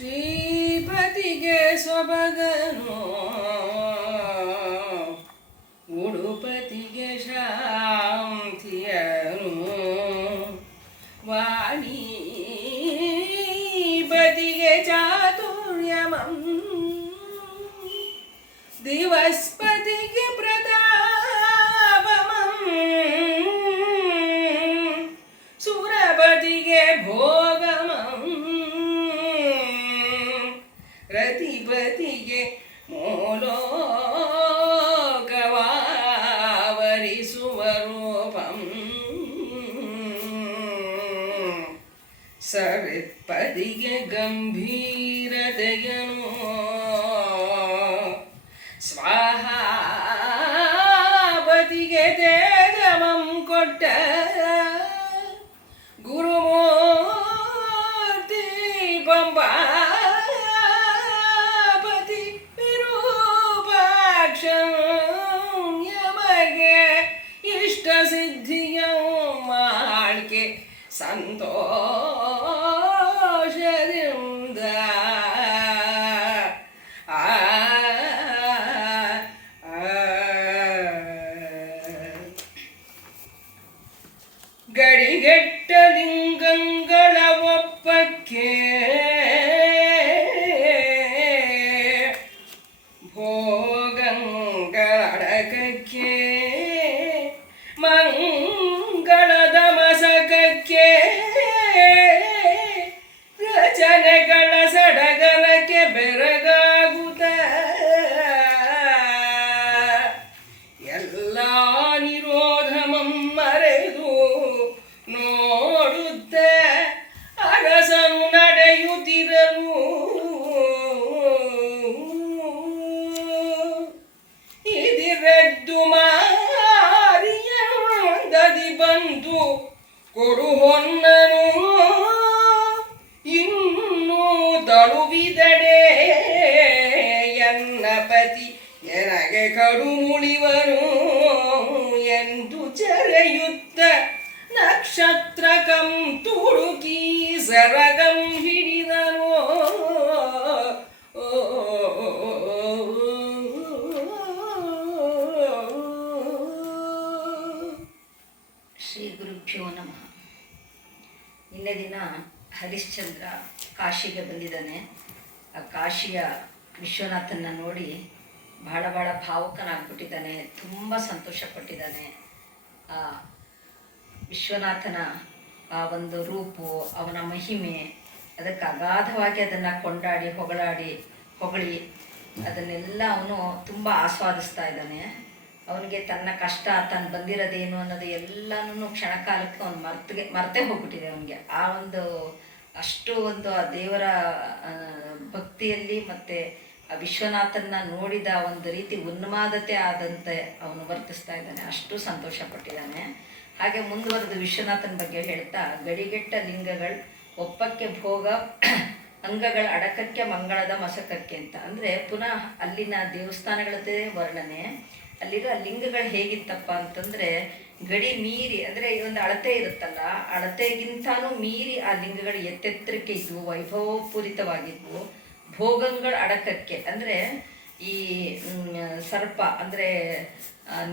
ಶ್ರೀಪತಿಗೆ ಸೊಬಗನು ಉಡುಪತಿಗೆ ಶಾಂತಿಯನು ವಾಣಿಪತಿಗೆ ಚಾತುರ್ಯಮಂ ದಿವಸ್ಪತಿಗೆ ಪ್ರತಾಪಮಂ ಸುರಪತಿಗೆ ಭೋಗಮಂ ರತಿಪತಿಗೆ ಮೋಲೋಕವಾವರಿಸುವ ರೂಪಂ ಸರಿತ್ಪತಿಗೆ ಗಂಭೀರತೆಯನು ಸ್ವಾಹಾಪತಿಗೆ ತೇಜಮಂ ಕೊಟ್ಟ ಗುರುಮೂರ್ತಿ ಪಂಬಾಪತಿ ವಿರೂಪಾಕ್ಷಂ ಯಮಗೆ ಇಷ್ಟ ಸಿದ್ಧಿಯ ಮಾಡ್ಕೆ ಸಂತೋಷದಿಂದ ಗಡಿಗೆಟ್ಟ ಲಿಂಗಗಳ ಒಪ್ಪಕ್ಕೆ ಭೋಗಂಗಳಡಕಕ್ಕೆ ಮಂಗಳದ ಮಸಕಕ್ಕೆ ರಚನೆಗಳ ಸಡಗರಕ್ಕೆ ಬೆರಗಾಗುತ್ತ ಎಲ್ಲ ನಿರೋಧಮಂ ಮರೆದು ನೋಡುತ್ತ ಅರಸನು ನಡೆಯುತ್ತಿರಲು ಇದಿರೆದ್ದು ಮಾರಿಯ ದದಿ ಬಂದು ಕೊಡು ಹೊನ್ನನು ಇನ್ನೂ ದಳುವಿದಡೆ ಎನ್ನ ಪತಿ ಎನಗೆ ಕಡು ಮುಳಿವನು ಎಂದು ಚರೆಯುತ್ತ ನಕ್ಷತ್ರಕಂ ತುಡುಕಿ ಸರಗಂ ಹಿಡಿದನು ಶ್ರೀ ಗುರುಭ್ಯೋ ನಮಃ. ನಿನ್ನೆ ದಿನ ಹರಿಶ್ಚಂದ್ರ ಕಾಶಿಗೆ ಬಂದಿದ್ದಾನೆ. ಆ ಕಾಶಿಯ ವಿಶ್ವನಾಥನ ನೋಡಿ ಬಹಳ ಭಾವುಕನಾಗ್ಬಿಟ್ಟಿದ್ದಾನೆ, ತುಂಬ ಸಂತೋಷಪಟ್ಟಿದ್ದಾನೆ. ಆ ವಿಶ್ವನಾಥನ ಆ ಒಂದು ರೂಪು, ಅವನ ಮಹಿಮೆ, ಅದಕ್ಕೆ ಅಗಾಧವಾಗಿ ಅದನ್ನು ಕೊಂಡಾಡಿ ಹೊಗಳಿ ಅದನ್ನೆಲ್ಲ ಅವನು ತುಂಬ ಆಸ್ವಾದಿಸ್ತಾ ಇದ್ದಾನೆ. ಅವನಿಗೆ ತನ್ನ ಕಷ್ಟ, ತಾನು ಬಂದಿರೋದೇನು ಅನ್ನೋದು ಎಲ್ಲನೂ ಕ್ಷಣಕಾಲಕ್ಕೆ ಅವನು ಮರ್ತೇ ಹೋಗ್ಬಿಟ್ಟಿದೆ ಅವನಿಗೆ. ಆ ಒಂದು ಅಷ್ಟು ಒಂದು ಆ ದೇವರ ಭಕ್ತಿಯಲ್ಲಿ ಮತ್ತು ಆ ವಿಶ್ವನಾಥನ ನೋಡಿದ ಒಂದು ರೀತಿ ಉನ್ಮಾದತೆ ಆದಂತೆ ಅವನು ವರ್ತಿಸ್ತಾ ಇದ್ದಾನೆ, ಅಷ್ಟು ಸಂತೋಷಪಟ್ಟಿದ್ದಾನೆ. ಹಾಗೆ ಮುಂದುವರೆದು ವಿಶ್ವನಾಥನ ಬಗ್ಗೆ ಹೇಳ್ತಾ, ಗಡಿಗೆಟ್ಟ ಲಿಂಗಗಳು ಒಪ್ಪಕ್ಕೆ ಭೋಗ ಅಂಗಗಳ ಅಡಕಕ್ಕೆ ಮಂಗಳದ ಮಸಕಕ್ಕೆ ಅಂತ. ಅಂದರೆ ಪುನಃ ಅಲ್ಲಿನ ದೇವಸ್ಥಾನಗಳದ್ದೇ ವರ್ಣನೆ. ಅಲ್ಲಿರೋ ಲಿಂಗಗಳು ಹೇಗಿತ್ತಪ್ಪ ಅಂತಂದರೆ, ಗಡಿ ಮೀರಿ, ಅಂದರೆ ಒಂದು ಅಳತೆ ಇರುತ್ತಲ್ಲ, ಅಳತೆಗಿಂತನೂ ಮೀರಿ ಆ ಲಿಂಗಗಳು ಎತ್ತೆತ್ತರಕ್ಕೆ ಇದ್ವು, ವೈಭವಪೂರಿತವಾಗಿದ್ವು. ಭೋಗಗಳ ಅಡಕಕ್ಕೆ ಅಂದರೆ ಈ ಸರ್ಪ, ಅಂದರೆ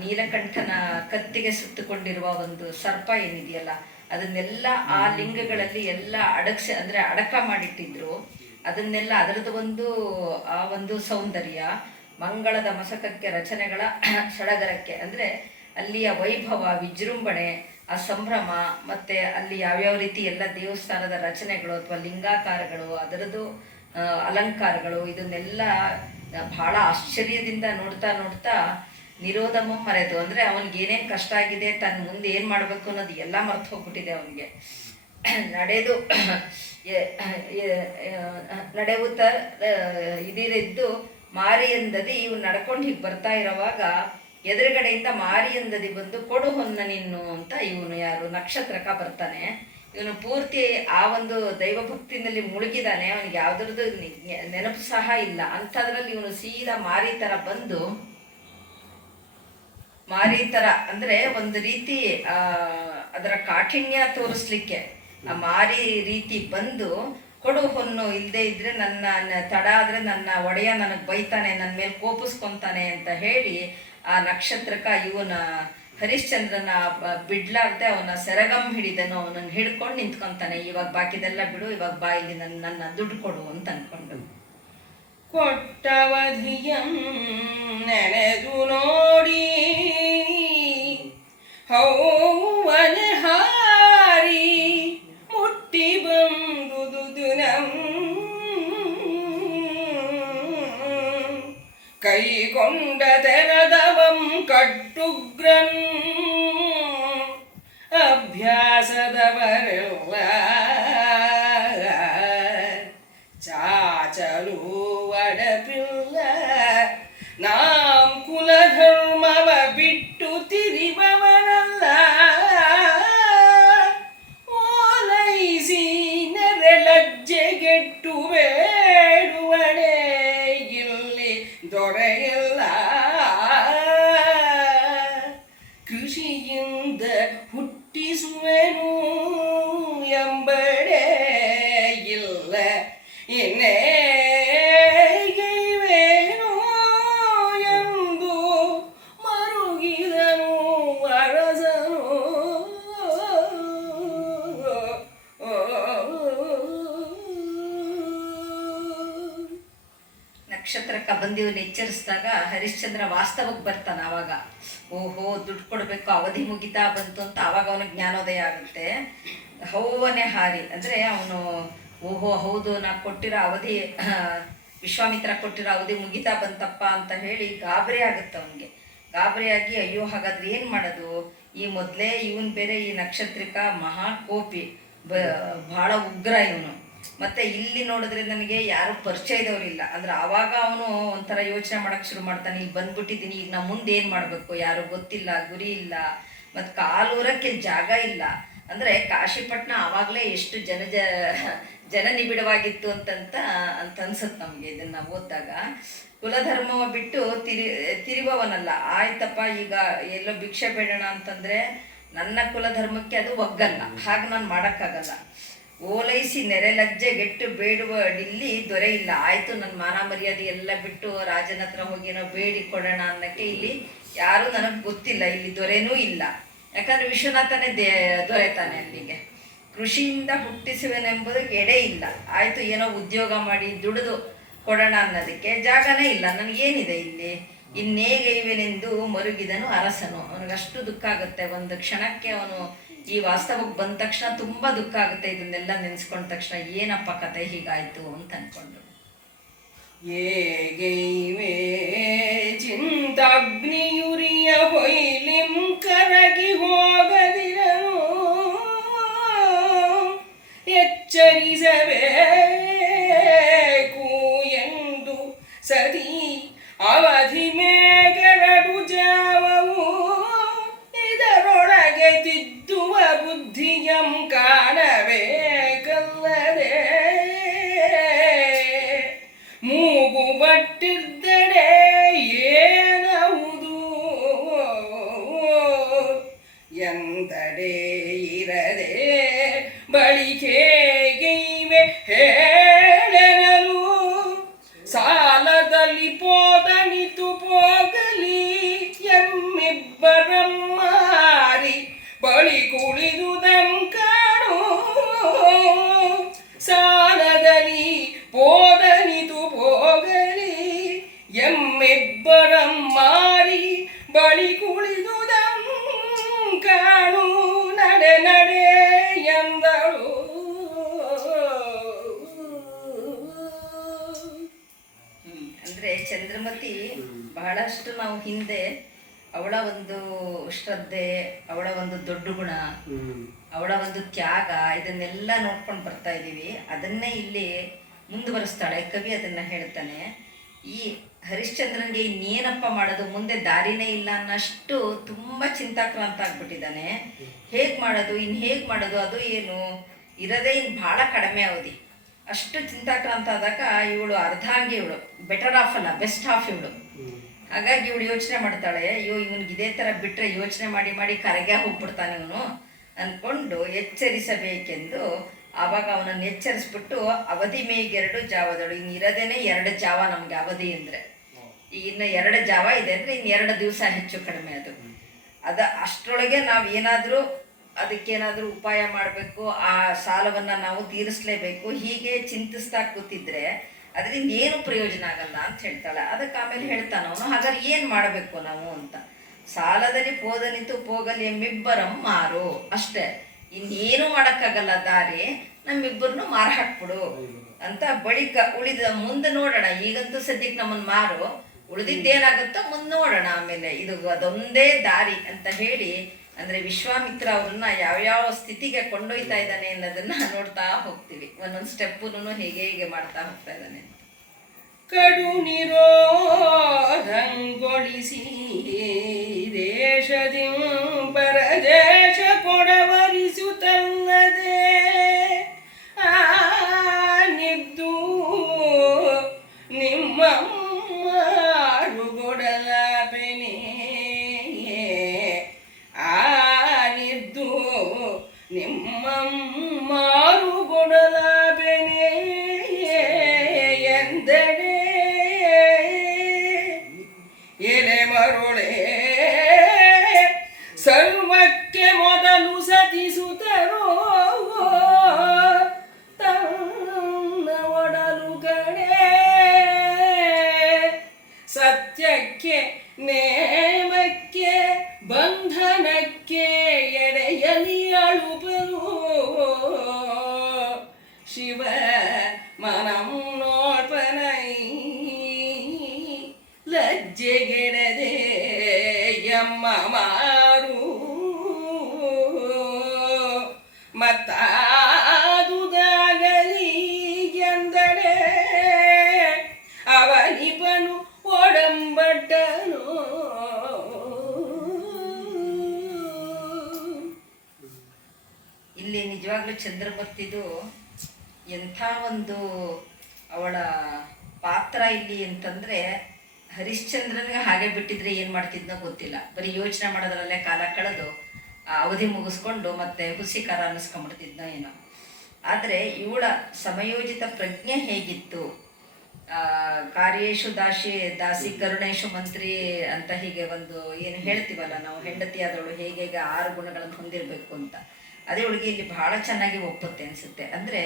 ನೀಲಕಂಠನ ಕತ್ತಿಗೆ ಸುತ್ತಕೊಂಡಿರುವ ಒಂದು ಸರ್ಪ ಏನಿದೆಯಲ್ಲ, ಅದನ್ನೆಲ್ಲ ಆ ಲಿಂಗಗಳಲ್ಲಿ ಎಲ್ಲ ಅಂದರೆ ಅಡಕ ಮಾಡಿಟ್ಟಿದ್ರು. ಅದನ್ನೆಲ್ಲ ಅದರದ್ದು ಆ ಒಂದು ಸೌಂದರ್ಯ, ಮಂಗಳದ ಮಸಕಕ್ಕೆ ರಚನೆಗಳ ಸಡಗರಕ್ಕೆ, ಅಂದರೆ ಅಲ್ಲಿಯ ವೈಭವ, ವಿಜೃಂಭಣೆ, ಆ ಸಂಭ್ರಮ, ಮತ್ತು ಅಲ್ಲಿ ಯಾವ್ಯಾವ ರೀತಿ ಎಲ್ಲ ದೇವಸ್ಥಾನದ ರಚನೆಗಳು ಅಥವಾ ಲಿಂಗಾಕಾರಗಳು, ಅದರದ್ದು ಅಲಂಕಾರಗಳು, ಇದನ್ನೆಲ್ಲ ಭಾಳ ಆಶ್ಚರ್ಯದಿಂದ ನೋಡ್ತಾ ನಿರೋಧಮ ಮರೆತು, ಅಂದರೆ ಅವನಿಗೆ ಏನೇನು ಕಷ್ಟ ಆಗಿದೆ, ತನ್ನ ಮುಂದೆ ಏನು ಮಾಡಬೇಕು ಅನ್ನೋದು ಎಲ್ಲ ಮರ್ತು ಹೋಗ್ಬಿಟ್ಟಿದೆ ಅವನಿಗೆ. ನಡೆಯುತ್ತ ಇದಿರಿದ್ದು ಮಾರಿಯಂದದಿ ಇವನು ನಡ್ಕೊಂಡು ಹೀಗೆ ಬರ್ತಾ ಇರೋವಾಗ ಎದುರುಗಡೆಯಿಂದ ಮಾರಿಯಂದದಿ ಬಂದು ಕೊಡು ಹೊನ್ನ ನಿನ್ನು ಅಂತ ಇವನು ಯಾರು ನಕ್ಷತ್ರಕ ಬರ್ತಾನೆ. ಇವನು ಪೂರ್ತಿ ಆ ಒಂದು ದೈವಭಕ್ತಿನಲ್ಲಿ ಮುಳುಗಿದಾನೆ, ಅವನಿಗೆ ಯಾವುದ್ರದ್ದು ನೆನಪು ಸಹ ಇಲ್ಲ. ಅಂಥದ್ರಲ್ಲಿ ಇವನು ಸೀದಾ ಮಾರಿ ಥರ ಬಂದು, ಮಾರಿ ಥರ ಅಂದರೆ ಒಂದು ರೀತಿ ಅದರ ಕಾಠಿಣ್ಯ ತೋರಿಸ್ಲಿಕ್ಕೆ ಆ ಮಾರಿ ರೀತಿ ಬಂದು ಕೊಡು ಹೊನ್ನು, ಇಲ್ಲದೆ ಇದ್ರೆ ತಡ ಆದರೆ ನನ್ನ ಒಡೆಯ ನನಗೆ ಬೈತಾನೆ, ನನ್ನ ಮೇಲೆ ಕೋಪಿಸ್ಕೊತಾನೆ ಅಂತ ಹೇಳಿ ಆ ನಕ್ಷತ್ರಕ ಇವನ ಹರಿಶ್ಚಂದ್ರನ ಬಿಡ್ಲಾರ್ದೆ ಅವನ ಸೆರಗಂ ಹಿಡಿದನು. ಅವನನ್ನು ಹಿಡ್ಕೊಂಡು ನಿಂತ್ಕೊತಾನೆ. ಇವಾಗ ಬಾಕಿದೆಲ್ಲ ಬಿಡು, ಇವಾಗ ಬಾ ಇಲ್ಲಿ ನನ್ನ ದುಡ್ಡು ಕೊಡು ಅಂತ ಅನ್ಕೊಂಡು. ಕೊಟ್ಟವಧಿಯಂ ನೆನೆದು ನೋಡಿ ಹೌವನೆ ಹಾರಿ ಮುಟ್ಟಿ ಬಂದುದು ದಿನಂ ಕೈಗೊಂಡ ತೆರದವಂ ಕಟ್ಟುಗ್ರನ್ ಅಭ್ಯಾಸದವರೆಲ್ಲ ಚಾಚಲು ಒಡಪಿಲ್ಲ ನಾಂ ಕುಲಧರ್ಮವ ಬಿಟ್ಟು ತಿರಿಬವನಲ್ಲ ಓಲೈಸಿ ನೆರೆಲಜ್ಜೆಗೆಟ್ಟು ಬೇಡುವಡೆ ಇಲ್ಲಿ ದೊರೆಯಿಲ್ಲ ಕೃಷಿಯಿಂದ ಹುಟ್ಟಿಸುವೆನು ಎಂಬಡೆ ಇಲ್ಲ ಇನ್ನೇನು ಎಂದು ಮರುಗಿದನು ಅರಸನು. ನಕ್ಷತ್ರಕ್ಕ ಬಂದಿವನ್ನ ಎಚ್ಚರಿಸಿದಾಗ ಹರಿಶ್ಚಂದ್ರ ವಾಸ್ತವಕ್ಕೆ ಬರ್ತಾನೆ. ಆವಾಗ ಓಹೋ ದುಡ್ಡು ಕೊಡಬೇಕು, ಅವಧಿ ಮುಗಿತಾ ಬಂತು ಅಂತ ಆವಾಗ ಅವನಿಗೆ ಜ್ಞಾನೋದಯ ಆಗುತ್ತೆ. ಹೌವನೆ ಹಾರಿ ಅಂದರೆ ಅವನು ಓಹೋ ಹೌದು, ನಾ ಕೊಟ್ಟಿರೋ ಅವಧಿ ವಿಶ್ವಾಮಿತ್ರ ಕೊಟ್ಟಿರೋ ಅವಧಿ ಮುಗಿತಾ ಬಂತಪ್ಪ ಅಂತ ಹೇಳಿ ಗಾಬರಿ ಆಗುತ್ತೆ ಅವನಿಗೆ. ಗಾಬರಿಯಾಗಿ ಅಯ್ಯೋ ಹಾಗಾದ್ರೆ ಏನು ಮಾಡೋದು, ಈ ಮೊದಲೇ ಇವನು ಬೇರೆ ಈ ನಕ್ಷತ್ರಿಕ ಮಹಾಕೋಪಿ, ಭಾಳ ಉಗ್ರ ಇವನು. ಮತ್ತು ಇಲ್ಲಿ ನೋಡಿದ್ರೆ ನನಗೆ ಯಾರು ಪರಿಚಯದವರಿಲ್ಲ ಅಂದರೆ ಆವಾಗ ಅವನು ಒಂಥರ ಯೋಚನೆ ಮಾಡೋಕ್ಕೆ ಶುರು ಮಾಡ್ತಾನೆ. ಇಲ್ಲಿ ಬಂದ್ಬಿಟ್ಟಿದ್ದೀನಿ, ಈಗ ನಾ ಮುಂದೆ ಏನು ಮಾಡಬೇಕು, ಯಾರು ಗೊತ್ತಿಲ್ಲ, ಗುರಿ ಇಲ್ಲ, ಮತ್ತು ಕಾಲೂರಕ್ಕೆ ಜಾಗ ಇಲ್ಲ. ಅಂದರೆ ಕಾಶಿಪಟ್ಟಣ ಆವಾಗಲೇ ಎಷ್ಟು ಜನನಿಬಿಡವಾಗಿತ್ತು ಅಂತ ಅನ್ಸುತ್ತೆ ನಮಗೆ ಇದನ್ನು ಓದಿದಾಗ. ಕುಲಧರ್ಮವ ಬಿಟ್ಟು ತಿರುವವನಲ್ಲ. ಆಯ್ತಪ್ಪ ಈಗ ಎಲ್ಲೋ ಭಿಕ್ಷೆ ಬೇಡೋಣ ಅಂತಂದರೆ ನನ್ನ ಕುಲಧರ್ಮಕ್ಕೆ ಅದು ಒಗ್ಗಲ್ಲ, ಹಾಗೆ ನಾನು ಮಾಡೋಕ್ಕಾಗಲ್ಲ. ಓಲೈಸಿ ನೆರೆಲಜ್ಜೆಗೆಟ್ಟು ಬೇಡುವ ಅಡಿಲ್ಲಿ ದೊರೆ ಇಲ್ಲ. ಆಯಿತು, ನನ್ನ ಮಾನ ಮರ್ಯಾದೆ ಎಲ್ಲ ಬಿಟ್ಟು ರಾಜನ ಹತ್ರ ಹೋಗಿ ನಾವು ಬೇಡಿ ಕೊಡೋಣ ಅನ್ನೋಕ್ಕೆ ಇಲ್ಲಿ ಯಾರೂ ನನಗೆ ಗೊತ್ತಿಲ್ಲ, ಇಲ್ಲಿ ದೊರೆನೂ ಇಲ್ಲ. ಯಾಕಂದರೆ ವಿಶ್ವನಾಥನೇ ದೊರೆತಾನೆ ಅಲ್ಲಿಗೆ. ಕೃಷಿಯಿಂದ ಹುಟ್ಟಿಸುವೆನೆಂಬುದಕ್ಕೆ ಎಡೆ ಇಲ್ಲ. ಆಯಿತು, ಏನೋ ಉದ್ಯೋಗ ಮಾಡಿ ದುಡಿದು ಕೊಡೋಣ ಅನ್ನೋದಕ್ಕೆ ಜಾಗನೇ ಇಲ್ಲ, ನನಗೇನಿದೆ ಇಲ್ಲಿ, ಇನ್ನೇಗೈವೆನೆಂದು ಮರುಗಿದನು ಅರಸನು. ಅವನಿಗಷ್ಟು ದುಃಖ ಆಗುತ್ತೆ. ಒಂದು ಕ್ಷಣಕ್ಕೆ ಅವನು ಈ ವಾಸ್ತವಕ್ಕೆ ಬಂದ ತಕ್ಷಣ ತುಂಬ ದುಃಖ ಆಗುತ್ತೆ. ಇದನ್ನೆಲ್ಲ ನೆನೆಸ್ಕೊಂಡ ತಕ್ಷಣ ಏನಪ್ಪ ಕತೆ ಹೀಗಾಯಿತು ಅಂತ ಅಂದ್ಕೊಂಡು. ಏಗೈವೇ ಚಿಂತಾಗ್ನಿಯುರಿಯ ಹೊಯ್ಲಿಂ ಕರಗಿ ಹೋಗದಿರನು ಎಚ್ಚರಿಸಬೇಕು ಎಂದು ಸದಿ ಅವಧಿ ಮೇಗರಡು ಜಾವವು ಇದರೊಳಗೆ ತಿದ್ದುವ ಬುದ್ಧಿಯಂ ಕಾಣಬೇಕಲ್ಲದೆ ಮೂಗು ಬಟ್ಟಿದ್ದಡೆ ಏನವುದು ಎಂದಡೆ ಇರದೆ ಬಳಿಕೆಗೈವೆ ಹೇಳೆನಲು ಸಾಲದಲ್ಲಿ ಪೋದನಿತು ಪೋಗಲಿ ಎಮ್ಮಿಬ್ಬರಂ ಮಾರಿ ಬಳಿ ಕುಳಿದುದಂ ಕಾಣು ಸಾಲದಲ್ಲಿ ಪೋದನಿತು ಪೋಗಲಿ ಎಮ್ಮಿಬ್ಬರಂ ಮಾರಿ ಬಳಿ ಕುಳಿದುದಂ ಕಾಣು ನಡೆ ನಡೆ ಎಂದಳು. ಅಂದರೆ ಚಂದ್ರಮತಿ ಬಹಳಷ್ಟು ನಾವು ಹಿಂದೆ ಅವಳ ಒಂದು ಶ್ರದ್ಧೆ, ಅವಳ ಒಂದು ದೊಡ್ಡ ಗುಣ, ಅವಳ ಒಂದು ತ್ಯಾಗ, ಇದನ್ನೆಲ್ಲ ನೋಡ್ಕೊಂಡು ಬರ್ತಾ ಇದ್ದೀವಿ. ಅದನ್ನೇ ಇಲ್ಲಿ ಮುಂದುವರಿಸ್ತಾಳೆ ಕವಿ. ಅದನ್ನು ಹೇಳ್ತಾನೆ, ಈ ಹರಿಶ್ಚಂದ್ರನಿಗೆ ಇನ್ನೇನಪ್ಪ ಮಾಡೋದು, ಮುಂದೆ ದಾರಿನೇ ಇಲ್ಲ ಅನ್ನಷ್ಟು ತುಂಬ ಚಿಂತಾಕ್ರಾಂತ ಆಗ್ಬಿಟ್ಟಿದ್ದಾನೆ. ಹೇಗೆ ಮಾಡೋದು, ಇನ್ನು ಹೇಗೆ ಮಾಡೋದು, ಅದು ಏನು ಇರೋದೇ ಇನ್ನು ಭಾಳ ಕಡಿಮೆ ಅವಧಿ. ಅಷ್ಟು ಚಿಂತಾಕ್ರಾಂತ ಆದಾಗ ಇವಳು ಅರ್ಧಾಂಗಿ, ಇವಳು ಬೆಟರ್ ಆಫ್ ಅಲ್ಲ, ಬೆಸ್ಟ್ ಆಫ್ ಇವಳು. ಹಾಗಾಗಿ ಇವಳು ಯೋಚನೆ ಮಾಡ್ತಾಳೆ, ಅಯ್ಯೋ ಇವನಿಗೆ ಇದೇ ಥರ ಬಿಟ್ಟರೆ ಯೋಚನೆ ಮಾಡಿ ಮಾಡಿ ಕರಗೆ ಹೋಗ್ಬಿಡ್ತಾನೆ ಇವನು ಅಂದ್ಕೊಂಡು ಎಚ್ಚರಿಸಬೇಕೆಂದು ಆವಾಗ ಅವನನ್ನು ಎಚ್ಚರಿಸ್ಬಿಟ್ಟು ಅವಧಿ ಮೇಗೆರಡು ಜಾವದಳು, ಇನ್ನು ಇರೋದೇನೆ 2 ಜಾವ ನಮಗೆ ಅವಧಿ ಅಂದರೆ. ಈಗ ಇನ್ನು 2 ಜಾವ ಇದೆ ಅಂದರೆ ಇನ್ನು 2 ದಿವಸ ಹೆಚ್ಚು ಕಡಿಮೆ ಅದು ಅಷ್ಟರೊಳಗೆ ನಾವು ಏನಾದರೂ ಅದಕ್ಕೇನಾದರೂ ಉಪಾಯ ಮಾಡಬೇಕು, ಆ ಸಾಲವನ್ನು ನಾವು ತೀರಿಸಲೇಬೇಕು. ಹೀಗೆ ಚಿಂತಿಸ್ತಾ ಕೂತಿದ್ರೆ ಅದರಿಂದ ಏನು ಪ್ರಯೋಜನ ಆಗಲ್ಲ ಅಂತ ಹೇಳ್ತಾಳೆ. ಅದಕ್ಕೆ ಆಮೇಲೆ ಹೇಳ್ತಾನೆ ಅವನು, ಹಾಗಾದ್ರೆ ಏನು ಮಾಡಬೇಕು ನಾವು ಅಂತ. ಸಾಲದಲ್ಲಿ ಪೋದನಿತು ಪೋಗಲಿ ಎಮ್ಮಿಬ್ಬರಂ ಮಾರು, ಅಷ್ಟೇ, ಇನ್ನೇನು ಮಾಡೋಕ್ಕಾಗಲ್ಲ, ದಾರಿ ನಮ್ಮಿಬ್ಬರನ್ನು ಮಾರು ಹಾಕ್ಬಿಡು ಅಂತ. ಬಳಿಕ ಉಳಿದ ಮುಂದೆ ನೋಡೋಣ, ಈಗಂತೂ ಸದ್ಯಕ್ಕೆ ನಮ್ಮನ್ನು ಮಾರು, ಉಳಿದಿದ್ದೇನಾಗುತ್ತೋ ಮುಂದೆ ನೋಡೋಣ, ಆಮೇಲೆ ಇದು ಅದೊಂದೇ ದಾರಿ ಅಂತ ಹೇಳಿ, ಅಂದರೆ ವಿಶ್ವಾಮಿತ್ರ ಅವ್ರನ್ನ ಯಾವ್ಯಾವ ಸ್ಥಿತಿಗೆ ಕೊಂಡೊಯ್ತಾ ಇದ್ದಾನೆ ಅನ್ನೋದನ್ನ ನೋಡ್ತಾ ಹೋಗ್ತೀವಿ. ಒಂದೊಂದು ಸ್ಟೆಪ್ಪುನು ಹೇಗೆ ಮಾಡ್ತಾ ಹೋಗ್ತಾ ಇದ್ದಾನೆ. ಕಡು ನಿರೋಧಂಗೊಳಿಸಿ ದೇಶದಿ ಪರದೇಶ ಕೊಡವರಿಸುತ್ತಲ್ಲದೆ ನಿದ್ದು ನಿಮ್ಮ ಮಾರುಗೊಡಲಾಪೆನೆ ನಿದ್ದು ನಿಮ್ಮ ಮಾರುಗೊಡಲಾಪೆನೆ ಎಂದಡೆ ಎಲೆ ಮರುಳೆ ಸರ್ವಕ್ಕೆ ಮೊದಲು ಸತಿಸುತ್ತರೋ ತನ್ನ ಒಡಲು ಕಡೆ ಸತ್ಯಕ್ಕೆ ನೇಮಕ್ಕೆ ಬಂಧನಕ್ಕೆ ಎಡೆಯಲಿ ಅಳುಪರು ಶಿವ ಮನಂ ನೋಡ್ಪನೈ ಲಜ್ಜೆಗೆಡದೆ ಎಮ್ಮ ಮಾರು ಮತ್ತಾದುದಾಗಲಿ ಎಂದಡೆ ಅವನಿಪನು ಒಡಂಬಟ್ಟನು. ಇಲ್ಲಿ ನಿಜವಾಗ್ಲೂ ಚಂದ್ರಮತಿದು ಎಂಥ ಒಂದು ಅವಳ ಪಾತ್ರ ಇಲ್ಲಿ ಅಂತಂದರೆ, ಹರಿಶ್ಚಂದ್ರನಿಗೆ ಹಾಗೆ ಬಿಟ್ಟಿದ್ರೆ ಏನು ಮಾಡ್ತಿದ್ನೋ ಗೊತ್ತಿಲ್ಲ, ಬರೀ ಯೋಚನೆ ಮಾಡೋದ್ರಲ್ಲೇ ಕಾಲ ಕಳೆದು ಅವಧಿ ಮುಗಿಸ್ಕೊಂಡು ಮತ್ತೆ ಹುಸಿಕಾರ ಅನ್ನಿಸ್ಕೊಂಡ್ಬಿಡ್ತಿದ್ನೋ ಏನೋ. ಆದರೆ ಇವಳ ಸಮಯೋಚಿತ ಪ್ರಜ್ಞೆ ಹೇಗಿತ್ತು, ಕಾರ್ಯೇಶು ದಾಸಿ ಕರುಣೇಶು ಮಂತ್ರಿ ಅಂತ ಹೀಗೆ ಒಂದು ಏನು ಹೇಳ್ತೀವಲ್ಲ ನಾವು, ಹೆಂಡತಿಯಾದವಳು ಹೇಗೆ 6 ಗುಣಗಳನ್ನು ಹೊಂದಿರಬೇಕು ಅಂತ, ಅದೇ ಹುಡುಗಿ ಇಲ್ಲಿ ಬಹಳ ಚೆನ್ನಾಗಿ ಒಪ್ಪುತ್ತೆ ಅನಿಸುತ್ತೆ. ಅಂದರೆ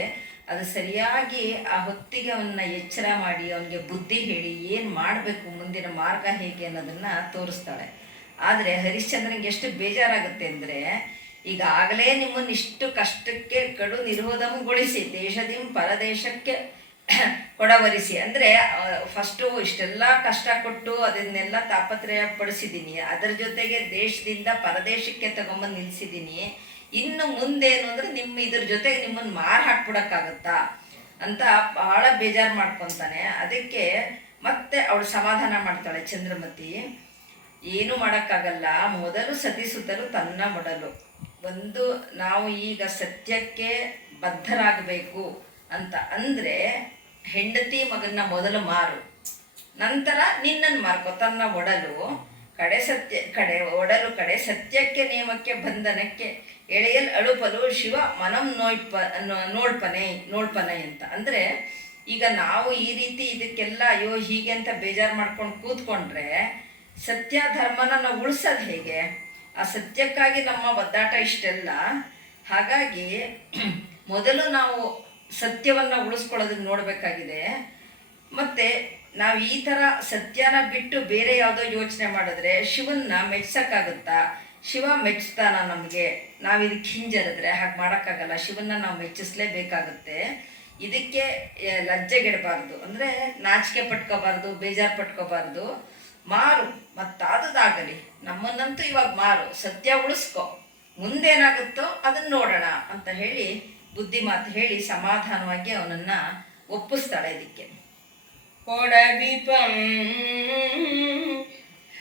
ಅದು ಸರಿಯಾಗಿ ಆ ಹೊತ್ತಿಗೆ ಅವನ್ನ ಎಚ್ಚರ ಮಾಡಿ ಅವನಿಗೆ ಬುದ್ಧಿ ಹೇಳಿ ಏನು ಮಾಡಬೇಕು, ಮುಂದಿನ ಮಾರ್ಗ ಹೇಗೆ ಅನ್ನೋದನ್ನು ತೋರಿಸ್ತಾಳೆ. ಆದರೆ ಹರಿಶ್ಚಂದ್ರನಿಗೆ ಎಷ್ಟು ಬೇಜಾರಾಗುತ್ತೆ ಅಂದರೆ, ಈಗಾಗಲೇ ನಿಮ್ಮನ್ನು ಇಷ್ಟು ಕಷ್ಟಕ್ಕೆ ಕಡು ನಿರೋಧಮಗೊಳಿಸಿ ದೇಶದಿಂದ ಪರದೇಶಕ್ಕೆ ಕೊಡವರಿಸಿ, ಅಂದರೆ ಫಸ್ಟು ಇಷ್ಟೆಲ್ಲ ಕಷ್ಟ ಕೊಟ್ಟು ಅದನ್ನೆಲ್ಲ ತಾಪತ್ರಯ ಪಡಿಸಿದ್ದೀನಿ, ಅದರ ಜೊತೆಗೆ ದೇಶದಿಂದ ಪರದೇಶಕ್ಕೆ ತಗೊಂಬಂದು ನಿಲ್ಲಿಸಿದ್ದೀನಿ, ಇನ್ನು ಮುಂದೇನು ಅಂದರೆ ಇದ್ರ ಜೊತೆಗೆ ನಿಮ್ಮನ್ನು ಮಾರು ಹಾಕ್ಬಿಡೋಕ್ಕಾಗತ್ತಾ ಅಂತ ಬಹಳ ಬೇಜಾರು ಮಾಡ್ಕೊತಾನೆ. ಅದಕ್ಕೆ ಮತ್ತೆ ಅವಳು ಸಮಾಧಾನ ಮಾಡ್ತಾಳೆ ಚಂದ್ರಮತಿ, ಏನು ಮಾಡೋಕ್ಕಾಗಲ್ಲ, ಮೊದಲು ಸತಿಸುತ್ತಲು ತನ್ನ ಮೊಡಲು, ಒಂದು ನಾವು ಈಗ ಸತ್ಯಕ್ಕೆ ಬದ್ಧರಾಗಬೇಕು ಅಂತ ಅಂದರೆ ಹೆಂಡತಿ ಮಗನ್ನ ಮೊದಲು ಮಾರು, ನಂತರ ನಿನ್ನನ್ನು ಮಾರ್ಕೊ, ತನ್ನ ಒಡಲು ಕಡೆ ಸತ್ಯಕ್ಕೆ ನೇಮಕ್ಕೆ ಬಂಧನಕ್ಕೆ ಎಳೆಯಲ್ ಅಳುಪಲು ಶಿವ ಮನಂ ನೋಡ್ಪನೆ ಅಂತ. ಅಂದರೆ ಈಗ ನಾವು ಈ ರೀತಿ ಇದಕ್ಕೆಲ್ಲ ಅಯ್ಯೋ ಹೀಗೆ ಅಂತ ಬೇಜಾರು ಮಾಡ್ಕೊಂಡು ಕೂತ್ಕೊಂಡ್ರೆ ಸತ್ಯ ಧರ್ಮನ ನಾವು ಉಳಿಸೋದು ಹೇಗೆ? ಆ ಸತ್ಯಕ್ಕಾಗಿ ನಮ್ಮ ಒದ್ದಾಟ ಇಷ್ಟೆಲ್ಲ. ಹಾಗಾಗಿ ಮೊದಲು ನಾವು ಸತ್ಯವನ್ನು ಉಳಿಸ್ಕೊಳ್ಳೋದನ್ನ ನೋಡಬೇಕಾಗಿದೆ. ಮತ್ತು ನಾವು ಈ ಥರ ಸತ್ಯನ ಬಿಟ್ಟು ಬೇರೆ ಯಾವುದೋ ಯೋಚನೆ ಮಾಡಿದ್ರೆ ಶಿವನ್ನ ಮೆಚ್ಚೋಕ್ಕಾಗುತ್ತಾ? ಶಿವ ಮೆಚ್ತಾನ ನಮಗೆ? ನಾವು ಇದಕ್ಕೆ ಹಿಂಜರಿದ್ರೆ ಹಾಗೆ ಮಾಡೋಕ್ಕಾಗಲ್ಲ. ಶಿವನ್ನ ನಾವು ಮೆಚ್ಚಿಸ್ಲೇಬೇಕಾಗುತ್ತೆ. ಇದಕ್ಕೆ ಲಜ್ಜೆಗೆಡಬಾರ್ದು, ಅಂದರೆ ನಾಚಿಕೆ ಪಟ್ಕೋಬಾರ್ದು, ಬೇಜಾರು ಪಟ್ಕೋಬಾರ್ದು. ಮಾರು, ಮತ್ತಾದದಾಗಲಿ, ನಮ್ಮನ್ನಂತೂ ಇವಾಗ ಮಾರು, ಸತ್ಯ ಉಳಿಸ್ಕೊ, ಮುಂದೇನಾಗುತ್ತೋ ಅದನ್ನು ನೋಡೋಣ ಅಂತ ಹೇಳಿ ಬುದ್ಧಿ ಮಾತು ಹೇಳಿ ಸಮಾಧಾನವಾಗಿ ಅವನನ್ನು ಒಪ್ಪಿಸ್ತಾಳೆ. ಇದಕ್ಕೆ ಕೊಡದೀಪಂ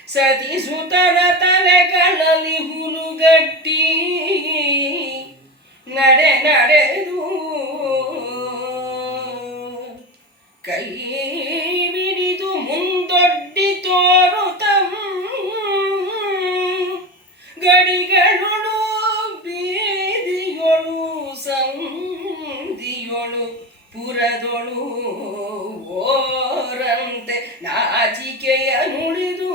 ಸತಿಸುತರ ತಲೆಗಳಲ್ಲಿ ಹುಲುಗಟ್ಟಿ ನಡೆದು ಕೈ ಬಿಡಿದು ಮುಂದೊಡ್ಡಿ ತೋರುತ್ತಂ ಗಡಿಗಳು ಬೀದಿಯೊಳು ಸಂಚರಿಸುತ್ತ ಪುರದೊಳು ಓರಂತೆ ನಾಚಿಕೆಯ ನುಡಿದು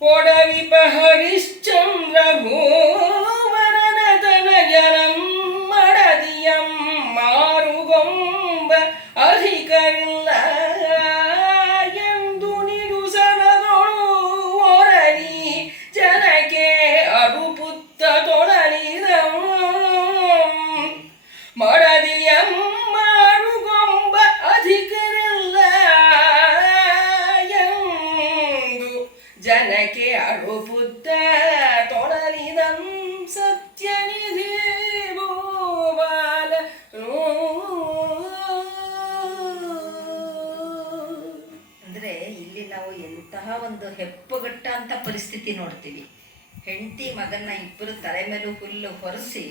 ಕೊಡವಿಪ ಹರಿಶ್ಚಂದ್ರ ಭೂವರನ ತನಯನಂ ಮಡದಿಯಂ ಮಾರುಗೊಂಬ ಅಧಿಕರಿಲ್ಲ ಎಂದು ನಿಡುಸರದೊಳು ಒರಲಿ ಜನಕ್ಕೆ ಅರುಪುತ್ತ ತೊಳಲಿದಂ ಮಡದಿಯಂ ಮಾರುಗೊಂಬ ಅಧಿಕರಿಲ್ಲ ಎಂದು ಜನಕ್ಕೆ ಅರುಪುತ್ತ ತೊಳಲಿದಂ ಸತ್ಯನಿಧಿ ಭೂಪಾಲ ಅಂದರೆ ಇಲ್ಲಿ ನಾವು ಎಂತಹ ಒಂದು ಹೆಪ್ಪುಗಟ್ಟ ಅಂತ ಪರಿಸ್ಥಿತಿ ನೋಡ್ತೀವಿ. ಹೆಂಡತಿ ಮಗನ್ನ ಇಬ್ಬರು ತಲೆ ಮೇಲೂ ಹುಲ್ಲು ಹೊರಿಸಿ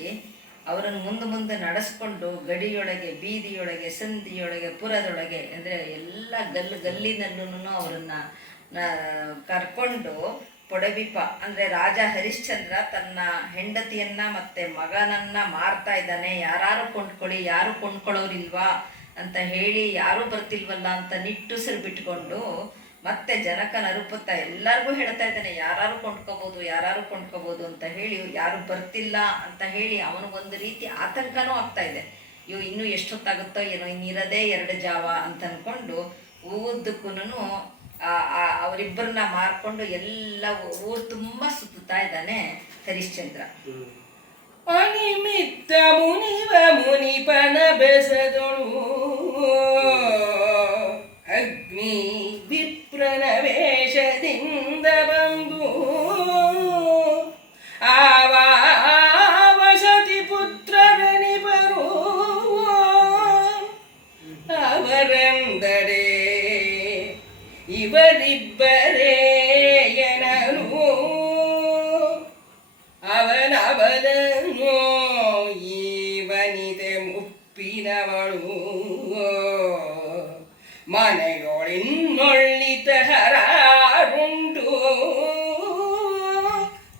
ಅವರನ್ನು ಮುಂದೆ ನಡೆಸ್ಕೊಂಡು ಗಡಿಯೊಳಗೆ, ಬೀದಿಯೊಳಗೆ, ಸಂದಿಯೊಳಗೆ, ಪುರದೊಳಗೆ, ಅಂದರೆ ಎಲ್ಲ ಗಲ್ಲಿನಲ್ಲೂ ಅವರನ್ನು ಕರ್ಕೊಂಡು ಪೊಡಬಿಪ ಅಂದರೆ ರಾಜ ಹರಿಶ್ಚಂದ್ರ ತನ್ನ ಹೆಂಡತಿಯನ್ನ ಮತ್ತೆ ಮಗನನ್ನ ಮಾರ್ತಾ ಇದ್ದಾನೆ, ಯಾರು ಕೊಂಡ್ಕೊಳ್ಳಿ, ಯಾರು ಕೊಂಡ್ಕೊಳ್ಳೋರಿಲ್ವಾ ಅಂತ ಹೇಳಿ, ಯಾರೂ ಬರ್ತಿಲ್ವಲ್ಲ ಅಂತ ನಿಟ್ಟುಸಿರು ಬಿಟ್ಕೊಂಡು ಮತ್ತೆ ಜನಕ ನರುಪುತ್ತ ಎಲ್ಲರಿಗೂ ಹೇಳ್ತಾ ಇದ್ದಾನೆ, ಯಾರು ಕೊಂಡ್ಕೋಬೋದು ಅಂತ ಹೇಳಿ, ಯಾರು ಬರ್ತಿಲ್ಲ ಅಂತ ಹೇಳಿ ಅವನಿಗೊಂದು ರೀತಿ ಆತಂಕನೂ ಆಗ್ತಾ ಇದೆ. ಇನ್ನೂ ಎಷ್ಟೊತ್ತಾಗುತ್ತೋ ಏನೋ, ಇನ್ನಿರದೇ 2 ಜಾವ ಅಂತ ಅಂದ್ಕೊಂಡು ಉದ್ದಕ್ಕೂ ಅವರಿಬ್ಬರನ್ನ ಮಾರ್ಕೊಂಡು ಎಲ್ಲ ಊರು ತುಂಬ ಸುತ್ತಾ ಇದ್ದಾನೆ ಹರಿಶ್ಚಂದ್ರ. ಅನಿಮಿತ್ತ ಮುನಿಪನ ಬೆಸದೊಳು ಅಗ್ನಿ ವಿಪ್ರನ ವೇಷದಿಂದ ಬಂದು ವಸತಿ ಪುತ್ರರನಿಬರು ಅವರೆಂದರೆ ಇವರಿಬ್ಬರೇ ಎನಲು ಅವನವನನ್ನು ಈ ವನಿತೆ ಮುಪ್ಪಿನವಳು ಮನೆಯೊಳಿನ್ನೊಳ್ಳಿತ ಹರಾರುಂಟು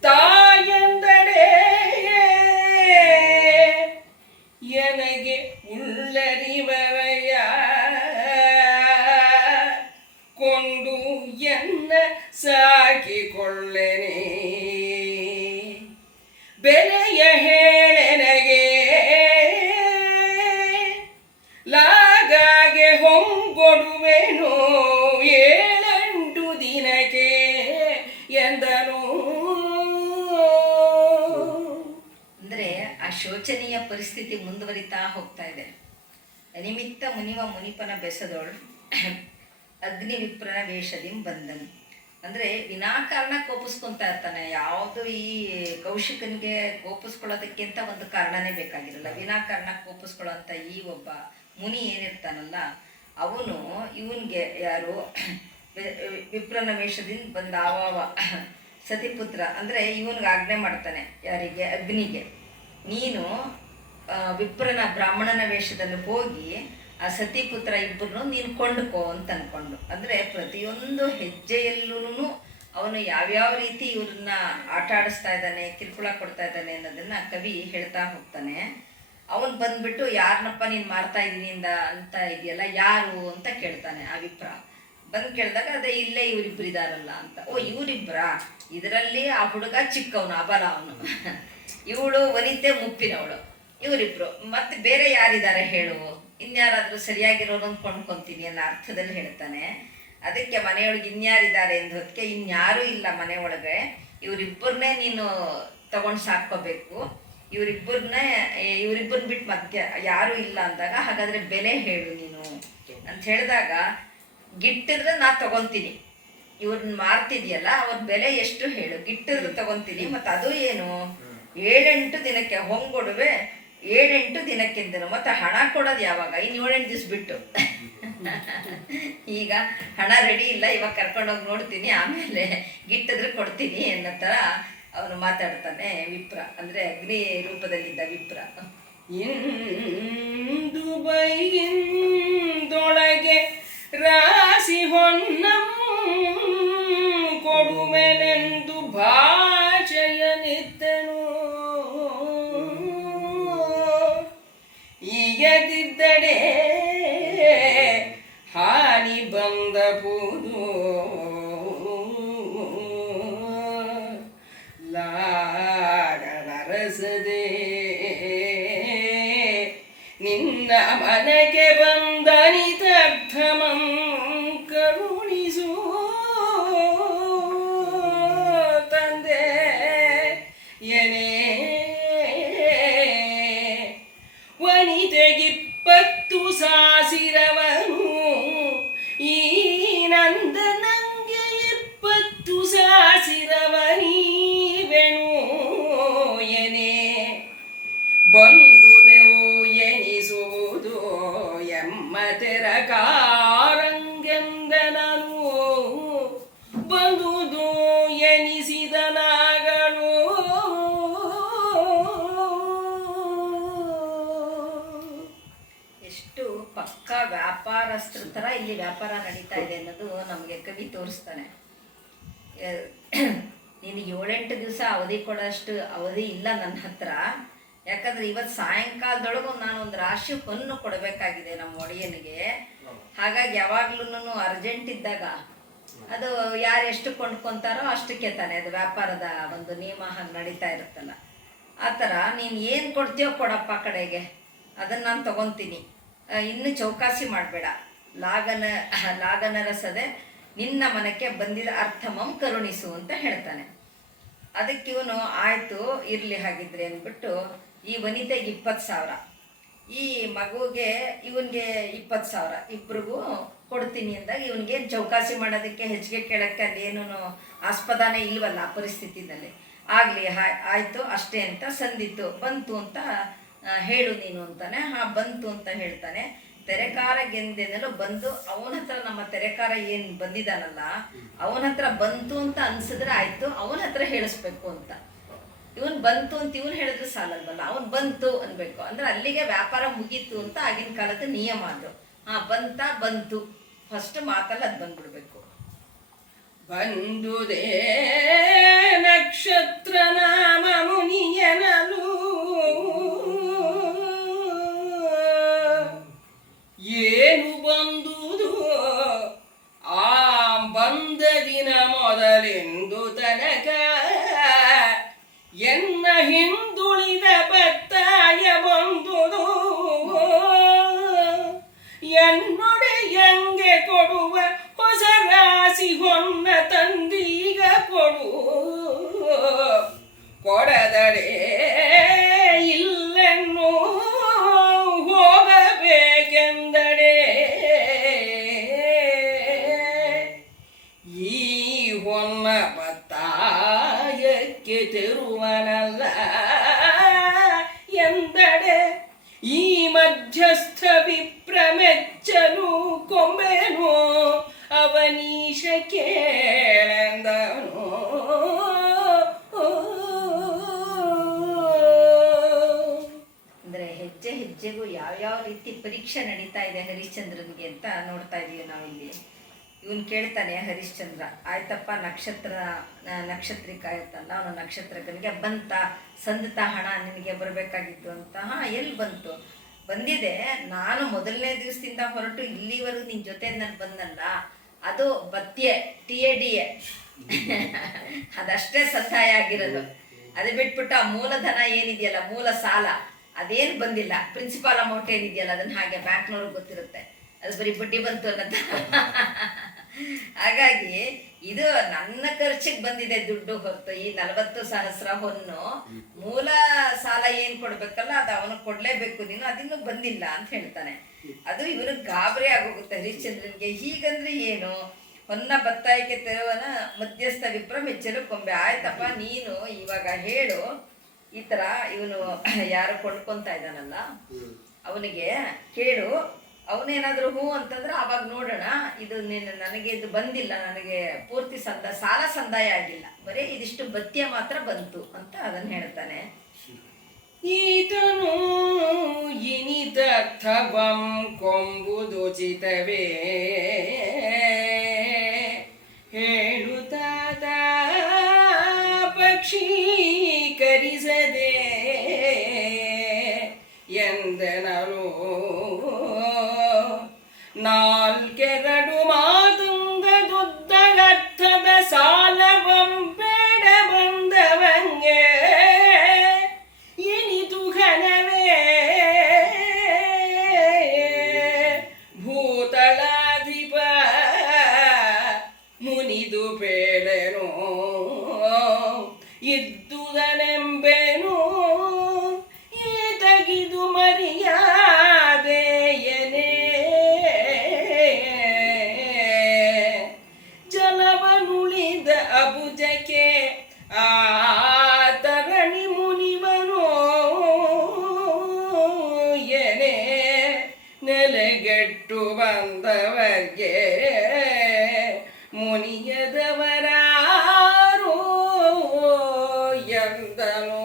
ತಾಯಂದಡೆ ಎನಗೆ ಉಳ್ಳರಿವರಯ ಕೊಂಡು ಎನ್ನ ಸಾಕಿಕೊಳ್ಳೆನೆ ಬೆಲೆಯ ಹೇಳೆನಗೆ ಲಾಗಾಗೆ ಹೊಂಗೊಡುವೆನು 7 ದಿನಕ್ಕೆ ಎಂದನು. ಅಂದರೆ ಆ ಶೋಚನೀಯ ಪರಿಸ್ಥಿತಿ ಮುಂದುವರಿತಾ ಹೋಗ್ತಾ ಇದೆ. ಅನಿಮಿತ್ತ ಮುನಿಪನ ಬೆಸದೋಳು ಅಗ್ನಿ ವಿಪ್ರನ ವೇಷದಿಂ ಬಂದನು. ಅಂದರೆ ವಿನಾಕಾರಣ ಕೋಪಿಸ್ಕೊತಾ ಇರ್ತಾನೆ. ಯಾವುದು ಈ ಕೌಶಿಕನಿಗೆ ಕೋಪಿಸ್ಕೊಳ್ಳೋದಕ್ಕಿಂತ ಒಂದು ಕಾರಣನೇ ಬೇಕಾಗಿರಲ್ಲ. ವಿನಾಕಾರಣ ಕೋಪಿಸ್ಕೊಳ್ಳೋಂಥ ಈ ಒಬ್ಬ ಮುನಿ ಏನಿರ್ತಾನಲ್ಲ, ಅವನು ಇವನಿಗೆ ಯಾರು ವಿಪ್ರನ ವೇಷದಿಂದ ಬಂದ ಸತಿಪುತ್ರ ಅಂದರೆ ಇವನಿಗೆ ಆಜ್ಞೆ ಮಾಡ್ತಾನೆ. ಯಾರಿಗೆ? ಅಗ್ನಿಗೆ. ನೀನು ವಿಪ್ರನ ಬ್ರಾಹ್ಮಣನ ವೇಷದಲ್ಲಿ ಹೋಗಿ ಆ ಸತಿಪುತ್ರ ಇಬ್ಬರನ್ನು ನೀನು ಕೊಂಡುಕೋ ಅಂತ ಅಂದ್ಕೊಂಡು. ಅಂದರೆ ಪ್ರತಿಯೊಂದು ಹೆಜ್ಜೆಯಲ್ಲೂ ಅವನು ಯಾವ್ಯಾವ ರೀತಿ ಇವ್ರನ್ನ ಆಟ ಆಡಿಸ್ತಾ ಇದ್ದಾನೆ, ಕಿರುಕುಳ ಕೊಡ್ತಾ ಇದ್ದಾನೆ ಅನ್ನೋದನ್ನ ಕವಿ ಹೇಳ್ತಾ ಹೋಗ್ತಾನೆ. ಅವನು ಬಂದ್ಬಿಟ್ಟು ಯಾರನ್ನಪ್ಪ ನೀನು ಮಾರ್ತಾ ಇದ್ದೀನಿ ಅಂತ ಇದೆಯಲ್ಲ, ಯಾರು ಅಂತ ಕೇಳ್ತಾನೆ. ಆ ವಿಪ್ರ ಬಂದು ಕೇಳಿದಾಗ ಅದೇ ಇಲ್ಲೇ ಇವರಿಬ್ರು ಇದಾರಲ್ಲ ಅಂತ. ಓ ಇವರಿಬ್ರಾ? ಇದರಲ್ಲಿ ಆ ಹುಡುಗ ಚಿಕ್ಕವನು, ಅಬಲ ಅವನು, ಇವಳು ವನಿತೆ ಮುಪ್ಪಿನವಳು, ಇವರಿಬ್ರು. ಮತ್ತೆ ಬೇರೆ ಯಾರಿದ್ದಾರೆ ಹೇಳು, ಇನ್ಯಾರಾದರೂ ಸರಿಯಾಗಿರೋರನ್ನು ಕೊಂಡ್ಕೊತೀನಿ ಅನ್ನೋ ಅರ್ಥದಲ್ಲಿ ಹೇಳ್ತಾನೆ. ಅದಕ್ಕೆ ಮನೆಯೊಳಗೆ ಇನ್ಯಾರಿದ್ದಾರೆ ಅಂದ ಹೊತ್ತಿಗೆ ಇನ್ಯಾರೂ ಇಲ್ಲ ಮನೆ ಒಳಗೆ, ಇವರಿಬ್ಬರನ್ನೇ ನೀನು ತಗೊಂಡು ಸಾಕೋಬೇಕು, ಇವರಿಬ್ಬರನ್ನ ಬಿಟ್ಟು ಮತ್ತೆ ಯಾರೂ ಇಲ್ಲ ಅಂದಾಗ ಹಾಗಾದರೆ ಬೆಲೆ ಹೇಳು ನೀನು ಅಂತ ಹೇಳಿದಾಗ, ಗಿಟ್ಟಿದ್ರೆ ನಾ ತಗೊತೀನಿ, ಇವ್ರನ್ನ ಮಾರ್ತಿದ್ಯಲ್ಲ ಅವ್ರ ಬೆಲೆ ಎಷ್ಟು ಹೇಳು, ಗಿಟ್ಟಿದ್ರೆ ತಗೊತೀನಿ, ಮತ್ತು ಅದು ಏನು 7-8 ದಿನಕ್ಕೆ ಹೊಂಗೊಡುವೆ, 7-8 ದಿನಕ್ಕಿಂತನೂ ಮತ್ತು ಹಣ ಕೊಡೋದು ಯಾವಾಗ? ಇನ್ನು 7-8 ದಿವಸ ಬಿಟ್ಟು. ಈಗ ಹಣ ರೆಡಿ ಇಲ್ಲ, ಇವಾಗ ಕರ್ಕೊಂಡೋಗಿ ನೋಡ್ತೀನಿ, ಆಮೇಲೆ ಗಿಟ್ಟಿದ್ರೆ ಕೊಡ್ತೀನಿ ಅನ್ನೋ ಥರ ಅವನು ಮಾತಾಡ್ತಾನೆ ವಿಪ್ರ, ಅಂದರೆ ಅಗ್ನಿ ರೂಪದಲ್ಲಿದ್ದ ವಿಪ್ರ. ಇಂದು ಬೈಯಿಂದೊಳಗೆ ರಾಶಿ ಹೊನ್ನಂ ಕೊಡುವೆನೆಂದು ಭಾಷೆಯನಿದ್ದನು. ಬರಿಯದಿದ್ದಡೆ ಹಾನಿ ಬಂದಬಹುದು ಲಾಗನರಸದೆ ನಿನ್ನ ಮನಕ್ಕೆ ಬಂದನಿತರ್ಥಮಂ ಕರುಣಿಸು ತಂದೆ ಎನೇ ವನಿತೆಗಿಪ್ಪತ್ತು ಸಾಸಿರವನು ಈ ನಂದ ನಂಗೆ 20 ಸಾಸಿರವನೀವೆನು ಎನೆ ಬಂದುದೆವು ಎನಿಸುವುದು ಎಮ್ಮ ತೆರಕಾರಂಗೆಂದನನು ಬಂದುದು ಎನಿಸಿದನಾಗಳು ಎಷ್ಟು ಪಕ್ಕಾ ವ್ಯಾಪಾರಸ್ಥರ ಥರ ಇಲ್ಲಿ ವ್ಯಾಪಾರ ನಡೀತಾ ಇದೆ ಅನ್ನೋದು ನಮಗೆ ಕವಿ ತೋರಿಸ್ತಾನೆ. ನಿನಗೆ 7-8 ದಿವಸ ಅವಧಿ ಕೊಡೋಷ್ಟು ಅವಧಿ ಇಲ್ಲ ನನ್ನ ಹತ್ರ. ಯಾಕಂದ್ರೆ ಇವತ್ತು ಸಾಯಂಕಾಲದೊಳಗೂ ನಾನು ಒಂದು ರಾಶಿ ಹೊನ್ನು ಕೊಡಬೇಕಾಗಿದೆ ನಮ್ಮ ಒಡೆಯನಿಗೆ. ಹಾಗಾಗಿ ಯಾವಾಗ್ಲೂ ಅರ್ಜೆಂಟ್ ಇದ್ದಾಗ ಅದು ಯಾರು ಎಷ್ಟು ಕೊಂಡ್ಕೊತಾರೋ ಅಷ್ಟಕ್ಕೆ ತಾನೆ ಅದು ವ್ಯಾಪಾರದ ಒಂದು ನಿಯಮ ಹಾಗೆ ನಡೀತಾ ಇರುತ್ತಲ್ಲ. ಆ ಥರ ನೀನು ಏನು ಕೊಡ್ತೀಯೋ ಕೊಡಪ್ಪ ಕಡೆಗೆ, ಅದನ್ನು ನಾನು ತಗೊತೀನಿ. ಇನ್ನು ಚೌಕಾಸಿ ಮಾಡಬೇಡ. ಲಾಗನರಸದೆ ನಿನ್ನ ಮನಕ್ಕೆ ಬಂದಿದ ಅರ್ಥಮಂ ಕರುಣಿಸು ಅಂತ ಹೇಳ್ತಾನೆ. ಅದಕ್ಕೆ ಇವನು ಆಯಿತು ಇರಲಿ ಹಾಗಿದ್ರೆ ಅಂದ್ಬಿಟ್ಟು ಈ ವನಿತೆಗೆ 20,000, ಈ ಮಗುಗೆ ಇವನಿಗೆ 20,000 ಇಬ್ರಿಗೂ ಕೊಡ್ತೀನಿ ಅಂದಾಗ ಇವನಿಗೆ ಚೌಕಾಸಿ ಮಾಡೋದಕ್ಕೆ ಹೆಚ್ಚಿಗೆ ಕೇಳೋಕ್ಕೆ ಅಲ್ಲಿ ಏನೂ ಆಸ್ಪದನೇ ಇಲ್ವಲ್ಲ ಆ ಪರಿಸ್ಥಿತಿನಲ್ಲಿ. ಆಗಲಿ ಆಯಿತು ಅಷ್ಟೇ ಅಂತ ಸಂದಿತ್ತು. ಬಂತು ಅಂತ ಹೇಳು ನೀನು ಅಂತಾನೆ. ಬಂತು ಅಂತ ಹೇಳ್ತಾನೆ. ತೆರೆಕಾರಗೆಂದೆನಲು ಬಂದು ಅವನ ಹತ್ರ ನಮ್ಮ ತೆರೆಕಾರ ಏನು ಬಂದಿದ್ದಾನಲ್ಲ ಅವನ ಹತ್ರ ಬಂತು ಅಂತ ಅನ್ಸಿದ್ರೆ ಆಯ್ತು, ಅವನ ಹತ್ರ ಹೇಳಿಸ್ಬೇಕು ಅಂತ. ಇವನ್ ಬಂತು ಅಂತ ಇವನು ಹೇಳಿದ್ರೆ ಸಾಲಲ್ವಲ್ಲ, ಅವನ್ ಬಂತು ಅನ್ಬೇಕು. ಅಂದ್ರೆ ಅಲ್ಲಿಗೆ ವ್ಯಾಪಾರ ಮುಗೀತು ಅಂತ ಆಗಿನ ಕಾಲದ ನಿಯಮ ಅದು. ಬಂತು ಫಸ್ಟ್ ಮಾತಲ್ಲ ಅದು ಬಂದ್ಬಿಡ್ಬೇಕು. ಬಂದುದೇ ನಕ್ಷತ್ರ ನಾಮ ಮುನಿಯನಲು ಏನು ಬಂದುದು ಆ ಬಂದ ದಿನ ಮೊದಲೆಂದು ತನಕ ಎನ್ನ ಹಿಂದುಳಿದ ಬತ್ತಾಯ ಬಂದುದು ಎನ್ನೊಡೆಯಂಗೆ ಕೊಡುವ ಹೊಸ ರಾಶಿ ಹೊನ್ನ ತಂದೀಗ ಕೊಡು ಕೊಡದಡೆ ಇಲ್ಲೆನ್ನು ಹೋಗಬೇಕೆಂದಡೆ ಈ ಹೊನ್ನ ಬತ್ತಾಯಕ್ಕೆ ತೆರುವನಲ್ಲ ಎಂದಡೆ ಈ ಮಧ್ಯಸ್ಥ ವಿಪ್ರಮೆಚ್ಚಲು ಕೊಂಬೆನು ಅವನೀಶ ಕೇಳೆಂದನು. ಅಂದ್ರೆ ಹೆಜ್ಜೆ ಹೆಜ್ಜೆಗೂ ಯಾವ್ಯಾವ ರೀತಿ ಪರೀಕ್ಷೆ ನಡೀತಾ ಇದೆ ಹರಿಶ್ಚಂದ್ರನಿಗೆ ಅಂತ ನೋಡ್ತಾ ಇದೀವಿ ನಾವಿಲ್ಲಿ. ಇವನು ಕೇಳ್ತಾನೆ ಹರಿಶ್ಚಂದ್ರ, ಆಯ್ತಪ್ಪ ನಕ್ಷತ್ರಿಕ ಆಯ್ತಲ್ಲ ಅವನು ನಕ್ಷತ್ರಕನಿಗೆ ಬಂತ ಸಂದತ ಹಣ ನಿನಗೆ ಬರಬೇಕಾಗಿತ್ತು ಅಂತ. ಎಲ್ಲಿ ಬಂತು? ಬಂದಿದೆ. ನಾನು ಮೊದಲನೇ ದಿವಸದಿಂದ ಹೊರಟು ಇಲ್ಲಿವರೆಗೂ ನಿನ್ನ ಜೊತೆ ನಾನು ಬಂದಲ್ಲ, ಅದು ಬತ್ಯೆ TADA ಅದಷ್ಟೇ ಸಂದಾಯ ಆಗಿರೋದು. ಅದು ಬಿಟ್ಬಿಟ್ಟು ಆ ಮೂಲಧನ ಏನಿದೆಯಲ್ಲ, ಮೂಲ ಸಾಲ ಅದೇನು ಬಂದಿಲ್ಲ. ಪ್ರಿನ್ಸಿಪಾಲ್ ಅಮೌಂಟ್ ಏನಿದೆಯಲ್ಲ ಅದನ್ನ ಹಾಗೆ ಬ್ಯಾಂಕ್ನವ್ರಿಗೆ ಗೊತ್ತಿರುತ್ತೆ, ಅದು ಬರೀ ಬಡ್ಡಿ ಬಂತು ಅನ್ನೋದು. ಹಾಗಾಗಿ ಇದು ನನ್ನ ಖರ್ಚಿಗೆ ಬಂದಿದೆ ದುಡ್ಡು ಹೊರತು ಈ 40,000 ಹೊನ್ನು ಮೂಲ ಸಾಲ ಏನ್ ಕೊಡ್ಬೇಕಲ್ಲ ಅದು ಅವನು ಕೊಡ್ಲೇಬೇಕು, ನೀನು ಅದಿನ್ನೂ ಬಂದಿಲ್ಲ ಅಂತ ಹೇಳ್ತಾನೆ. ಅದು ಇವನು ಗಾಬರಿ ಆಗೋಗುತ್ತೆ ಹರಿಶ್ಚಂದ್ರನ್ಗೆ. ಹೀಗಂದ್ರೆ ಏನು? ಹೊನ್ನ ಬತ್ತಾಯಿಕೆ ತೆರುವನ ಮಧ್ಯಸ್ಥ ವಿಪ್ರ ಮೆಚ್ಚಲು ಕೊಂಬೆ. ಆಯ್ತಪ್ಪ ನೀನು ಇವಾಗ ಹೇಳು, ಈ ತರ ಇವನು ಯಾರು ಕೊಂಡ್ಕೊಂತ ಇದ್ದಾನಲ್ಲ ಅವನಿಗೆ ಕೇಳು, ಅವನೇನಾದ್ರೂ ಹೂ ಅಂತಂದ್ರೆ ಅವಾಗ ನೋಡೋಣ. ಇದು ನನಗೆ ಇದು ಬಂದಿಲ್ಲ, ನನಗೆ ಪೂರ್ತಿ ಸಾಲ ಸಂದಾಯ ಆಗಿಲ್ಲ, ಬರೀ ಇದಿಷ್ಟು ಬತ್ಯ ಮಾತ್ರ ಬಂತು ಅಂತ ಅದನ್ನ ಹೇಳ್ತಾನೆ. ಈತನು ಇನಿತರ್ಥವಂ ಕೊಂಬುದುಚಿತವೇ ಹೇಳುತ್ತಾತ ಪಕ್ಷೀಕರಿಸದೆ ಎಂದೆನಲು ನಾಲ್ಕೆರಡು ಮಾತುಂಗದುದ್ದಗರ್ಥದ ಸಾಲವಂ ಬೇಡ ಬಂದವಂಗೆ ಇನಿತು ಘನವೇ ಭೂತಳಾಧಿಪ ಮುನಿದು ಬೇಡನು ಇದ್ದುದನೆಂಬೆನು ಈತಗಿದು ಮರ್ಯಾದೆಯನೇ ಜಲವನುಳಿದ ಅಬುಜಕ್ಕೆ ಆ ತರಣಿ ಮುನಿವನು ಎನೆ ನೆಲೆಗೆಟ್ಟು ಬಂದವರ್ಗೆ ಮುನಿಯದವರಾರು ಎಂದನು.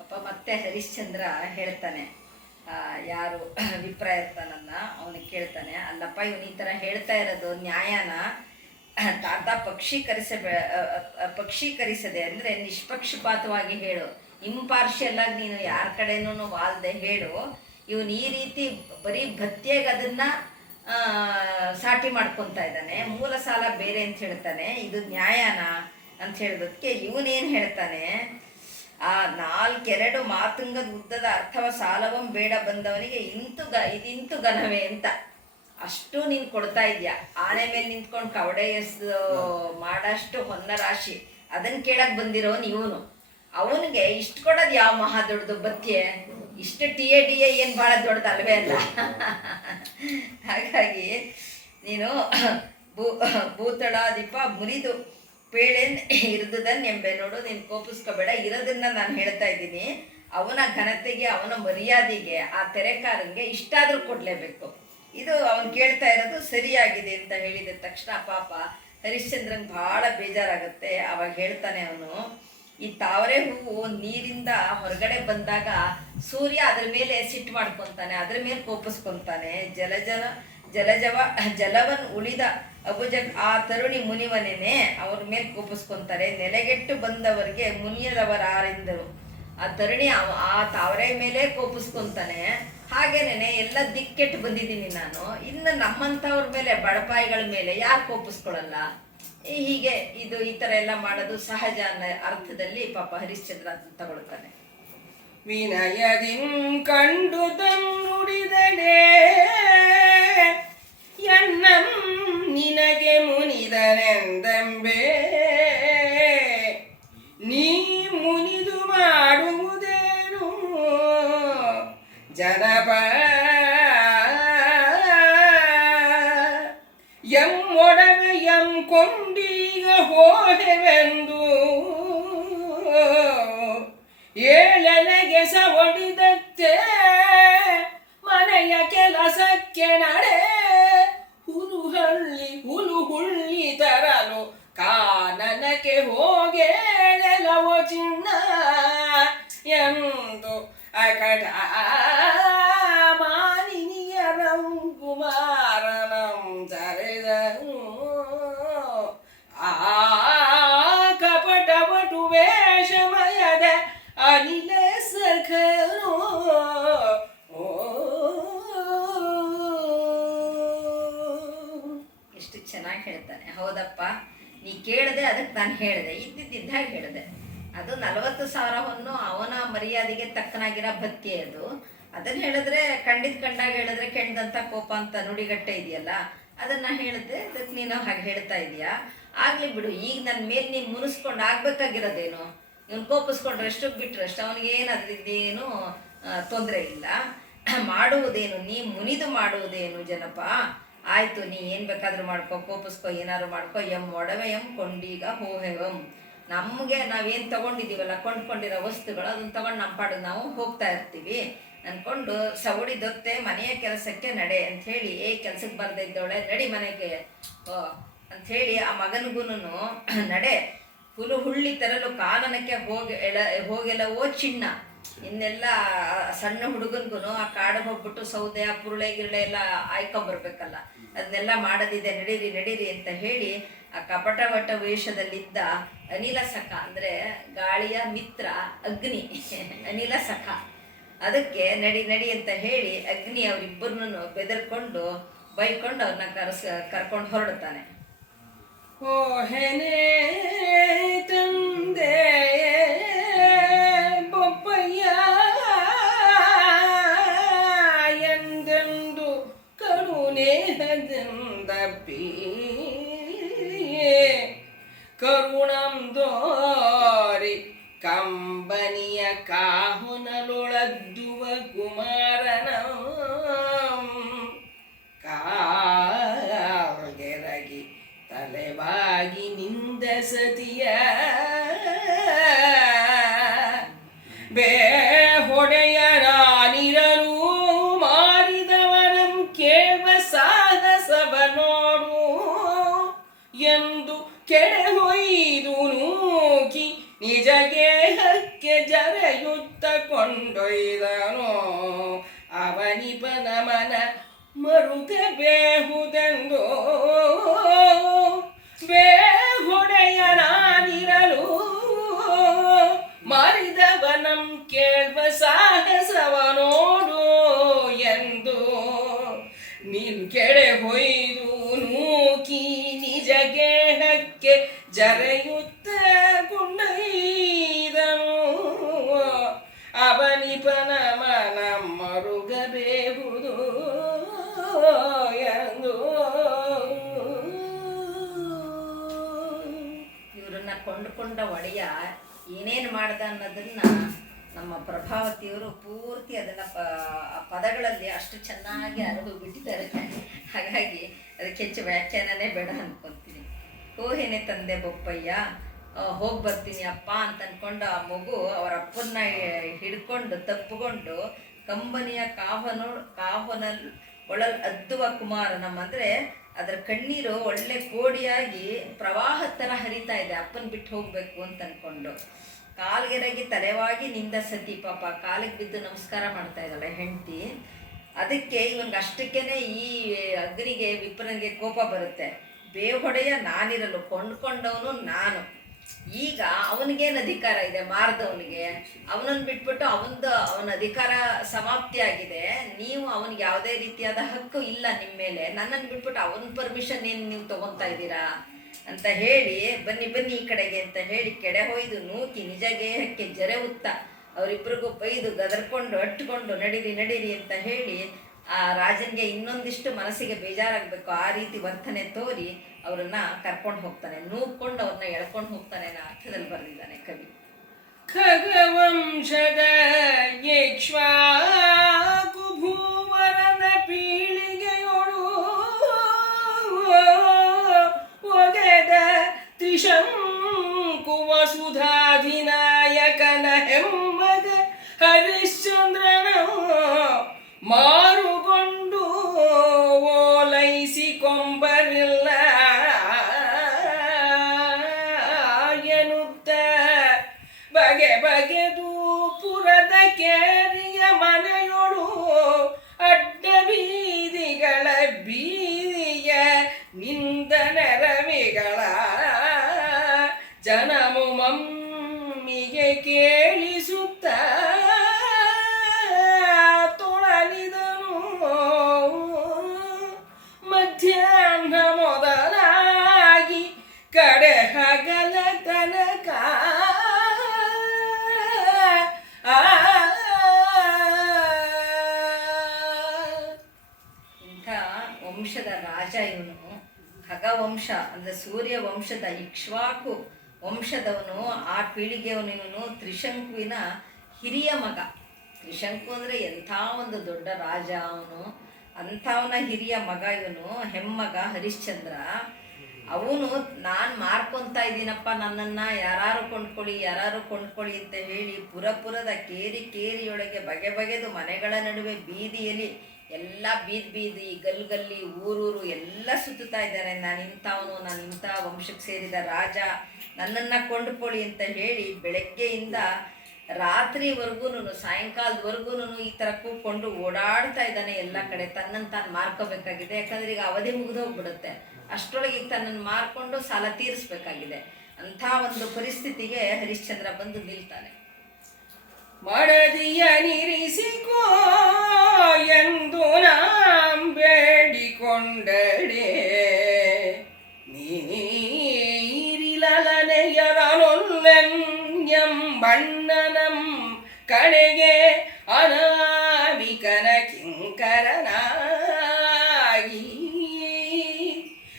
ಅಪ್ಪ ಮತ್ತೆ ಹರಿಶ್ಚಂದ್ರ ಹೇಳ್ತಾನೆ, ಯಾರು ವಿಪ್ರ ಇರ್ತಾನಲ್ಲ ಅವನಿಗೆ ಕೇಳ್ತಾನೆ, ಅಲ್ಲಪ್ಪ ಇವನು ಈ ಥರ ಹೇಳ್ತಾ ಇರೋದು ನ್ಯಾಯನ ತಾತ ಪಕ್ಷೀಕರಿಸದೆ ಅಂದರೆ ನಿಷ್ಪಕ್ಷಪಾತವಾಗಿ ಹೇಳು, ಇಂಪಾರ್ಷಿಯಲ್ ಆಗಿ ನೀನು ಯಾರ ಕಡೆನೂ ವಾಲ್ದೆ ಹೇಳು. ಇವನು ಈ ರೀತಿ ಬರೀ ಭತ್ಯೆಗೆ ಅದನ್ನ ಸಾಟಿ ಮಾಡ್ಕೊತಾ ಇದ್ದಾನೆ, ಮೂಲ ಸಾಲ ಬೇರೆ ಅಂತ ಹೇಳ್ತಾನೆ, ಇದು ನ್ಯಾಯನ ಅಂತ ಹೇಳೋದಕ್ಕೆ ಇವನೇನು ಹೇಳ್ತಾನೆ, ಆ ನಾಲ್ಕೆರಡು ಮಾತುಂಗದ ಉದ್ದದ ಅರ್ಥವ ಸಾಲವಂ ಬೇಡ ಬಂದವನಿಗೆ ಇಂತು ಘನವೇ ಅಂತ ಅಷ್ಟು ನೀನು ಕೊಡ್ತಾ ಇದ್ಯಾ. ಆನೆ ಮೇಲೆ ನಿಂತ್ಕೊಂಡು ಕವಡೆ ಮಾಡಷ್ಟು ಹೊನ್ನ ರಾಶಿ ಅದನ್ನ ಕೇಳಕ್ ಬಂದಿರೋನು ಇವನು. ಅವನಿಗೆ ಇಷ್ಟು ಕೊಡೋದು ಯಾವ ಮಹಾ ದೊಡ್ಡದು ಬತ್ಯೆ, ಇಷ್ಟು ಟಿ ಎ ಏನು ಭಾಳ ದೊಡ್ಡದಲ್ವೇ ಅಲ್ಲ. ಹಾಗಾಗಿ ನೀನು ಭೂತಳಾದೀಪ ಮುರಿದು ಪೇಳೆನ್ ಇರ್ದುದನ್ ಎಂಬೆ ನೋಡು, ನೀನು ಕೋಪಿಸ್ಕೋಬೇಡ, ಇರೋದನ್ನ ನಾನು ಹೇಳ್ತಾ ಇದ್ದೀನಿ. ಅವನ ಘನತೆಗೆ ಅವನ ಮರ್ಯಾದೆಗೆ ಆ ತೆರೆಕಾರನಿಗೆ ಇಷ್ಟಾದರೂ ಕೊಡಲೇಬೇಕು. ಇದು ಅವನು ಕೇಳ್ತಾ ಇರೋದು ಸರಿಯಾಗಿದೆ ಅಂತ ಹೇಳಿದ ತಕ್ಷಣ ಪಾಪ ಹರಿಶ್ಚಂದ್ರನ್ ಭಾಳ ಬೇಜಾರಾಗುತ್ತೆ. ಅವಾಗ ಹೇಳ್ತಾನೆ ಅವನು, ಈ ತಾವರೆ ಹೂವು ನೀರಿಂದ ಹೊರಗಡೆ ಬಂದಾಗ ಸೂರ್ಯ ಅದ್ರ ಮೇಲೆ ಸಿಟ್ಟು ಮಾಡ್ಕೊತಾನೆ, ಅದ್ರ ಮೇಲೆ ಕೋಪಿಸ್ಕೊತಾನೆ. ಜಲವನ್ ಉಳಿದ ಅಬುಜ ಆ ತರುಣಿ ಮುನಿವನೇನೆ ಅವ್ರ ಮೇಲೆ ಕೋಪಿಸ್ಕೊಂತಾರೆ. ನೆಲೆಗೆಟ್ಟು ಬಂದವರಿಗೆ ಮುನಿಯದವರಾರೆಂದರು. ಆ ತರುಣಿ ಆ ತಾವರೆ ಮೇಲೆ ಕೋಪಿಸ್ಕೊಂತಾನೆ. ಹಾಗೇನೆ ಎಲ್ಲ ದಿಕ್ಕೆಟ್ಟು ಬಂದಿದ್ದೀನಿ ನಾನು, ಇನ್ನು ನಮ್ಮಂಥವ್ರ ಮೇಲೆ ಬಡಪಾಯಿಗಳ ಮೇಲೆ ಯಾರು ಕೋಪಿಸ್ಕೊಳ್ಳಲ್ಲ. ಹೀಗೆ ಇದು ಈ ಥರ ಎಲ್ಲ ಮಾಡೋದು ಸಹಜ ಅನ್ನೋ ಅರ್ಥದಲ್ಲಿ ಪಾಪ ಹರಿಶ್ಚಂದ್ರ ತಗೊಳ್ತಾನೆ. ವಿನಯದಿಂ ಕಂಡು ನುಡಿದಡೆ ಎನ್ನಂ ನಿನಗೆ ಮುನಿದನೆಂದಂಬೆ ನೀ ಮುನಿದು ಮಾಡುವುದೇನು ಜನಪ ಎಂ ಒಡವೆ ಎಂ ಕೊಂಡೀಗ ಹೋದೆವೆಂದು ಏಳೆಲೆಗೆ ಸವಡಿದತ್ತೆ ಮನೆಯ ಕೆಲಸಕ್ಕೆ ನಡೆ ಹುಳುಹುಳ್ಳಿ ತರಲು ಕಾನನಕ್ಕೆ ಹೋಗೇಳೆಲವೋ ಚಿನ್ನ ಎಂದು ಅಕಟ ಮಾನಿನಿಯರಂ ಕುಮಾರನಂ ತರೆದನು. ಆ ಕಪಟವಟು ವೇಷಮಯದ ಅನಿಲ ಸಖನು ಎಷ್ಟು ಚೆನ್ನಾಗಿ ಹೇಳ್ತಾನೆ. ಹೌದಪ್ಪ, ನೀ ಕೇಳದೆ, ಅದಕ್ಕೆ ನಾನು ಹೇಳಿದೆ, ಇದ್ದಿದ್ದಾಗ ಹೇಳಿದೆ. ಅದು 40,000 ಅವನ ಮರ್ಯಾದೆಗೆ ತಕ್ಕನಾಗಿರೋ ಭತ್ಯೆ ಅದು. ಅದನ್ನು ಹೇಳಿದ್ರೆ ಕಂಡಾಗ ಹೇಳಿದ್ರೆ ಕೆಂಡದಂಥ ಕೋಪ ಅಂತ ನುಡಿಗಟ್ಟೆ ಇದೆಯಲ್ಲ, ಅದನ್ನ ಹೇಳಿದೆ. ಅದಕ್ಕೆ ನೀನು ಹಾಗೆ ಹೇಳ್ತಾ ಇದೀಯಾ, ಆಗ್ಲಿ ಬಿಡು. ಈಗ ನನ್ನ ಮೇಲೆ ನೀನು ಮುನಿಸ್ಕೊಂಡು ಆಗ್ಬೇಕಾಗಿರೋದೇನು, ಇವನು ಕೋಪಿಸ್ಕೊಂಡ್ರೆ ಎಷ್ಟಕ್ಕೆ ಬಿಟ್ರೆ ಅಷ್ಟು, ಅವನಿಗೇನು ಅದರಿಂದೇನು ತೊಂದರೆ ಇಲ್ಲ. ಮಾಡುವುದೇನು, ನೀ ಮುನಿದು ಮಾಡುವುದೇನು ಜನಪ. ಆಯಿತು, ನೀ ಏನು ಬೇಕಾದ್ರೂ ಮಾಡ್ಕೊ, ಕೋಪಿಸ್ಕೊ, ಏನಾದ್ರು ಮಾಡ್ಕೊ. ಎಂ ಒಡವೆ ಎಂ ಕೊಂಡೀಗ ಹೋಹೆವಂ. ನಮಗೆ ನಾವೇನು ತೊಗೊಂಡಿದ್ದೀವಲ್ಲ, ಕೊಂಡ್ಕೊಂಡಿರೋ ವಸ್ತುಗಳು, ಅದನ್ನು ತೊಗೊಂಡು ನಮ್ಮ ಪಾಡಿಗೆ ನಾವು ಹೋಗ್ತಾ ಇರ್ತೀವಿ ಅಂದ್ಕೊಂಡು ಸವಡಿದೊತ್ತೆ ಮನೆಯ ಕೆಲಸಕ್ಕೆ ನಡೆ ಅಂಥೇಳಿ, ಕೆಲ್ಸಕ್ಕೆ ಬರದೇ ಇದ್ದವಳೆ ನಡಿ ಮನೆಗೆ ಅಂಥೇಳಿ ಆ ಮಗನಿಗೂ ನಡೆ ಹುಳ್ಳಿ ತರಲು ಕಾನನಕ್ಕೆ ಹೋಗೆಲವೋ ಚಿನ್ನ. ಇನ್ನೆಲ್ಲ ಸಣ್ಣ ಹುಡುಗನ್ಗೂ ಆ ಕಾಡು ಹೋಗ್ಬಿಟ್ಟು ಸೌದೆ ಪುರುಳೆ ಗಿರುಳೆ ಎಲ್ಲ ಆಯ್ಕೊಂಬರ್ಬೇಕಲ್ಲ, ಅದನ್ನೆಲ್ಲ ಮಾಡೋದಿದೆ, ನಡೀರಿ ನಡೀರಿ ಅಂತ ಹೇಳಿ ಆ ಕಪಟವಟ ವೇಷದಲ್ಲಿದ್ದ ಅನಿಲ ಸಖ ಅಂದರೆ ಗಾಳಿಯ ಮಿತ್ರ ಅಗ್ನಿ ಅನಿಲ ಸಖ, ಅದಕ್ಕೆ ನಡಿ ನಡಿ ಅಂತ ಹೇಳಿ ಅಗ್ನಿ ಅವರಿಬ್ಬರನ್ನು ಬೆದರ್ಕೊಂಡು ಬೈಕೊಂಡು ಅವ್ರನ್ನ ಕರ್ಕೊಂಡು ಹೊರಡ್ತಾನೆ. ಓ ಹೆನೆ ತಂದೆ ಬೊಪ್ಪಯ್ಯ ಎಂದೆಂದು ಕರುಣೇಹದಿಂದಪ್ಪಿ ಕರುಣಂ ದೋರಿ ಕಂಬನಿಯ ಕಾಹುನಲೊಳದ್ದುವ ಕುಮಾರನ ಕಾಗೆರಗಿ ತಲೆವಾಗಿ ನಿಂದ ಸತಿಯ ಹೊಡೆಯರಾನಿರಲು ಮಾರಿದವನಂ ಕೇಳುವ ಸಾಹಸವ ನೋಡು ಎಂದು ಕೆಡೆ ಹೊಯ್ದು ನೂಕಿ ನಿಜ ಗೇಹಕ್ಕೆ ಜರೆಯುತ್ತ ಕೊಂಡೊಯ್ದನು. ಅವನಿಪನ ಮನ ಮರುಗ ಬೇಹುದೆಂದು ಬೇಹೊಡೆಯನಾನಿರಲು ಮಾರಿದವನಂ ಕೇಳುವ ಸಾಹಸವ ನೋಡು ಎಂದು ನೀನು ಕೆಡೆ ಹೊಯ್ದು ನೂಕಿ ನಿಜ ಗೇಹಕ್ಕೆ ಜರೆಯುತ್ತ ಕೊಂಡೊಯ್ದನು. ಅವನಿಪನ ಮನ ಮರುಗಬೇಹುದು ಎಂದು. ಇವರನ್ನ ಕೊಂಡುಕೊಂಡ ಒಡೆಯ ಏನೇನು ಮಾಡ್ದ ಅನ್ನೋದನ್ನ ನಮ್ಮ ಪ್ರಭಾವತಿಯವರು ಪೂರ್ತಿ ಅದನ್ನ ಪದಗಳಲ್ಲಿ ಅಷ್ಟು ಚೆನ್ನಾಗಿ ಅರದು ಬಿಟ್ಟಿದ್ದಾರೆ. ಹಾಗಾಗಿ ಅದಕ್ಕೆ ಹೆಚ್ಚು ವ್ಯಾಖ್ಯಾನನೇ ಬೇಡ ಅನ್ಕೊಂತೀನಿ. ಕೋಹೆನೆ ತಂದೆ ಬೊಪ್ಪಯ್ಯ, ಹೋಗಿ ಬರ್ತೀನಿ ಅಪ್ಪ ಅಂತ ಅನ್ಕೊಂಡು ಆ ಮಗು ಅವರ ಅಪ್ಪನ್ನ ಹಿಡ್ಕೊಂಡು ತಪ್ಪುಕೊಂಡು ಕಂಬನಿಯ ಕಾಹೊನಲ್ ಒಳಲ್ ಅದ್ದುವ ಕುಮಾರನಮ್ಮ ಅಂದರೆ ಅದರ ಕಣ್ಣೀರು ಒಳ್ಳೆ ಕೋಡಿಯಾಗಿ ಪ್ರವಾಹ ಥರ ಹರಿತಾ ಇದೆ, ಅಪ್ಪನ ಬಿಟ್ಟು ಹೋಗ್ಬೇಕು ಅಂತ ಅನ್ಕೊಂಡು. ಕಾಲ್ಗೆರಗಿ ತಲೆವಾಗಿ ನಿಂದ ಸತಿ, ಪಾಪ ಕಾಲಿಗೆ ಬಿದ್ದು ನಮಸ್ಕಾರ ಮಾಡ್ತಾ ಇದ್ದಾಳೆ ಹೆಂಡತಿ. ಅದಕ್ಕೆ ಇವನ್ಗೆ ಅಷ್ಟಕ್ಕೇನೆ ಈ ಅಗ್ನಿಗೆ ವಿಪ್ರನಿಗೆ ಕೋಪ ಬರುತ್ತೆ. ಬೇಹೊಡೆಯ ನಾನಿರಲು, ಕೊಂಡ್ಕೊಂಡವನು ನಾನು, ಈಗ ಅವನಿಗೇನು ಅಧಿಕಾರ ಇದೆ ಮಾರ್ದವನಿಗೆ? ಅವನನ್ನು ಬಿಟ್ಬಿಟ್ಟು ಅವನ ಅಧಿಕಾರ ಸಮಾಪ್ತಿ ಆಗಿದೆ, ನೀವು ಅವನಿಗೆ ಯಾವುದೇ ರೀತಿಯಾದ ಹಕ್ಕು ಇಲ್ಲ ನಿಮ್ಮ ಮೇಲೆ, ನನ್ನನ್ನು ಬಿಟ್ಬಿಟ್ಟು ಅವನ ಪರ್ಮಿಷನ್ ಏನು ನೀವು ತಗೊತಾ ಇದ್ದೀರಾ ಅಂತ ಹೇಳಿ ಬನ್ನಿ ಬನ್ನಿ ಈ ಕಡೆಗೆ ಅಂತ ಹೇಳಿ ಕೆಡೆ ಹೊಯ್ದು ನೂಕಿ ನಿಜ ಗೇಹಕ್ಕೆ ಜರೆ ಉತ್ತ ಅವರಿಬ್ಬರಿಗೂ ಬೈದು ಗದರ್ಕೊಂಡು ಅಟ್ಕೊಂಡು ನಡೀರಿ ನಡೀರಿ ಅಂತ ಹೇಳಿ ಆ ರಾಜನಿಗೆ ಇನ್ನೊಂದಿಷ್ಟು ಮನಸ್ಸಿಗೆ ಬೇಜಾರಾಗಬೇಕು ಆ ರೀತಿ ವರ್ತನೆ ತೋರಿ ಅವರನ್ನ ಕರ್ಕೊಂಡು ಹೋಗ್ತಾನೆ, ನೂಕೊಂಡು ಅವ್ರನ್ನ ಎಳ್ಕೊಂಡು ಹೋಗ್ತಾನೆ ಅನ್ನೋ ಅರ್ಥದಲ್ಲಿ ಬರೆದಿದ್ದಾನೆ ಕವಿ. ಖಗವಂಶದ ಇಕ್ಷ್ವಾಕು ಭೂವರನ ಪೀಳಿಗೆಯೊಳು ಒಗೆದ ತ್ರಿಶಂಕು ವಸುಧಾಧಿನಾಯಕನ ಹೆಮ್ಮಗ ಹರಿಶ್ಚಂದ್ರನ ಮಾರುಗೊಂಡು ಓಲೈಸಿ ಕೊಂಬರಿಲ್ಲ ಎನ್ನುತ್ತ ಬಗೆ ಬಗೆದು ಪುರದ ಕೇರಿಯ ಮನೆಯೊಳು ಅಡ್ಡ ಬೀದಿಗಳ ಬೀದಿಯ ನಿಂದನರವಿಗಳ ಜನಮು ಮಮ್ಮಿಗೆ ಕೇಳಿಸುತ್ತ ತೊಳಲಿದನು. ಮಧ್ಯಾಹ್ನ ಮೊದಲಾಗಿ ಕಡೆ ಹಗಲ ತನಕ ಇಂಥ ವಂಶದ ರಾಜ ಇವನು. ಖಗವಂಶ ಅಂದರೆ ಸೂರ್ಯ ವಂಶದ ಇಕ್ಷ್ವಾಕು ವಂಶದವನು, ಆ ಪೀಳಿಗೆಯವನು ಇವನು. ತ್ರಿಶಂಕುವಿನ ಹಿರಿಯ ಮಗ. ತ್ರಿಶಂಕು ಅಂದರೆ ಎಂಥ ಒಂದು ದೊಡ್ಡ ರಾಜ ಅವನು, ಅಂಥವನ ಹಿರಿಯ ಮಗ ಇವನು, ಹೆಮ್ಮಗ ಹರಿಶ್ಚಂದ್ರ. ಅವನು ನಾನು ಮಾರ್ಕೊತಾ ಇದ್ದೀನಪ್ಪ, ನನ್ನನ್ನು ಯಾರು ಕೊಂಡ್ಕೊಳ್ಳಿ ಅಂತ ಹೇಳಿ ಪುರದ ಕೇರಿಯೊಳಗೆ ಬಗೆ ಬಗೆದು ಮನೆಗಳ ನಡುವೆ ಬೀದಿಯಲ್ಲಿ ಎಲ್ಲ ಬೀದಿ ಗಲ್ಲಿ ಊರೂರು ಎಲ್ಲ ಸುತ್ತುತ್ತಾ ಇದ್ದಾರೆ. ನಾನು ಇಂಥ ವಂಶಕ್ಕೆ ಸೇರಿದ ರಾಜ, ನನ್ನನ್ನು ಕೊಂಡುಕೊಳ್ಳಿ ಅಂತ ಹೇಳಿ ಬೆಳಗ್ಗೆಯಿಂದ ರಾತ್ರಿವರೆಗೂ ಸಾಯಂಕಾಲದವರೆಗೂ ಈ ಥರ ಕೂತ್ಕೊಂಡು ಓಡಾಡ್ತಾ ಇದ್ದಾನೆ ಎಲ್ಲ ಕಡೆ. ತನ್ನನ್ನು ತಾನು ಮಾರ್ಕೋಬೇಕಾಗಿದೆ, ಯಾಕಂದರೆ ಈಗ ಅವಧಿ ಮುಗಿದೋಗ್ಬಿಡುತ್ತೆ. ಅಷ್ಟರೊಳಗೆ ಈಗ ತನ್ನನ್ನು ಮಾರ್ಕೊಂಡು ಸಾಲ ತೀರಿಸ್ಬೇಕಾಗಿದೆ. ಅಂಥ ಒಂದು ಪರಿಸ್ಥಿತಿಗೆ ಹರಿಶ್ಚಂದ್ರ ಬಂದು ನಿಲ್ತಾನೆ. ಮಡದಿಯ ನಿರಿಸಿಕೋ ಎಂದು ನಾಂ ಬೇಡಿಕೊಂಡಡೆ ನೀರಿಲನೆಯರನೊಲ್ಲೆಂಬಣ್ಣನಂ ಕಡೆಗೆ ಅನಾಮಿಕನ ಕಿಂಕರನಾಗಿ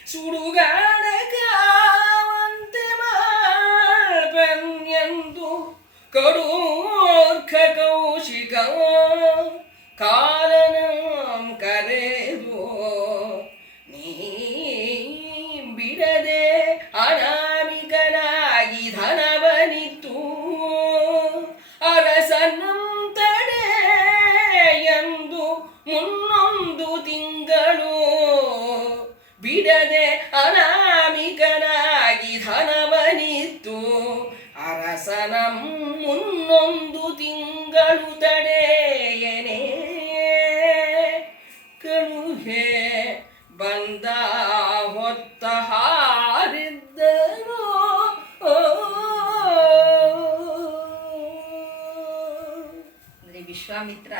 ಸುಡುಗಾಡ ಕಾವಂತೆ ಮಾಳ್ಪೆನ್ಯೆಂದು ಕಡೂರ್ಖ ಕೌಶಿಕ ಕಾಲನಂ ಕರೆದು ನೀ ಬಿಡದೆ ಅನಾಮಿಕನಾಗಿ ಧನವನಿತ್ತು ಅರಸನಂ ತಡೆ ಎಂದು ಮುನ್ನೊಂದು ತಿಂಗಳು ಬಿಡದೆ ಅನಾಮಿಕನಾಗಿ ಧನವನಿತ್ತು ಅರಸನಂ ಮುನ್ನೊಂದು ತಿಂಗಳು ತಡೆಯನೆ ಕಳುಹೆ ಬಂದ ಹೊತ್ತ ಹಾರಿದ್ದನು. ಅಂದರೆ ವಿಶ್ವಾಮಿತ್ರ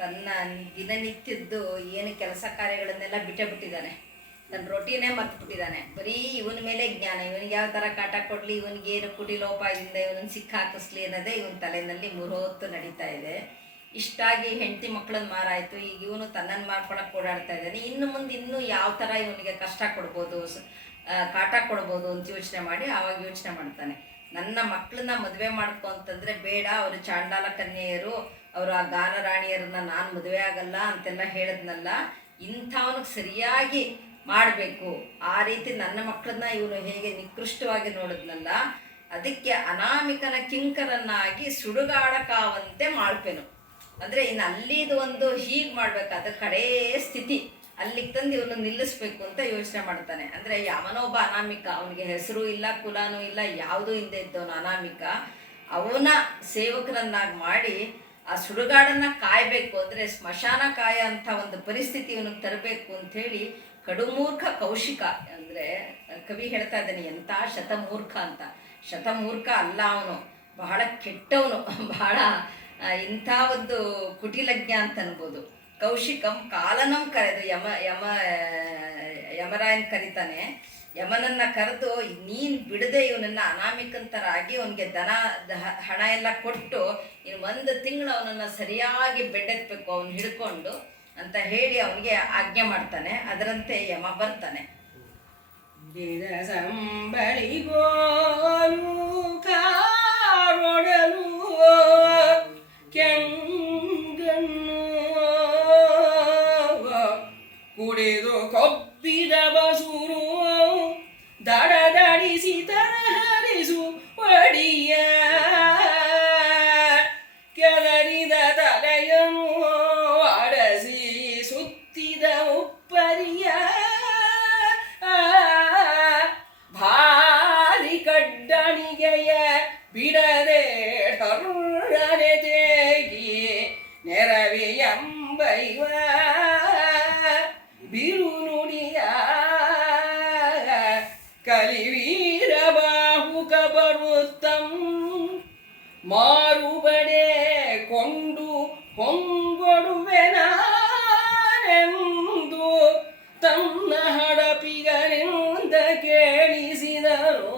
ತನ್ನ ದಿನನಿತ್ಯದ್ದು ಏನು ಕೆಲಸ ಕಾರ್ಯಗಳನ್ನೆಲ್ಲ ಬಿಟ್ಟಿದ್ದಾನೆ. ತನ್ನ ರೊಟೀನೇ ಮರ್ತ್ಬಿಟ್ಟಿದ್ದಾನೆ. ಬರೀ ಇವನ ಮೇಲೆ ಜ್ಞಾನ, ಇವನಿಗೆ ಯಾವ ಥರ ಕಾಟ ಕೊಡಲಿ, ಇವನಿಗೆ ಏನು ಕುಟಿಲೋಪಾಯದಿಂದ ಇವನನ್ನು ಸಿಕ್ಕಾಕಿಸ್ಲಿ ಅನ್ನೋದೇ ಇವನ ತಲೆಯಲ್ಲಿ 3 ಹೊತ್ತು ನಡೀತಾ ಇದೆ. ಇಷ್ಟಾಗಿ ಹೆಂಡತಿ ಮಕ್ಕಳನ್ನ ಮಾರಾಯಿತು, ಈಗ ಇವನು ತನ್ನನ್ನು ಮಾರ್ಕೊಳಕ್ಕೆ ಓಡಾಡ್ತಾ ಇದ್ದಾನೆ. ಇನ್ನು ಮುಂದೆ ಇನ್ನೂ ಯಾವ ಥರ ಇವನಿಗೆ ಕಷ್ಟ ಕೊಡ್ಬೋದು, ಕಾಟ ಕೊಡ್ಬೋದು ಅಂತ ಯೋಚನೆ ಮಾಡಿ ಆವಾಗ ಯೋಚನೆ ಮಾಡ್ತಾನೆ. ನನ್ನ ಮಕ್ಕಳನ್ನ ಮದುವೆ ಮಾಡ್ಕೊ ಅಂತಂದರೆ ಬೇಡ, ಅವರು ಚಾಂಡಾಲ ಕನ್ಯೆಯರು, ಅವರು ಆ ಗಾನರಾಣಿಯರನ್ನ ನಾನು ಮದುವೆ ಆಗಲ್ಲ ಅಂತೆಲ್ಲ ಹೇಳಿದ್ನಲ್ಲ, ಇಂಥವನಿಗೆ ಸರಿಯಾಗಿ ಮಾಡಬೇಕು. ಆ ರೀತಿ ನನ್ನ ಮಕ್ಕಳನ್ನ ಇವನು ಹೇಗೆ ನಿಕೃಷ್ಟವಾಗಿ ನೋಡಿದ್ನಲ್ಲ, ಅದಕ್ಕೆ ಅನಾಮಿಕನ ಕಿಂಕರನ್ನಾಗಿ ಸುಡುಗಾಡಕಾವಂತೆ ಮಾಡ್ಪೆನು. ಅಂದರೆ ಇನ್ನು ಅಲ್ಲಿದು ಒಂದು ಹೀಗೆ ಮಾಡಬೇಕಾದ್ರೆ ಕಡೇ ಸ್ಥಿತಿ ಅಲ್ಲಿಗೆ ತಂದು ಇವನು ನಿಲ್ಲಿಸ್ಬೇಕು ಅಂತ ಯೋಚನೆ ಮಾಡ್ತಾನೆ. ಅಂದರೆ ಯಾವನೊಬ್ಬ ಅನಾಮಿಕ, ಅವನಿಗೆ ಹೆಸರು ಇಲ್ಲ, ಕುಲನೂ ಇಲ್ಲ, ಯಾವುದೂ ಇಲ್ಲದೆ ಇದ್ದವನು ಅನಾಮಿಕ, ಅವನ ಸೇವಕರನ್ನಾಗಿ ಮಾಡಿ ಆ ಸುಡುಗಾಡನ್ನು ಕಾಯಬೇಕು. ಅಂದರೆ ಸ್ಮಶಾನ ಕಾಯ ಅಂತ ಒಂದು ಪರಿಸ್ಥಿತಿ ಇವನಿಗೆ ತರಬೇಕು ಅಂಥೇಳಿ ಕಡುಮೂರ್ಖ ಕೌಶಿಕ, ಅಂದರೆ ಕವಿ ಹೇಳ್ತಾ ಇದ್ದಾನೆ ಎಂಥ ಶತಮೂರ್ಖ ಅಂತ. ಶತಮೂರ್ಖ ಅಲ್ಲ, ಅವನು ಬಹಳ ಕೆಟ್ಟವನು, ಬಹಳ ಇಂಥ ಒಂದು ಕುಟಿಲಜ್ಞ ಅಂತ ಅನ್ಬೋದು. ಕೌಶಿಕಂ ಕಾಲನಂ ಕರೆದು ಯಮರಾಯನ್ ಕರೀತಾನೆ. ಯಮನನ್ನು ಕರೆದು ನೀನು ಬಿಡದೆ ಇವನನ್ನು ಅನಾಮಿಕಂತರಾಗಿ ಅವನಿಗೆ ಹಣ ಎಲ್ಲ ಕೊಟ್ಟು ಇನ್ನು 1 ತಿಂಗಳು ಅವನನ್ನು ಸರಿಯಾಗಿ ಬೆಡ್ಡೆತ್ಬೇಕು, ಅವನು ಹಿಡ್ಕೊಂಡು ಅಂತ ಹೇಳಿ ಅವನಿಗೆ ಆಜ್ಞೆ ಮಾಡ್ತಾನೆ. ಅದರಂತೆ ಯಮ ಬರ್ತಾನೆ. ಬಿದ ಸಂಬಳಿಗೋನು ಕಾರೊಡಲು ಕೆಂಗನ್ನು ಕುಡಿದು ಕೊಬ್ಬಿದ ಬಸುರು ದಡದಡಿಸಿ ತರಹರಿಸು ಒಡಿಯ ಕೆದರಿದ ತಲೆಯನು ಅಡಸಿ ಸುತ್ತಿದ ಉಪ್ಪರಿಯ ಭಾರಿ ಕಡ್ಡಣಿಗೆಯ ಬಿಡದೆ ಠರ್ರನೆ ತೇಗಿ ನೆರವಿ ಎಂಬೈವ ಬಿರು ನುಡಿಯ ಕಲಿವೀರ ಬಾಹುಕ ಬರುತ್ತಂ ಮಾರುಬಡೆ ಕೊಂಡು ಹೊಂಗೊಡುವೆನೆಂದು ತನ್ನ ಹಡಪಿಗನಿಂದ ಕೇಳಿಸಿದರು.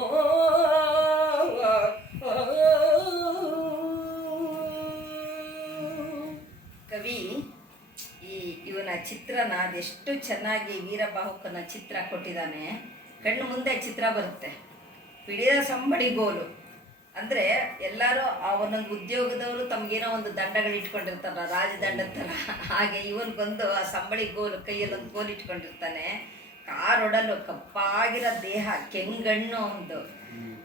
ಕವಿ ಇವನ ಚಿತ್ರನ ಅದೆಷ್ಟು ಚೆನ್ನಾಗಿ ವೀರಬಾಹುಕನ ಚಿತ್ರ ಕೊಟ್ಟಿದ್ದಾನೆ. ಕಣ್ಣು ಮುಂದೆ ಚಿತ್ರ ಬರುತ್ತೆ. ಪಿಡಿದ ಸಂಬಳಿಗೋಲು ಅಂದರೆ ಎಲ್ಲರೂ ಆ ಒಂದೊಂದು ಉದ್ಯೋಗದವರು ತಮಗೇನೋ ಒಂದು ದಂಡಗಳು ಇಟ್ಕೊಂಡಿರ್ತಾರ, ರಾಜದಂಡದ ಥರ. ಹಾಗೆ ಇವನಿಗೊಂದು ಆ ಸಂಬಳಿ ಗೋಲು, ಕೈಯಲ್ಲೊಂದು ಗೋಲು ಇಟ್ಕೊಂಡಿರ್ತಾನೆ. ಕಾರೊಡಲು ಕಪ್ಪಾಗಿರೋ ದೇಹ, ಕೆಂಗಣ್ಣು ಒಂದು,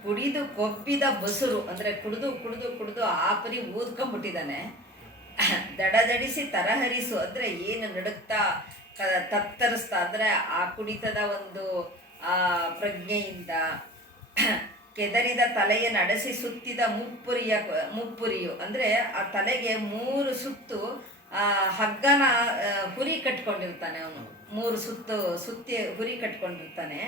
ಕುಡಿದು ಕೊಬ್ಬಿದ ಬಸುರು ಅಂದರೆ ಕುಡಿದು ಕುಡಿದು ಕುಡಿದು ಆಪರಿ ಊದ್ಕೊಂಡ್ಬಿಟ್ಟಿದ್ದಾನೆ. ದಡದಡಿಸಿ ತರಹರಿಸು ಅಂದರೆ ಏನು ನಡುಕ್ತಾ ತತ್ತರಿಸ್ತಾ, ಅಂದರೆ ಆ ಕುಡಿತದ ಒಂದು ಪ್ರಜ್ಞೆಯಿಂದ ಕೆದರಿದ ತಲೆಯನ್ನು ಅಡಸಿ ಸುತ್ತಿದ ಮುಪ್ಪುರಿಯು ಅಂದರೆ ಆ ತಲೆಗೆ 3 ಸುತ್ತು ಹಗ್ಗನ ಹುರಿ ಕಟ್ಕೊಂಡಿರ್ತಾನೆ ಅವನು. 3 ಸುತ್ತಿ ಹುರಿ ಕಟ್ಕೊಂಡಿರ್ತಾನೆ.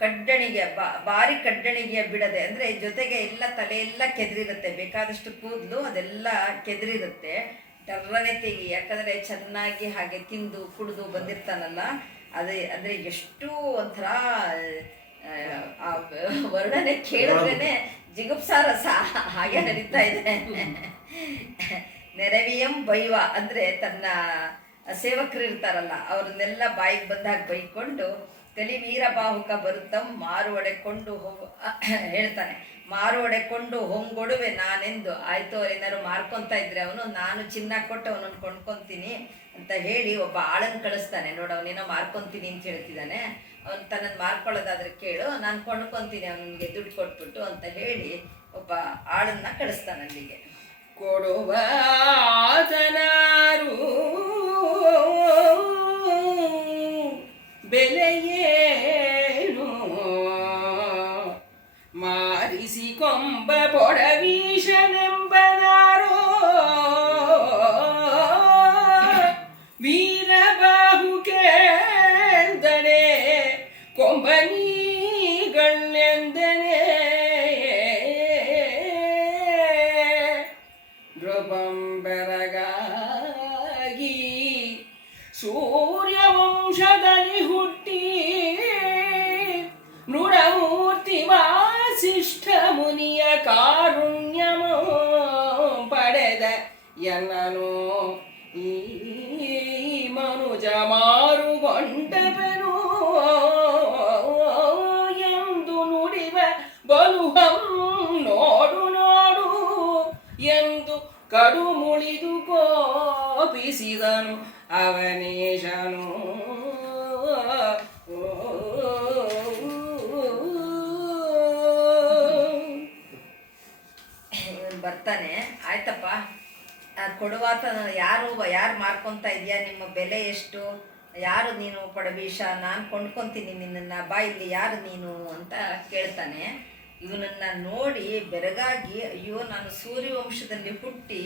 ಕಡ್ಡಣಿಗೆ ಭಾರಿ ಕಡ್ಡಣಿಗೆಯ ಬಿಡದೆ, ಅಂದರೆ ಜೊತೆಗೆ ಎಲ್ಲ ತಲೆಯೆಲ್ಲ ಕೆದರಿರುತ್ತೆ, ಬೇಕಾದಷ್ಟು ಕೂದಲು ಅದೆಲ್ಲ ಕೆದರಿರುತ್ತೆ. ಟರ್ರನೆ ತೆಗಿ, ಯಾಕಂದರೆ ಚೆನ್ನಾಗಿ ಹಾಗೆ ತಿಂದು ಕುಡಿದು ಬಂದಿರ್ತಾನಲ್ಲ, ಅಂದರೆ ಎಷ್ಟು ಒಂಥರ ಆ ವರ್ಣನೆ ಕೇಳಿದ್ರೇನೆ ಜಿಗುಪ್ಸಾರ ಹಾಗೆ ಹರಿತಾ ಇದೆ. ನೆರವಿಯಂ ಬೈವ ಅಂದರೆ ತನ್ನ ಸೇವಕರು ಇರ್ತಾರಲ್ಲ ಅವ್ರನ್ನೆಲ್ಲ ಬಾಯಿಗೆ ಬಂದಾಗ ಬೈಕೊಂಡು ತಲಿ ವೀರಬಾಹುಕ ಬರುತ್ತಂ ಮಾರು ಒಡೆಕೊಂಡು ಹೇಳ್ತಾನೆ. ಮಾರು ಒಡೆಕೊಂಡು ಹೊಂಗೊಡುವೆ ನಾನೆಂದು. ಆಯಿತು, ಏನಾದ್ರು ಮಾರ್ಕೊತಾ ಇದ್ರೆ ಅವನು, ನಾನು ಚಿನ್ನ ಕೊಟ್ಟು ಅವನನ್ನು ಕೊಂಡ್ಕೊತೀನಿ ಅಂತ ಹೇಳಿ ಒಬ್ಬ ಆಳನ್ನು ಕಳಿಸ್ತಾನೆ. ನೋಡು, ಅವನೇನೋ ಮಾರ್ಕೊತೀನಿ ಅಂತ ಹೇಳ್ತಿದ್ದಾನೆ, ಅವನು ತನ್ನನ್ನು ಮಾರ್ಕೊಳ್ಳೋದಾದ್ರೆ ಕೇಳು, ನಾನು ಕೊಂಡ್ಕೊತೀನಿ ಅವನಿಗೆ ದುಡ್ಡು ಕೊಟ್ಬಿಟ್ಟು ಅಂತ ಹೇಳಿ ಒಬ್ಬ ಆಳನ್ನ ಕಳಿಸ್ತಾನೆ ಅಲ್ಲಿಗೆ. ಕೊಡುವ ಆತನಾರು ಬೆಲೆಯೇನು ಮಾರಿಸಿ ಕೊಂಬ ಪೊಡವೀಶನೆಂಬನಾರೋ ವೀರಬಾಹು ಕೇಳ್ದನೆ ಕೊಂಬನೀಗಳೆಂದನೆ ನೃಪಂಬೆರಗಾಗಿ ಸೂರ್ಯವಂಶದಲ್ಲಿ ಹುಟ್ಟಿ ಮೃಡಮೂರ್ತಿ ವಾಸಿಷ್ಠ ಮುನಿಯ ಕಾರುಣ್ಯಮೋ ಪಡೆದ ಎನ್ನನು ಈ ಮನುಜ ಮಾರುಗೊಂಡವನು ಎಂದು ನುಡಿವ ಬಲುಹಂ ನೋಡು ನೋಡು ಎಂದು ಕಡು ಮುಳಿದು ಕೋಪಿಸಿದನು ಅವನೇಶನು. ಬರ್ತಾನೆ, ಆಯ್ತಪ್ಪ ಕೊಡುವಾತ ಯಾರು ಮಾರ್ಕೊತಾ ಇದೆಯಾ, ನಿಮ್ಮ ಬೆಲೆ ಎಷ್ಟು, ಯಾರು ನೀನು ಪಡಬೀಷ, ನಾನು ಕೊಂಡ್ಕೊತೀನಿ ನಿನ್ನನ್ನು, ಬಾ ಇಲ್ಲಿ ಯಾರು ನೀನು ಅಂತ ಕೇಳ್ತಾನೆ. ಇವನನ್ನು ನೋಡಿ ಬೆರಗಾಗಿ, ಅಯ್ಯೋ ನಾನು ಸೂರ್ಯವಂಶದಲ್ಲಿ ಹುಟ್ಟಿ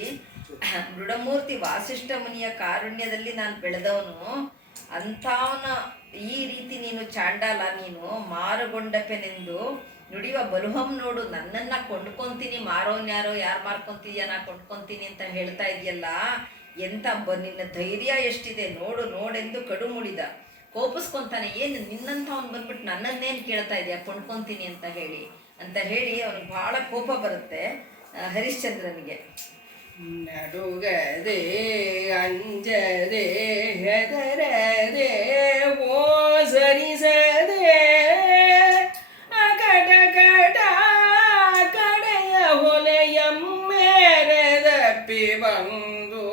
ಮೃಡಮೂರ್ತಿ ವಾಸಿಷ್ಠ ಮುನಿಯ ಕಾರುಣ್ಯದಲ್ಲಿ ನಾನು ಬೆಳೆದವನು, ಅಂಥವನ ಈ ರೀತಿ ನೀನು ಚಾಂಡಾಲ, ನೀನು ಮಾರುಗೊಂಡಪೆನೆಂದು ನುಡಿಯುವ ಬಲುಹಂ ನೋಡು, ನನ್ನನ್ನು ಕೊಂಡ್ಕೊತೀನಿ, ಮಾರೋನ್ಯಾರೋ, ಯಾರು ಮಾರ್ಕೊತೀಯ, ನಾ ಕೊಂಡ್ಕೊತೀನಿ ಅಂತ ಹೇಳ್ತಾ ಇದೆಯಲ್ಲ, ಎಂಥ ನಿನ್ನ ಧೈರ್ಯ ಎಷ್ಟಿದೆ ನೋಡು ನೋಡೆಂದು ಕಡು ಮುಡಿದ. ಕೋಪಿಸ್ಕೊತಾನೆ, ಏನು ನಿನ್ನಂಥವ್ನು ಬಂದ್ಬಿಟ್ಟು ನನ್ನನ್ನೇನು ಕೇಳ್ತಾ ಇದೆಯಾ ಕೊಂಡ್ಕೊತೀನಿ ಅಂತ ಹೇಳಿ ಅವ್ನಿಗೆ ಭಾಳ ಕೋಪ ಬರುತ್ತೆ ಹರಿಶ್ಚಂದ್ರನಿಗೆ. ನಡುಗದೆ ಅಂಜದೆ ಹೆದರದೆ ಓ ಸರಿಸದೆ ಅಕಟ ಕಟ ಕಡೆಯ ಹೊಲೆಯಮ್ಮೆರೆದಪ್ಪಿ ಬಂದು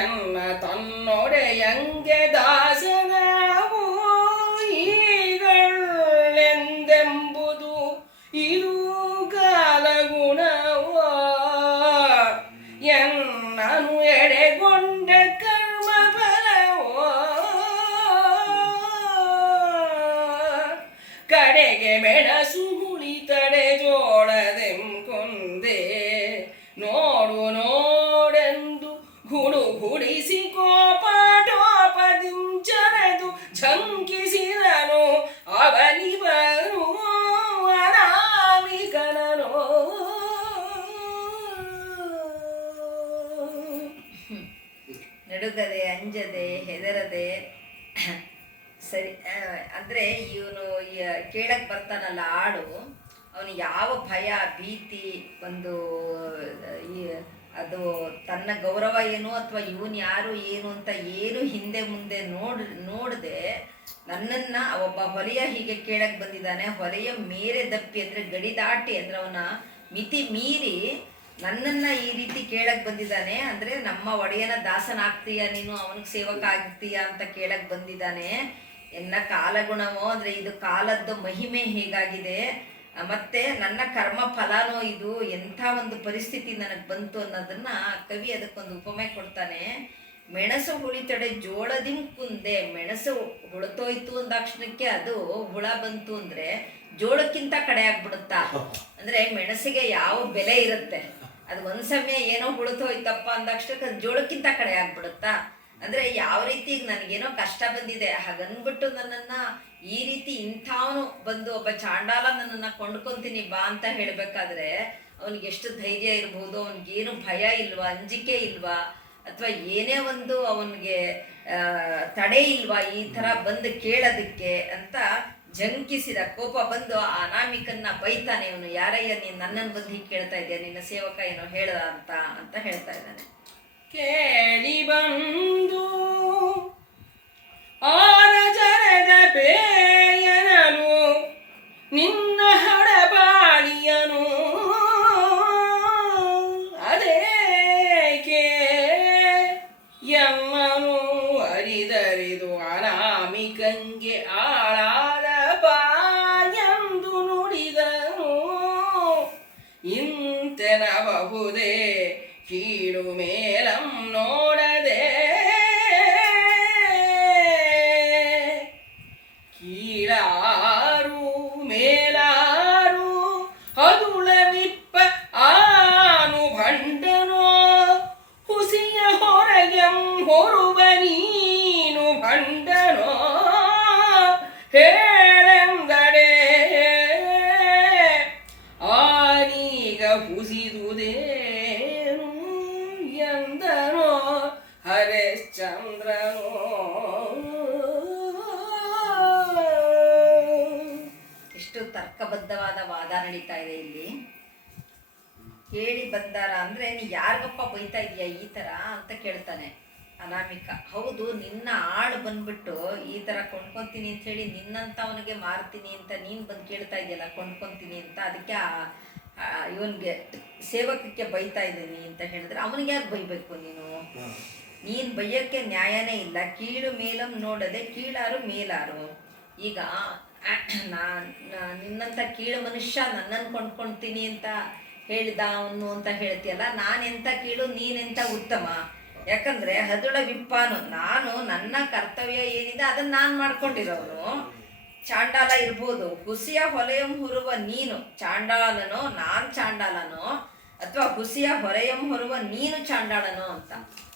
ಎನ್ನ ತನ್ನೊಡೆಯಂಗೆ ದಾಸನಾವು ಈಗಳೆಂದೆಂಬುದು ಇದು ಕಾಲಗುಣವೋ ಎನ್ನನು ಎಡೆಗೊಂಡ ಕರ್ಮ ಫಲವೋ ಕಡೆಗೆ ಮೆಣಸು ಹುಳಿ ತಡೆ ಜೋಳದೆಂಕೊಂದೆ ನೋಡು ನೋಡೆಂದು ಗುಡಿಸಿ ಕೋಪಾಟೋಪದಿಂಚರೆದು ಝಂಕಿಸಿದನು ಅವನಿವನು ಅನಾಮಿಕನನು. ನಡುಗದೆ ಅಂಜದೆ ಹೆದರದೆ ಸರಿ ಅಂದರೆ ಇವನು ಕೇಳಕ್ಕೆ ಬರ್ತಾನಲ್ಲ ಆಡು, ಅವನು ಯಾವ ಭಯ ಭೀತಿ ಒಂದು ಅದು ತನ್ನ ಗೌರವ ಏನು ಅಥವಾ ಇವನು ಯಾರು ಏನು ಅಂತ ಏನು ಹಿಂದೆ ಮುಂದೆ ನೋಡದೆ ನನ್ನನ್ನು ಒಬ್ಬ ಹೊಲೆಯ ಹೀಗೆ ಕೇಳಕ್ಕೆ ಬಂದಿದ್ದಾನೆ, ಹೊಲೆಯ ಮೇರೆ ದಪ್ಪಿ ಅಂದರೆ ಗಡಿ ದಾಟಿ ಅಂದರೆ ಅವನ ಮಿತಿ ಮೀರಿ ನನ್ನನ್ನು ಈ ರೀತಿ ಕೇಳಕ್ಕೆ ಬಂದಿದ್ದಾನೆ. ಅಂದರೆ ನಮ್ಮ ಒಡೆಯನ ದಾಸನಾಗ್ತೀಯ ನೀನು, ಅವನಿಗೆ ಸೇವಕ ಆಗ್ತೀಯ ಅಂತ ಕೇಳಕ್ಕೆ ಬಂದಿದ್ದಾನೆ. ಎನ್ನ ಕಾಲಗುಣವೋ ಅಂದರೆ ಇದು ಕಾಲದ್ದು ಮಹಿಮೆ ಹೇಗಾಗಿದೆ, ಮತ್ತು ನನ್ನ ಕರ್ಮ ಫಲಾನೋ ಇದು, ಎಂಥ ಒಂದು ಪರಿಸ್ಥಿತಿ ನನಗೆ ಬಂತು ಅನ್ನೋದನ್ನು ಕವಿ ಅದಕ್ಕೊಂದು ಉಪಮೆ ಕೊಡ್ತಾನೆ. ಮೆಣಸು ಹುಳಿತೊಡೆ ಜೋಳದಿಂ ಕುಂದೆ. ಮೆಣಸು ಹುಳತೋಯ್ತು ಅಂದಾಕ್ಷಣಕ್ಕೆ ಅದು ಹುಳ ಬಂತು ಅಂದ್ರೆ ಜೋಳಕ್ಕಿಂತ ಕಡೆ ಆಗ್ಬಿಡುತ್ತಾ? ಅಂದ್ರೆ ಮೆಣಸಿಗೆ ಯಾವ ಬೆಲೆ ಇರುತ್ತೆ, ಅದು ಒಂದ್ ಸಮಯ ಏನೋ ಹುಳತೋಯ್ತಪ್ಪ ಅಂದಾಕ್ಷಣಕ್ಕೆ ಅದು ಜೋಳಕ್ಕಿಂತ ಕಡೆ ಆಗ್ಬಿಡುತ್ತಾ? ಅಂದ್ರೆ ಯಾವ ರೀತಿ ನನಗೇನೋ ಕಷ್ಟ ಬಂದಿದೆ ಹಾಗನ್ಬಿಟ್ಟು ನನ್ನನ್ನ ಈ ರೀತಿ ಇಂಥವನು ಬಂದು ಒಬ್ಬ ಚಾಂಡಾಲ ನನ್ನನ್ನ ಕೊಂಡ್ಕೊಂತೀನಿ ಬಾ ಅಂತ ಹೇಳ್ಬೇಕಾದ್ರೆ ಅವನಿಗೆ ಎಷ್ಟು ಧೈರ್ಯ ಇರ್ಬೋದು, ಅವನಿಗೇನು ಭಯ ಇಲ್ವಾ, ಅಂಜಿಕೆ ಇಲ್ವಾ, ಅಥವಾ ಏನೇ ಒಂದು ಅವನಿಗೆ ತಡೆ ಇಲ್ವಾ ಈ ತರ ಬಂದು ಕೇಳೋದಕ್ಕೆ ಅಂತ ಜಂಕಿಸಿದ. ಕೋಪ ಬಂದು ಆ ಅನಾಮಿಕನ್ನ ಬೈತಾನೆ ಇವನು, ಯಾರಯ್ಯ ನೀನು ನನ್ನನ್ನು ಬಂದು ಹೀಗೆ ಕೇಳ್ತಾ ಇದೆಯಾ, ನಿನ್ನ ಸೇವಕ ಏನೋ ಹೇಳ್ದ ಅಂತ ಹೇಳ್ತಾ ಇದ್ದಾನೆ. ಕೇಳಿ ಬಂದು ಆರಜರದ ಬೇಯನನು ನಿನ್ನ ಹಡಬಾಳಿಯನು ಅದೇಕೆ ಎಮ್ಮನು ಅರಿದರಿದು ಅನಾಮಿಕಂಗೆ ಆಳಾದ ಬಾಯೆಂದು ನುಡಿದನು. ಇಂತೆನಬಹುದೇ ಕೀಳು ಮೇಲಂ ನೋಡದೆ ಕೀಳಾರು ಮೇಲಾರು ಅದುಳವಿಪ್ಪ ಆನು ಭಂಡನೋ ಹುಸಿಯ ಹೊರಯಂ ಹೊರುವ ನೀನು ಭಂಡನೋ ಹೇಳೆಂದಡೆ ಆನೀಗ ಹುಸಿದುದೇನು ಎಂದನೋ ಹರಿಶ್ಚಂದ್ರನೋ. ಎಷ್ಟು ತರ್ಕಬದ್ಧವಾದ ವಾದ ನಡೀತಾ ಇದೆ ಇಲ್ಲಿ. ಕೇಳಿ ಬಂದಾರ ಅಂದ್ರೆ ನೀ ಯಾರಿಗಪ್ಪ ಬೈತಾ ಇದೀಯ ಈ ತರ ಅಂತ ಕೇಳ್ತಾನೆ ಅನಾಮಿಕ. ಹೌದು, ನಿನ್ನ ಆಳು ಬಂದ್ಬಿಟ್ಟು ಈ ತರ ಕೊಂಡ್ಕೊಂತೀನಿ ಅಂತ ಹೇಳಿ ನಿನ್ನಂತ ಅವನಿಗೆ ಮಾರ್ತೀನಿ ಅಂತ ನೀನ್ ಬಂದು ಕೇಳ್ತಾ ಇದೆಯಲ್ಲ ಕೊಂಡ್ಕೊಂತೀನಿ ಅಂತ, ಅದಕ್ಕೆ ಇವನ್ಗೆ ಸೇವಕಕ್ಕೆ ಬೈತಾ ಇದ್ದೀನಿ ಅಂತ ಹೇಳಿದ್ರೆ ಅವನಿಗೆ ಯಾಕೆ ಬೈಬೇಕು ನೀನು? ನೀನ್ ಬೈಯಕ್ಕೆ ನ್ಯಾಯನೇ ಇಲ್ಲ. ಕೀಳು ಮೇಲಂ ನೋಡದೆ ಕೀಳಾರು ಮೇಲಾರು. ಈಗ ನಿನ್ನಂತ ಕೀಳು ಮನುಷ್ಯ ನನ್ನನ್ನು ಕೊಂಡ್ಕೊಳ್ತೀನಿ ಅಂತ ಹೇಳಿದ ಅವನು ಅಂತ ಹೇಳ್ತೀಯಲ್ಲ, ನಾನೆಂತ ಕೀಳು ನೀನೆಂತ ಉತ್ತಮ? ಯಾಕಂದ್ರೆ ಹದುಳ ವಿಪ್ಪಾನು, ನಾನು ನನ್ನ ಕರ್ತವ್ಯ ಏನಿದೆ ಅದನ್ನ ನಾನು ಮಾಡ್ಕೊಂಡಿರೋನು. ಚಾಂಡಾಲ ಇರ್ಬೋದು, ಹುಸಿಯ ಹೊಲೆಯಂ ಹೊರುವ ನೀನು ಚಾಂಡಾಲನೋ ನಾನ್ ಚಾಂಡಾಲನೋ, ಅಥವಾ ಹುಸಿಯ ಹೊರೆಯಂ ಹೊರುವ ನೀನು ಚಾಂಡಾಲನೋ ಅಂತ.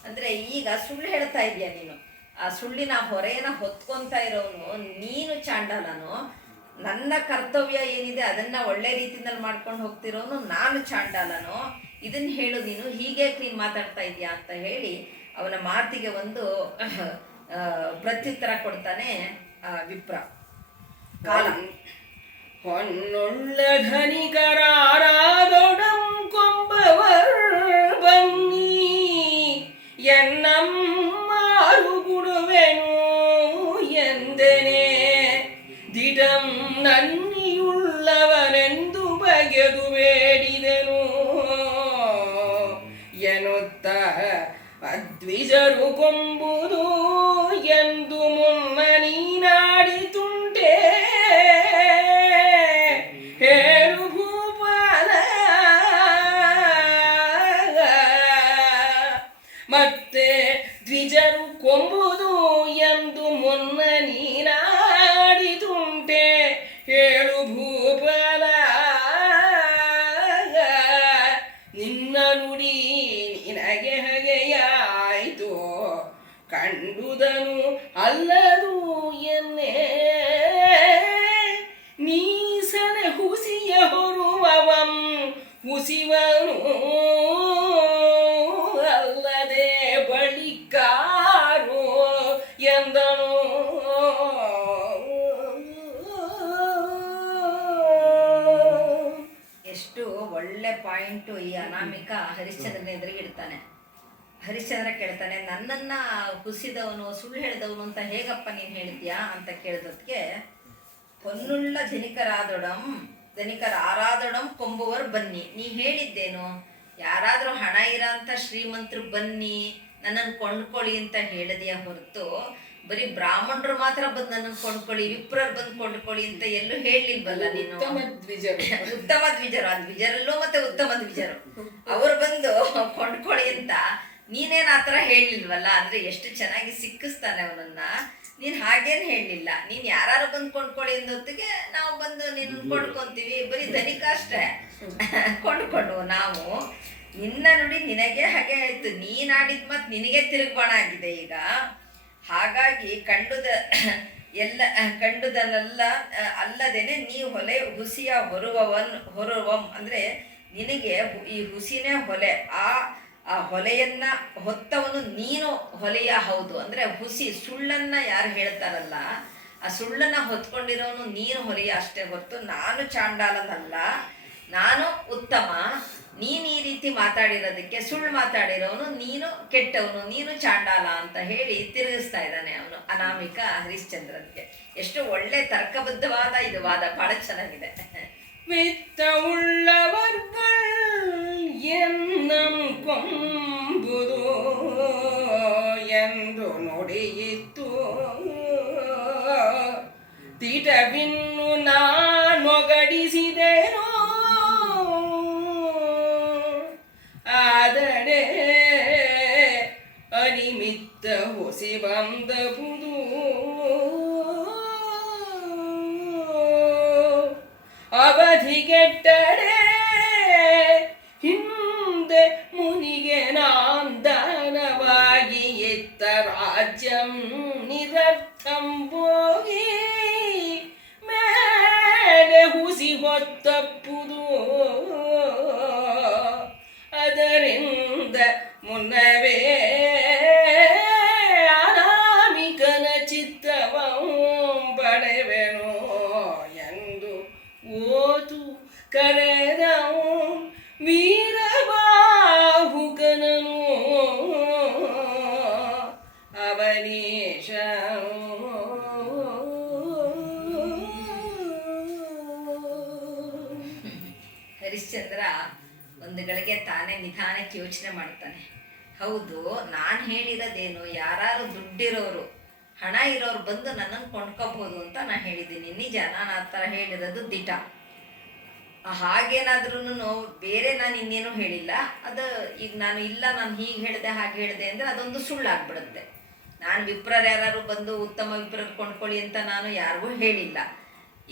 ಅಂದ್ರೆ ಈಗ ಸುಳ್ಳು ಹೇಳ್ತಾ ಇದೀಯ ನೀನು, ಆ ಸುಳ್ಳಿನ ಹೊರೆಯನ್ನ ಹೊತ್ಕೊಂತ ಇರೋನು ನೀನು ಚಾಂಡಾಲನೋ, ನನ್ನ ಕರ್ತವ್ಯ ಏನಿದೆ ಅದನ್ನ ಒಳ್ಳೆ ರೀತಿಯಲ್ಲಿ ಮಾಡ್ಕೊಂಡು ಹೋಗ್ತಿರೋನು ನಾನು ಚಾಂಡಾಲನೋ, ಇದನ್ನ ಹೇಳು ನೀನು, ಹೀಗೆ ನೀನು ಮಾತಾಡ್ತಾ ಇದೀಯಾ ಅಂತ ಹೇಳಿ ಅವನ ಮಾತಿಗೆ ಒಂದು ಪ್ರತ್ಯುತ್ತರ ಕೊಡ್ತಾನೆ ವಿಪ್ರ. ಕಾಲ ಹೊನ್ನುಳ್ಳ ಧನಿಕರಾರಾದೊಡಂ ಕೊಂಬವರ್ ಬನ್ನಿ ಎನ್ನಮ್ಮಾರು ಗುಡುವೆನು ಎಂದೆನೆ ದಿಡಂ ನನ್ನಿಯುಳ್ಳವನೆಂದು ಬಗೆದು ಬೇಡಿದೆನು ಎನ್ನುತ್ತ ಅದ್ವಿಜರು ಕೊಂಬುದು ಎಂದು ಮುನ್ನ ನೀನಾಡಿತುಂಟೆ ಹೇಳು ಭೂಪಾಲ. ಮತ್ತೆ ದ್ವಿಜರು ಕೊಂಬುದು ಎಂದು ಮುನ್ನ ನೀನಾಡಿತುಂಟೆ ಹೇಳು ಭೂಪಾಲ. ನಿನ್ನ ನುಡಿ ನಿನಗೆ ಹಗೆಯಾಯಿತು ಕಂಡುದನು ಅಲ್ಲದು ಎನ್ನೆ ನೀಸನೆ ಹುಸಿಯ ಹೊರುವವಂ ಹುಸಿವನು ಅಲ್ಲದೆ ಬಳಿಕಾರು ಎಂದನು. ಎಷ್ಟು ಒಳ್ಳೆ ಪಾಯಿಂಟು ಈ ಅನಾಮಿಕ ಹರಿಶ್ಚಂದ್ರನ ಎದುರಿಗೆ ಇಡ್ತಾನೆ. ಹರಿಶ್ಚಂದ್ರ ಕೇಳ್ತಾನೆ, ನನ್ನನ್ನ ಹುಸಿದವನು ಸುಳ್ಳು ಹೇಳಿದವನು ಅಂತ ಹೇಗಪ್ಪ ನೀನು ಹೇಳಿದ್ಯಾ ಅಂತ ಕೇಳಿದಕ್ಕೆ, ಹೊನ್ನುಳ್ಳ ಧನಿಕರ ಆರಾದೊಡಂ ಕೊಂಬುವರು ಬನ್ನಿ. ನೀ ಹೇಳಿದ್ದೇನು, ಯಾರಾದ್ರೂ ಹಣ ಇರೋಂಥ ಶ್ರೀಮಂತರು ಬನ್ನಿ ನನ್ನನ್ನು ಕೊಂಡ್ಕೊಳ್ಳಿ ಅಂತ ಹೇಳಿದೆಯಾ ಹೊರತು ಬರೀ ಬ್ರಾಹ್ಮಣರು ಮಾತ್ರ ಬಂದು ನನ್ನನ್ನು ಕೊಂಡ್ಕೊಳ್ಳಿ, ವಿಪ್ರರು ಬಂದು ಕೊಂಡ್ಕೊಳ್ಳಿ ಅಂತ ಎಲ್ಲೂ ಹೇಳಿಲ್ವಲ್ಲ ನೀನು. ಉತ್ತಮ ದ್ವಿಜರು, ಆ ದ್ವಿಜರಲ್ಲೂ ಮತ್ತೆ ಉತ್ತಮ ದ್ವಿಜರು ಅವರು ಬಂದು ಕೊಂಡ್ಕೊಳ್ಳಿ ಅಂತ ನೀನೇನು ಆ ಥರ ಹೇಳಿಲ್ವಲ್ಲ, ಅಂದರೆ ಎಷ್ಟು ಚೆನ್ನಾಗಿ ಸಿಕ್ಕಿಸ್ತಾನೆ ಅವನನ್ನ. ನೀನು ಹಾಗೇನು ಹೇಳಲಿಲ್ಲ, ನೀನು ಯಾರು ಬಂದು ಕೊಂಡ್ಕೊಳ್ಳಿ ಅಂದೊತ್ತಿಗೆ ನಾವು ಬಂದು ನೀನು ಕೊಂಡ್ಕೊತೀವಿ, ಬರೀ ಧನಿಕ ಅಷ್ಟೇ ಕೊಂಡ್ಕೊಂಡು ನಾವು. ನಿನ್ನ ನುಡಿ ನಿನಗೆ ಹಾಗೆ ಆಯಿತು, ನೀನು ಆಡಿದ ಮತ್ತು ನಿನಗೆ ತಿರುಗ್ಬಾಣ ಆಗಿದೆ ಈಗ. ಹಾಗಾಗಿ ಕಂಡುದನ್ನೆಲ್ಲ ಅಲ್ಲದೇನೆ ನೀ ಹುಸಿಯ ಹೊರುವಂ ಅಂದರೆ ನಿನಗೆ ಈ ಹುಸಿನೇ ಹೊಲೆ, ಆ ಹೊಲೆಯನ್ನ ಹೊತ್ತವನು ನೀನು ಹೊಲೆಯ ಹೌದು. ಅಂದರೆ ಹುಸಿ ಸುಳ್ಳನ್ನ ಯಾರು ಹೇಳ್ತಾರಲ್ಲ, ಆ ಸುಳ್ಳನ್ನ ಹೊತ್ಕೊಂಡಿರೋನು ನೀನು ಹೊಲೆಯ ಅಷ್ಟೇ ಹೊರತು ನಾನು ಚಾಂಡಾಲನಲ್ಲ, ನಾನು ಉತ್ತಮ. ನೀನು ಈ ರೀತಿ ಮಾತಾಡಿರೋದಕ್ಕೆ, ಸುಳ್ಳು ಮಾತಾಡಿರೋನು ನೀನು ಕೆಟ್ಟವನು, ನೀನು ಚಾಂಡಾಲ ಅಂತ ಹೇಳಿ ತಿರುಗಿಸ್ತಾ ಇದ್ದಾನೆ ಅವನು ಅನಾಮಿಕ ಹರಿಶ್ಚಂದ್ರನ್ಗೆ. ಎಷ್ಟು ಒಳ್ಳೆ ತರ್ಕಬದ್ಧವಾದ ಇದು ವಾದ, ಬಹಳ ಚೆನ್ನಾಗಿದೆ. வித்த உள்ளவர்கள் எண்ணம் ಕೊಂಬುದು ಎಂದು ನುಡಿಯಿತು. ತಿಟವಿನ್ನು ನಾನೊಗಡಿಸಿದೆನೋ ಆದರೆ ಅನಿಮಿತ್ತ ಹೊಸಿ ಬಂದಬುದು. ಅವಧಿಗೆಟ್ಟರೆ ಹಿಂದೆ ಮುನಿಗೆ ನಾಂದನವಾಗಿ ಎತ್ತ ರಾಜ್ಯಂ ನಿರರ್ಥಂ ಹೋಗಿ ಮೇಲೆ ಹುಸಿ ಹೊತ್ತಪ್ಪುದು. ಅದರಿಂದ ಮುನ್ನವೇ ಅನಾಮಿಕನ ಚಿತ್ತವಂ ಪಡೆವೆನೋ ಎಂದು ಓದು ಕರೆದವು ವೀರಬಾಹುಕನನು ಅವನೀಶ. ಹರಿಶ್ಚಂದ್ರ ಒಂದು ಗಳಿಗೆ ತಾನೇ ನಿಧಾನಕ್ಕೆ ಯೋಚನೆ ಮಾಡ್ತಾನೆ. ಹೌದು, ನಾನು ಹೇಳಿರೋದೇನು, ಯಾರು ದುಡ್ಡಿರೋರು ಹಣ ಇರೋರು ಬಂದು ನನ್ನನ್ನು ಕೊಂಡ್ಕೋಬಹುದು ಅಂತ ನಾನು ಹೇಳಿದ್ದೀನಿ, ನಿಜ. ನಾನು ಆ ಥರ ಹೇಳಿರೋದು ದಿಟ. ಹಾಗೇನಾದ್ರೂ ಬೇರೆ ನಾನು ಇನ್ನೇನು ಹೇಳಿಲ್ಲ. ಅದು ಈಗ ನಾನು ಇಲ್ಲ, ನಾನು ಹೀಗೆ ಹೇಳಿದೆ ಹಾಗೆ ಹೇಳಿದೆ ಅಂದರೆ ಅದೊಂದು ಸುಳ್ಳಾಗ್ಬಿಡುತ್ತೆ. ನಾನು ವಿಪ್ರರು ಯಾರು ಬಂದು ಉತ್ತಮ ವಿಪ್ರರು ಕೊಂಡ್ಕೊಳ್ಳಿ ಅಂತ ನಾನು ಯಾರಿಗೂ ಹೇಳಿಲ್ಲ.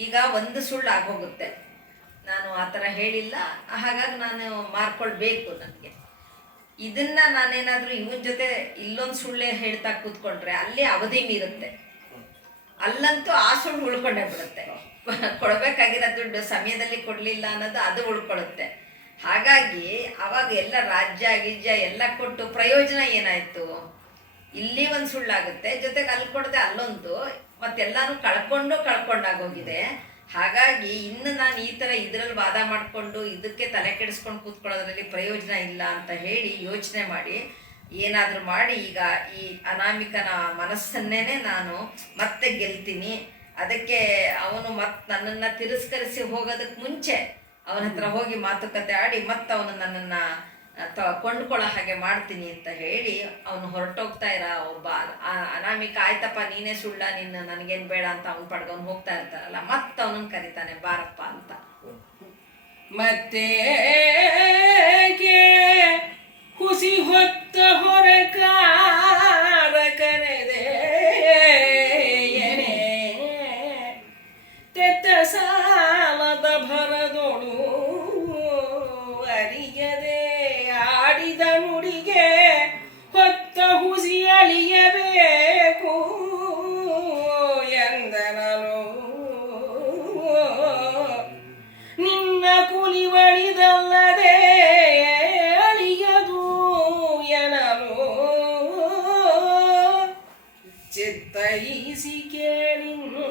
ಈಗ ಒಂದು ಸುಳ್ಳು ಆಗೋಗುತ್ತೆ, ನಾನು ಆ ಥರ ಹೇಳಿಲ್ಲ, ಹಾಗಾಗಿ ನಾನು ಮಾರ್ಕೊಳ್ಬೇಕು. ನನಗೆ ಇದನ್ನ ನಾನೇನಾದರೂ ಇವನ ಜೊತೆ ಇಲ್ಲೊಂದು ಸುಳ್ಳೆ ಹೇಳ್ತಾ ಕೂತ್ಕೊಂಡ್ರೆ ಅಲ್ಲಿ ಅವಧಿ ಮೀರುತ್ತೆ. ಅಲ್ಲಂತೂ ಆ ಸುಳ್ಳು ಉಳ್ಕೊಂಡೇ ಬಿಡುತ್ತೆ. ಕೊಡಬೇಕಾಗಿರೋ ದುಡ್ಡು ಸಮಯದಲ್ಲಿ ಕೊಡಲಿಲ್ಲ ಅನ್ನೋದು ಅದು ಉಳ್ಕೊಳ್ಳುತ್ತೆ. ಹಾಗಾಗಿ ಅವಾಗ ಎಲ್ಲ ರಾಜ್ಯ ಗಿಜ್ಯ ಎಲ್ಲ ಕೊಟ್ಟು ಪ್ರಯೋಜನ ಏನಾಯಿತು? ಇಲ್ಲಿ ಒಂದು ಸುಳ್ಳಾಗುತ್ತೆ, ಜೊತೆಗೆ ಅಲ್ಲಿ ಕೊಡದೆ ಅಲ್ಲೊಂದು, ಮತ್ತೆಲ್ಲಾನು ಕಳ್ಕೊಂಡಾಗೋಗಿದೆ. ಹಾಗಾಗಿ ಇನ್ನು ನಾನು ಈ ಥರ ಇದರಲ್ಲಿ ವಾದ ಮಾಡಿಕೊಂಡು ಇದಕ್ಕೆ ತಲೆ ಕೆಡಿಸ್ಕೊಂಡು ಕೂತ್ಕೊಳ್ಳೋದ್ರಲ್ಲಿ ಪ್ರಯೋಜನ ಇಲ್ಲ ಅಂತ ಹೇಳಿ ಯೋಚನೆ ಮಾಡಿ ಏನಾದರೂ ಮಾಡಿ ಈಗ ಈ ಅನಾಮಿಕನ ಮನಸ್ಸನ್ನೇ ನಾನು ಮತ್ತೆ ಗೆಲ್ತೀನಿ. ಅದಕ್ಕೆ ಅವನು ನನ್ನನ್ನು ತಿರಸ್ಕರಿಸಿ ಹೋಗೋದಕ್ಕೆ ಮುಂಚೆ ಅವನ ಹತ್ರ ಹೋಗಿ ಮಾತುಕತೆ ಆಡಿ ಮತ್ತೆ ಅವನು ನನ್ನನ್ನು ಕೊಂಡ್ಕೊಳ್ಳೋ ಹಾಗೆ ಮಾಡ್ತೀನಿ ಅಂತ ಹೇಳಿ ಅವನು ಹೊರಟೋಗ್ತಾ ಒಬ್ಬ ಅನಾಮಿಕ, ಆಯ್ತಪ್ಪ ನೀನೇ ಸುಳ್ಳ, ನಿನ್ನ ನನಗೇನು ಬೇಡ ಅಂತ ಅವನು ಪಡ್ಕೊಂಡು ಹೋಗ್ತಾ ಇರ್ತಾರಲ್ಲ, ಮತ್ತೆ ಅವನನ್ನು ಕರೀತಾನೆ ಬಾರಪ್ಪ ಅಂತ. ಮತ್ತೆ ಹುಸಿ ಹೊತ್ತ ಹೊರಕಾರ ಕರೆದೆ ಏನೇ ತೆತ್ತ ಸಾಲದ ಭರದೊಳು ಅರಿಯದೆ ಆಡಿದ ನುಡಿಗೆ ಹೊತ್ತ ಹುಸಿ ಅಳಿಯಬೇಕು ಎಂದನಲು. ನಿನ್ನ ಕುಲಿವಳಿದಲ್ಲದೆ ಅಳಿಯದು ಎನಲು ಚಿತ್ತೈಸಿ ಕೇಳಿನ್ನು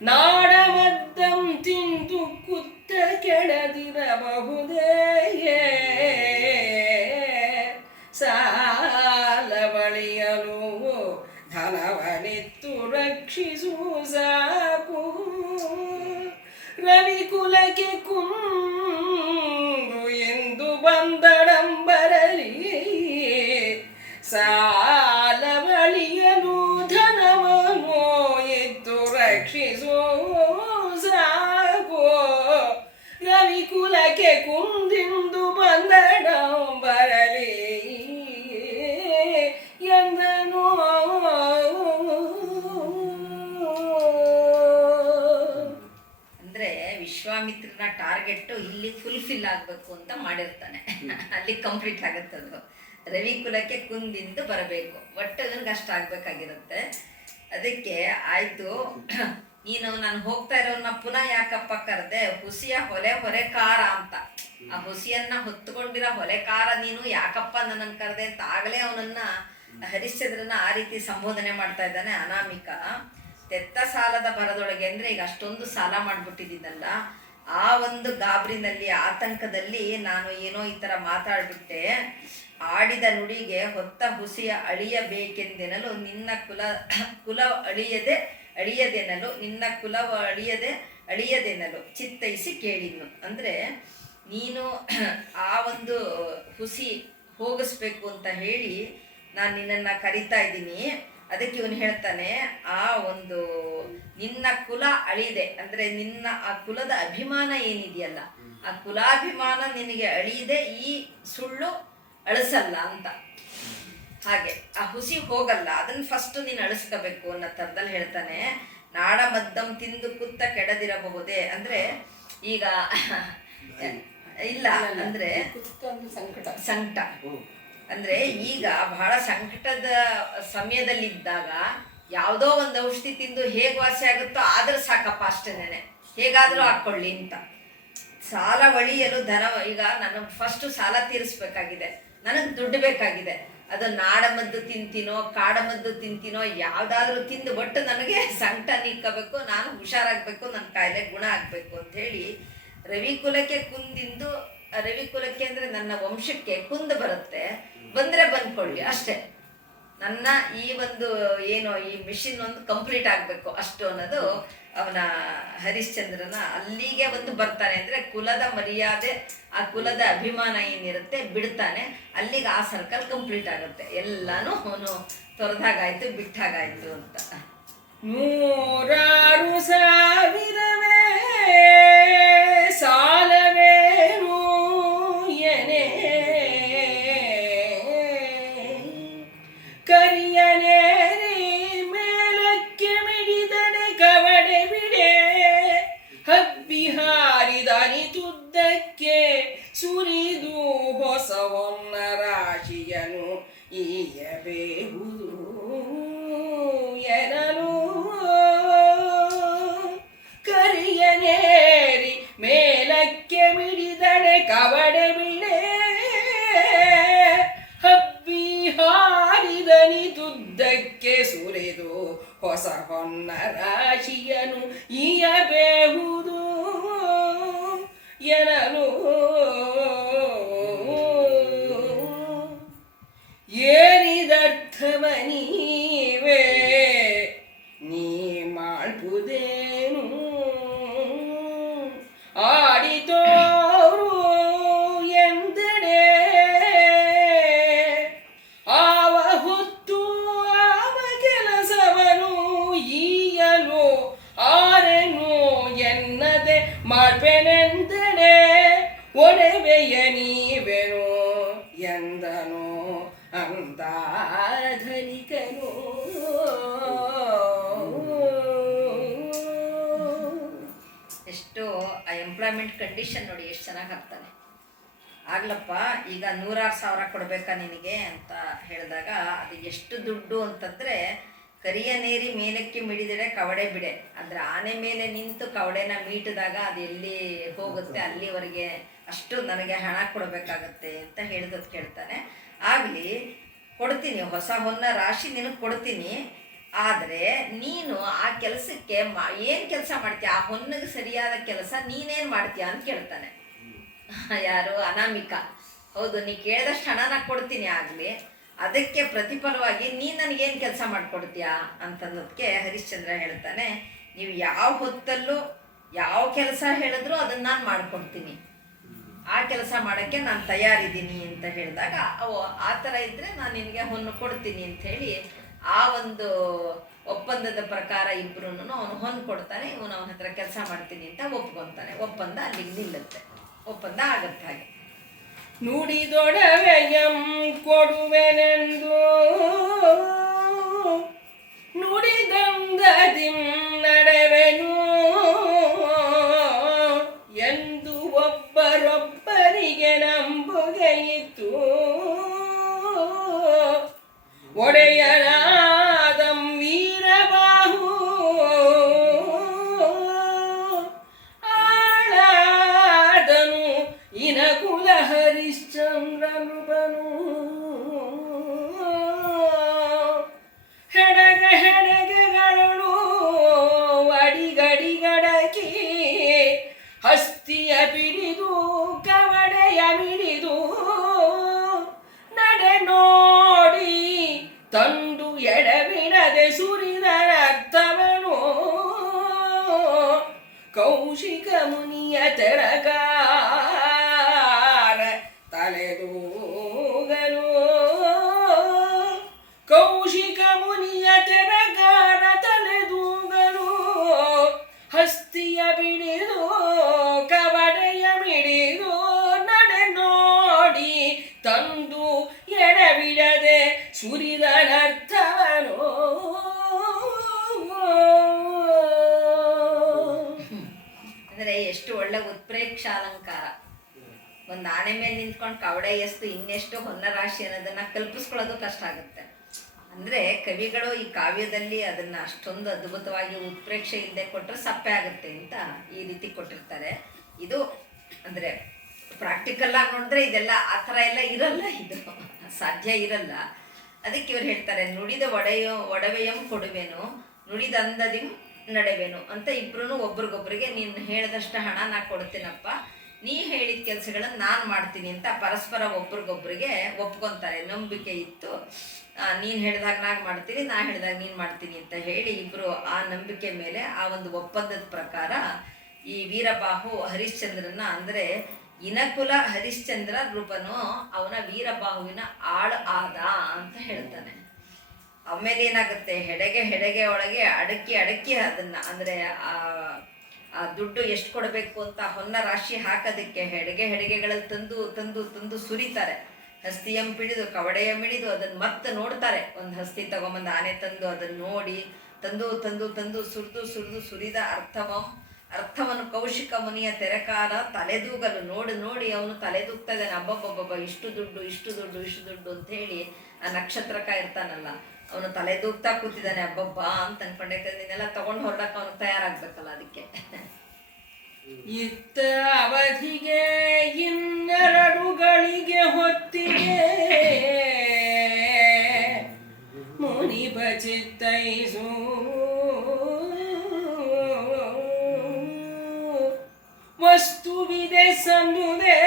ನಾಡಮದ್ದಂ ತಿಂದು ಕುತ್ತ ಕೆಳದಿರಬಹುದೇ ಸಾಲ ಬಳಿಯಲು ಧನವನಿತ್ತು ರಕ್ಷಿಸು ಸಾಕು. ರವಿಕುಲಕ್ಕೆ ಕುಂದು ಎಂದು ಬಂದಡಂಬರಲಿ ಸಾಲ ಬಳಿಯಲು ಧನವನು ಎತ್ತು ರಕ್ಷಿಸೋ ಸಾಕು. ರವಿಕುಲಕ್ಕೆ ಕುಂದಿಂದು ಬಂದಡಂಬರಲಿ ವಿಶ್ವಾಮಿತ್ರನ ಟಾರ್ಗೆಟ್ ಇಲ್ಲಿ ಫುಲ್ಫಿಲ್ ಆಗಬೇಕು ಅಂತ ಮಾಡಿರ್ತಾನೆ. ಅಲ್ಲಿ ಕಂಪ್ಲೀಟ್ ಆಗುತ್ತೆ ಅದು. ರವಿಕುಲಕ್ಕೆ ಕುಂದಿಂದು ಬರಬೇಕು, ಒಟ್ಟು ನನಗೆ ಅಷ್ಟು ಆಗ್ಬೇಕಾಗಿರುತ್ತೆ. ಅದಕ್ಕೆ ಆಯಿತು, ನೀನು ನಾನು ಹೋಗ್ತಾ ಇರೋನ್ನ ಪುನಃ ಯಾಕಪ್ಪ ಕರೆದೆ, ಹುಸಿಯ ಹೊರೆಕಾರ ಅಂತ. ಆ ಹುಸಿಯನ್ನ ಹೊತ್ತುಕೊಂಡಿರೋ ಹೊಲೆಕಾರ ನೀನು ಯಾಕಪ್ಪ ನನ್ನನ್ನು ಕರೆದೆ ಅಂತ ಆಗಲೇ ಅವನನ್ನ ಹರಿಶ್ಚಂದ್ರನ ಆ ರೀತಿ ಸಂಬೋಧನೆ ಮಾಡ್ತಾ ಇದ್ದಾನೆ ಅನಾಮಿಕ. ತೆತ್ತ ಸಾಲದ ಬರದೊಳಗೆ ಅಂದರೆ ಈಗ ಅಷ್ಟೊಂದು ಸಾಲ ಮಾಡಿಬಿಟ್ಟಿದ್ದೀನಲ್ಲ, ಆ ಒಂದು ಗಾಬರಿನಲ್ಲಿ ಆತಂಕದಲ್ಲಿ ನಾನು ಏನೋ ಈ ಥರ ಮಾತಾಡ್ಬಿಟ್ಟೆ. ಆಡಿದ ನುಡಿಗೆ ಹೊತ್ತ ಹುಸಿಯ ಅಳಿಯಬೇಕೆಂದೆನಲು ನಿನ್ನ ಕುಲ ಅಳಿಯದೆನಲು ನಿನ್ನ ಕುಲವ ಅಳಿಯದೆನಲು ಚಿತ್ತೈಸಿ ಕೇಳಿದ್ನು. ಅಂದರೆ ನೀನು ಆ ಒಂದು ಹುಸಿ ಹೋಗಿಸ್ಬೇಕು ಅಂತ ಹೇಳಿ ನಾನು ನಿನ್ನನ್ನು ಕರಿತಾ ಇದ್ದೀನಿ. ಅದಕ್ಕೆ ಇವನು ಹೇಳ್ತಾನೆ, ಆ ಒಂದು ನಿನ್ನ ಕುಲ ಅಳಿದೆ ಅಂದರೆ ನಿನ್ನ ಆ ಕುಲದ ಅಭಿಮಾನ ಏನಿದೆಯಲ್ಲ, ಆ ಕುಲಾಭಿಮಾನ ನಿನಗೆ ಅಳಿಯದೆ ಈ ಸುಳ್ಳು ಅಳಿಸಲ್ಲ ಅಂತ. ಹಾಗೆ ಆ ಹುಸಿ ಹೋಗಲ್ಲ, ಅದನ್ನು ಫಸ್ಟ್ ನೀನು ಅಳಿಸ್ಕೋಬೇಕು ಅನ್ನೋ ಥರದಲ್ಲಿ ಹೇಳ್ತಾನೆ. ನಾಡ ಮದ್ದಂ ತಿಂದು ಕುತ್ತ ಕೆಡದಿರಬಹುದೇ ಅಂದರೆ ಈಗ ಇಲ್ಲ ಅಂದರೆ ಸಂಕಟ ಅಂದರೆ ಈಗ ಬಹಳ ಸಂಕಟದ ಸಮಯದಲ್ಲಿದ್ದಾಗ ಯಾವುದೋ ಒಂದು ಔಷಧಿ ತಿಂದು ಹೇಗೆ ವಾಸಿ ಆಗುತ್ತೋ ಆದ್ರೆ ಸಾಕಪ್ಪ ಅಷ್ಟೇನೆ, ಹೇಗಾದರೂ ಹಾಕ್ಕೊಳ್ಳಿ ಅಂತ. ಸಾಲ ಒಳಿಯಲು ಧನ, ಈಗ ನಾನು ಫಸ್ಟು ಸಾಲ ತೀರಿಸ್ಬೇಕಾಗಿದೆ, ನನಗೆ ದುಡ್ಡು ಬೇಕಾಗಿದೆ. ಅದು ನಾಡಮದ್ದು ತಿಂತೀನೋ ಕಾಡಮದ್ದು ತಿಂತೀನೋ ಯಾವುದಾದ್ರೂ ತಿಂದು ಒಟ್ಟು ನನಗೆ ಸಂಕಟ ನೀಡ್ಕೋಬೇಕು, ನಾನು ಹುಷಾರಾಗಬೇಕು, ನನ್ನ ಕಾಯಿಲೆ ಗುಣ ಆಗಬೇಕು ಅಂಥೇಳಿ ರವಿಕುಲಕ್ಕೆ ಕುಂದಿಂದು, ರವಿಕುಲಕ್ಕೆ ಅಂದರೆ ನನ್ನ ವಂಶಕ್ಕೆ ಕುಂದು ಬರುತ್ತೆ, ಬಂದರೆ ಬಂದ್ಕೊಳ್ಳಿ ಅಷ್ಟೇ, ನನ್ನ ಈ ಒಂದು ಏನೋ ಈ ಮಿಷಿನ್ ಒಂದು ಕಂಪ್ಲೀಟ್ ಆಗಬೇಕು ಅಷ್ಟು ಅನ್ನೋದು ಅವನ ಹರಿಶ್ಚಂದ್ರನ ಅಲ್ಲಿಗೆ ಒಂದು ಬರ್ತಾನೆ. ಅಂದರೆ ಕುಲದ ಮರ್ಯಾದೆ, ಆ ಕುಲದ ಅಭಿಮಾನ ಏನಿರುತ್ತೆ ಬಿಡ್ತಾನೆ, ಅಲ್ಲಿಗೆ ಆ ಸರ್ಕಲ್ ಕಂಪ್ಲೀಟ್ ಆಗುತ್ತೆ. ಎಲ್ಲಾನು ಅವನು ತೊರೆದಾಗಾಯ್ತು, ಬಿಟ್ಟಾಗಾಯ್ತು ಅಂತ. 106,000 ಸಾಲವೇನು ಎನೆ ಕರಿಯನೇರಿ ಮೇಲಕ್ಕೆ ಮಿಡಿದಡೆ ಕವಡೆ ಬಿಡೆ ಹಬ್ಬಿ ಹಾರಿದನಿತುದ್ದಕ್ಕೆ ಸುರಿದು ಹೊಸವನ್ನ ರಾಶಿಯನು ಈಯಬೇಹುದು ಎನಲು ಕರಿಯನೇರಿ ಮೇಲಕ್ಕೆ ಮಿಡಿದಡೆ ಕವಡೆ ಬಿಡೆ ಹಬ್ಬಿ ಹಾರಿದನಿತುದ್ದಕ್ಕೆ ಸುರಿದು ಹೊಸ ಹೊನ್ನ ರಾಶಿಯನು ಈಯಬೇಹುದು ಎನಲು ಏನಿದರ್ಥವ ನೀವೇ ನೀ ಮಾಡ್ಬುದೇನು ಆಡಿತೋರು ಎಂದಡೆ ಆವ ಹೊತ್ತು ಆವ ಕೆಲಸವನು ಈಯಲು ಆರೆನು ಎನ್ನದೆ ಮಾಡ್ಬೇನೆಂದಡೆ ಒಡವೆಯ ನೀವೆನು ಎಂದನು ಅಂತಾಧನಿಕನು. ಎಷ್ಟು ಆ ಎಂಪ್ಲಾಯ್ಮೆಂಟ್ ಕಂಡೀಷನ್ ನೋಡಿ ಎಷ್ಟು ಚೆನ್ನಾಗಿ ಹಾಕ್ತಾನೆ. ಆಗ್ಲಪ್ಪ ಈಗ 106,000 ಕೊಡಬೇಕಾ ನಿನಗೆ ಅಂತ ಹೇಳಿದಾಗ ಅದು ಎಷ್ಟು ದುಡ್ಡು ಅಂತಂದರೆ, ಕರಿಯ ನೇರಿ ಮೇಲಕ್ಕೆ ಮಿಡಿದರೆ ಕವಡೆ ಬಿಡೆ ಅಂದರೆ ಆನೆ ಮೇಲೆ ನಿಂತು ಕವಡೆನ ಮೀಟಿದಾಗ ಅದು ಎಲ್ಲಿ ಹೋಗುತ್ತೆ ಅಲ್ಲಿವರೆಗೆ ಅಷ್ಟು ನನಗೆ ಹಣ ಕೊಡಬೇಕಾಗತ್ತೆ ಅಂತ ಹೇಳಿದದ್ದು ಕೇಳ್ತಾನೆ. ಆಗಲಿ ಕೊಡ್ತೀನಿ, ಹೊಸ ಹೊನ್ನ ರಾಶಿ ನಿನಗೆ ಕೊಡ್ತೀನಿ, ಆದರೆ ನೀನು ಆ ಕೆಲಸಕ್ಕೆ ಏನು ಕೆಲಸ ಮಾಡ್ತೀಯ, ಆ ಹೊನ್ನಿಗೆ ಸರಿಯಾದ ಕೆಲಸ ನೀನೇನು ಮಾಡ್ತೀಯ ಅಂತ ಕೇಳ್ತಾನೆ. ಯಾರು? ಅನಾಮಿಕ. ಹೌದು, ನೀ ಕೇಳಿದಷ್ಟು ಹಣನ ಕೊಡ್ತೀನಿ, ಆಗಲಿ ಅದಕ್ಕೆ ಪ್ರತಿಫಲವಾಗಿ ನೀನು ನನಗೇನು ಕೆಲಸ ಮಾಡಿಕೊಡ್ತೀಯಾ ಅಂತನ್ನೋದಕ್ಕೆ ಹರಿಶ್ಚಂದ್ರ ಹೇಳ್ತಾನೆ, ನೀವು ಯಾವ ಹೊತ್ತಲ್ಲೂ ಯಾವ ಕೆಲಸ ಹೇಳಿದ್ರು ಅದನ್ನು ನಾನು ಮಾಡಿಕೊಡ್ತೀನಿ, ಆ ಕೆಲಸ ಮಾಡೋಕ್ಕೆ ನಾನು ತಯಾರಿದ್ದೀನಿ ಅಂತ ಹೇಳಿದಾಗ ಆ ಥರ ಇದ್ದರೆ ನಾನು ನಿನಗೆ ಹೊನ್ನು ಕೊಡ್ತೀನಿ ಅಂಥೇಳಿ ಆ ಒಂದು ಒಪ್ಪಂದದ ಪ್ರಕಾರ ಇಬ್ಬರೂ ಅವನು ಹೊನ್ನು ಕೊಡ್ತಾನೆ, ಇವನು ಅವನ ಹತ್ರ ಕೆಲಸ ಮಾಡ್ತೀನಿ ಅಂತ ಒಪ್ಕೊತಾನೆ. ಒಪ್ಪಂದ ಅಲ್ಲಿಗೆ ನಿಲ್ಲುತ್ತೆ, ಒಪ್ಪಂದ ಆಗತ್ತೆ. ಹಾಗೆ ನುಡಿದೊಡವೆಯಂ ಕೊಡುವೆನೆಂದು ನುಡಿದಂದದಿಂ ನಡೆವೆನು ಕೌಶಿಕ ಮುನಿಯ ತೆರಕಾರ ತಲೆದೂಗಲು ಕೌಶಿಕ ಮುನಿಯ ತೆರಕಾರ ತಲೆದೂಗಲು ಹಸ್ತಿಯ ಬಿಡಿದು ಕವಡೆಯ ಮಿಡಿದು ನಡೆ ನೋಡಿ ತಂದು ಎಡಬಿಡದೆ ಸುರಿದನರ್ಥವನು. ಅಂದರೆ ಎಷ್ಟು ಒಳ್ಳೆ ಉತ್ಪ್ರೇಕ್ಷ ಅಲಂಕಾರ. ಒಂದು ಆನೆ ಮೇಲೆ ನಿಂತ್ಕೊಂಡು ಕವಡೆ ಎಷ್ಟು ಇನ್ನೆಷ್ಟು ಹೊನ್ನರಾಶಿ ಅನ್ನೋದನ್ನ ಕಲ್ಪಿಸ್ಕೊಳ್ಳೋದು ಕಷ್ಟ ಆಗುತ್ತೆ. ಅಂದರೆ ಕವಿಗಳು ಈ ಕಾವ್ಯದಲ್ಲಿ ಅದನ್ನ ಅಷ್ಟೊಂದು ಅದ್ಭುತವಾಗಿ ಉತ್ಪ್ರೇಕ್ಷೆ ಇಲ್ಲದೆ ಕೊಟ್ಟರೆ ಸಪ್ಪೆ ಆಗುತ್ತೆ ಅಂತ ಈ ರೀತಿ ಕೊಟ್ಟಿರ್ತಾರೆ. ಇದು ಅಂದರೆ ಪ್ರಾಕ್ಟಿಕಲ್ ಆಗಿ ನೋಡಿದ್ರೆ ಇದೆಲ್ಲ ಆ ಥರ ಎಲ್ಲ ಇರಲ್ಲ, ಇದು ಸಾಧ್ಯ ಇರಲ್ಲ. ಅದಕ್ಕೆ ಇವ್ರು ಹೇಳ್ತಾರೆ, ನುಡಿದ ಒಡವೆಯಂ ಕೊಡುವೆನು, ನುಡಿದ ಅಂದದಿಂ ನಡೆವೆನು ಅಂತ ಇಬ್ರು ಒಬ್ರಿಗೊಬ್ರಿಗೆ ನೀನು ಹೇಳಿದಷ್ಟು ಹಣ ನಾ ಕೊಡ್ತೀನಪ್ಪ, ನೀ ಹೇಳಿದ ಕೆಲಸಗಳನ್ನ ನಾನು ಮಾಡ್ತೀನಿ ಅಂತ ಪರಸ್ಪರ ಒಬ್ರಿಗೊಬ್ರಿಗೆ ಒಪ್ಕೊತಾರೆ. ನಂಬಿಕೆ ಇತ್ತು, ನೀನು ಹೇಳಿದಾಗ ನಾನು ಮಾಡ್ತೀನಿ, ನಾ ಹೇಳಿದಾಗ ನೀನು ಮಾಡ್ತೀನಿ ಅಂತ ಹೇಳಿ ಇಬ್ಬರು ಆ ನಂಬಿಕೆ ಮೇಲೆ ಆ ಒಂದು ಒಪ್ಪಂದದ ಪ್ರಕಾರ ಈ ವೀರಬಾಹು ಹರಿಶ್ಚಂದ್ರನ ಅಂದರೆ ಇನಕುಲ ಹರಿಶ್ಚಂದ್ರ ರೂಪನು ಅವನ ವೀರಬಾಹುವಿನ ಆಳ ಆದ ಅಂತ ಹೇಳ್ತಾನೆ. ಆಮೇಲೆ ಏನಾಗುತ್ತೆ, ಹೆಡೆಗೆ ಒಳಗೆ ಅಡಕ್ಕಿ ಅದನ್ನ ಅಂದರೆ ಆ ದುಡ್ಡು ಎಷ್ಟು ಕೊಡಬೇಕು ಅಂತ ಹೊನ್ನ ರಾಶಿ ಹಾಕೋದಕ್ಕೆ ಹೆಡೆಗೆಗಳಲ್ಲಿ ತಂದು ಸುರಿತಾರೆ. ಹಸ್ತಿಯಂ ಪಿಡಿದು ಕವಡೆಯ ಮಿಡಿದು ಅದನ್ನು ಮತ್ತೆ ನೋಡ್ತಾರೆ. ಒಂದು ಹಸ್ತಿ ತಗೊಂಬಂದು ಆನೆ ತಂದು ಅದನ್ನು ನೋಡಿ ತಂದು ಸುರಿದು ಸುರಿದ ಅರ್ಥವನ್ನು ಕೌಶಿಕ ಮುನಿಯ ತೆರಕಾರ ತಲೆದೂಗಲು ನೋಡಿ ಅವನು ತಲೆದೂಗ್ತಾ ಇದ್ದಾನೆ. ಅಬ್ಬಬ್ಬಬ್ಬ ಇಷ್ಟು ದುಡ್ಡು ಅಂತ ಹೇಳಿ ಆ ನಕ್ಷತ್ರಕ ಇರ್ತಾನಲ್ಲ ಅವನು ತಲೆದೂಗ್ತಾ ಕೂತಿದ್ದಾನೆ. ಅಬ್ಬಬ್ಬ ಅಂತ ಅನ್ಕೊಂಡೆ, ಯಾಕಂದ್ರೆ ಇದನ್ನೆಲ್ಲ ತಗೊಂಡು ಹೊರಡಕ್ಕೆ ಅವನು ತಯಾರಾಗ್ಬೇಕಲ್ಲ ಅದಕ್ಕೆ. ಇತ್ತ ಅವಧಿಗೆ ಇನ್ನೆರಡುಗಳಿಗೆ ಹೊತ್ತಿಗೆ ಮುನಿಪ ಚಿತ್ತೈಸು ವಸ್ತುವಿದೆ ಸಂದುದೆ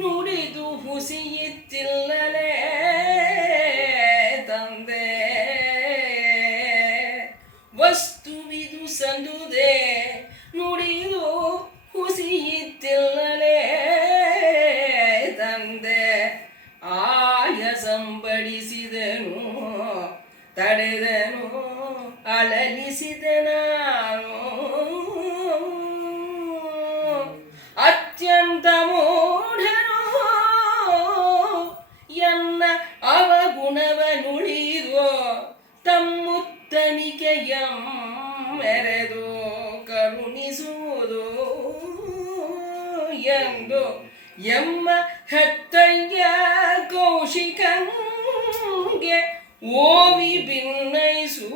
ನುಡಿದು ಹುಸಿಯಿತ್ತಿಲ್ಲಲೇ ತಂದೆ ವಸ್ತುವಿದು ಸಂದುದೆ ನುಡಿದು ಹುಸಿಯಿತ್ತಿಲ್ಲಲೇ ತಂದೆ ಆಯ ಸಂಬಡಿಸಿದನು ತಡೆದನು ಅಳಲಿಸಿದ ನಾನು ಅತ್ಯಂತ ಮೂಢನು ಎನ್ನ ಅವಗುಣವ ನುಡಿದು ತಮ್ಮುತ್ತನಿಕೆಯಂ ಮೆರೆದು ಕರುಣಿಸುವುದು ಎಂದು ಎಮ್ಮ ಹತ್ತಯ್ಯ ಕೌಶಿಕಂಗೆ ಓವಿ ಭಿನ್ನೈಸು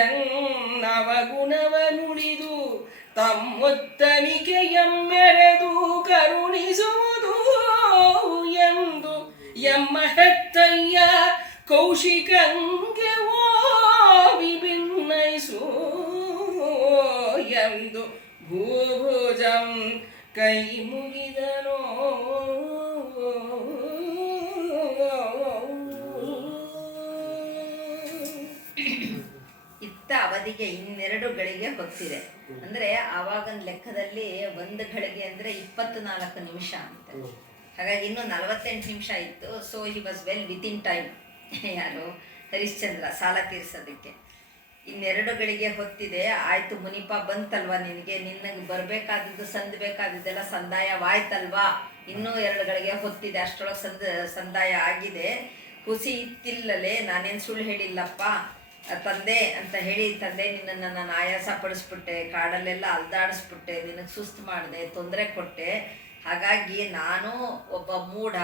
ಎನ್ನವಗುಣವ ನುಡಿದು ತಮ್ಮೊತ್ತನಿಕೆಯಂ ಮೆರೆದು ಕರುಣಿಸುವುದು ಎಂದು ಎಮ್ಮ ಹೆತ್ತಯ್ಯ ಕೌಶಿಕಂಗೆ ಓವಿ ಭಿನ್ನೈಸು ಎಂದು ಭೂಭುಜಂ ಕೈ ಮುಗಿದನೋ. ಇತ್ತ ಅವಧಿಗೆ ಇನ್ನೆರಡು ಗಳಿಗೆ ಹೊತ್ತಿದೆ. ಅಂದ್ರೆ ಆವಾಗಿನ ಲೆಕ್ಕದಲ್ಲಿ ಒಂದು ಗಳಿಗೆ ಅಂದ್ರೆ 24 ನಿಮಿಷ ಅಂತ, ಹಾಗಾಗಿ ಇನ್ನು 48 ನಿಮಿಷ ಇತ್ತು. So he was well within time. ಯಾರು ಹರಿಶ್ಚಂದ್ರ ಸಾಲ ತೀರ್ಸೋದಕ್ಕೆ. ಇನ್ನೆರಡು ಗಳಿಗೆ ಹೊತ್ತಿದೆ, ಆಯ್ತು ಮುನಿಪ ಬಂತಲ್ವಾ ನಿನಗೆ ಬರ್ಬೇಕಾದದ್ದು ಸಂದಾಯವಾಯ್ತಲ್ವಾ, ಇನ್ನೂ 2 ಗಳಿಗೆ ಹೊತ್ತಿದೆ, ಅಷ್ಟರೊಳಗೆ ಸಂದಾಯ ಆಗಿದೆ. ಹುಸಿ ಇತ್ತಿಲ್ಲಲೇ ನಾನೇನು ಸುಳ್ಳು ಹೇಳಿಲ್ಲಪ್ಪ ತಂದೆ ಅಂತ ಹೇಳಿ, ತಂದೆ ನಿನ್ನನ್ನು ನಾನು ಆಯಾಸ ಪಡಿಸ್ಬಿಟ್ಟೆ, ಕಾಡಲ್ಲೆಲ್ಲ ಅಲ್ದಾಡಿಸ್ಬಿಟ್ಟೆ, ನಿನಗೆ ಸುಸ್ತು ಮಾಡಿದೆ, ತೊಂದರೆ ಕೊಟ್ಟೆ, ಹಾಗಾಗಿ ನಾನು ಒಬ್ಬ ಮೂಢ,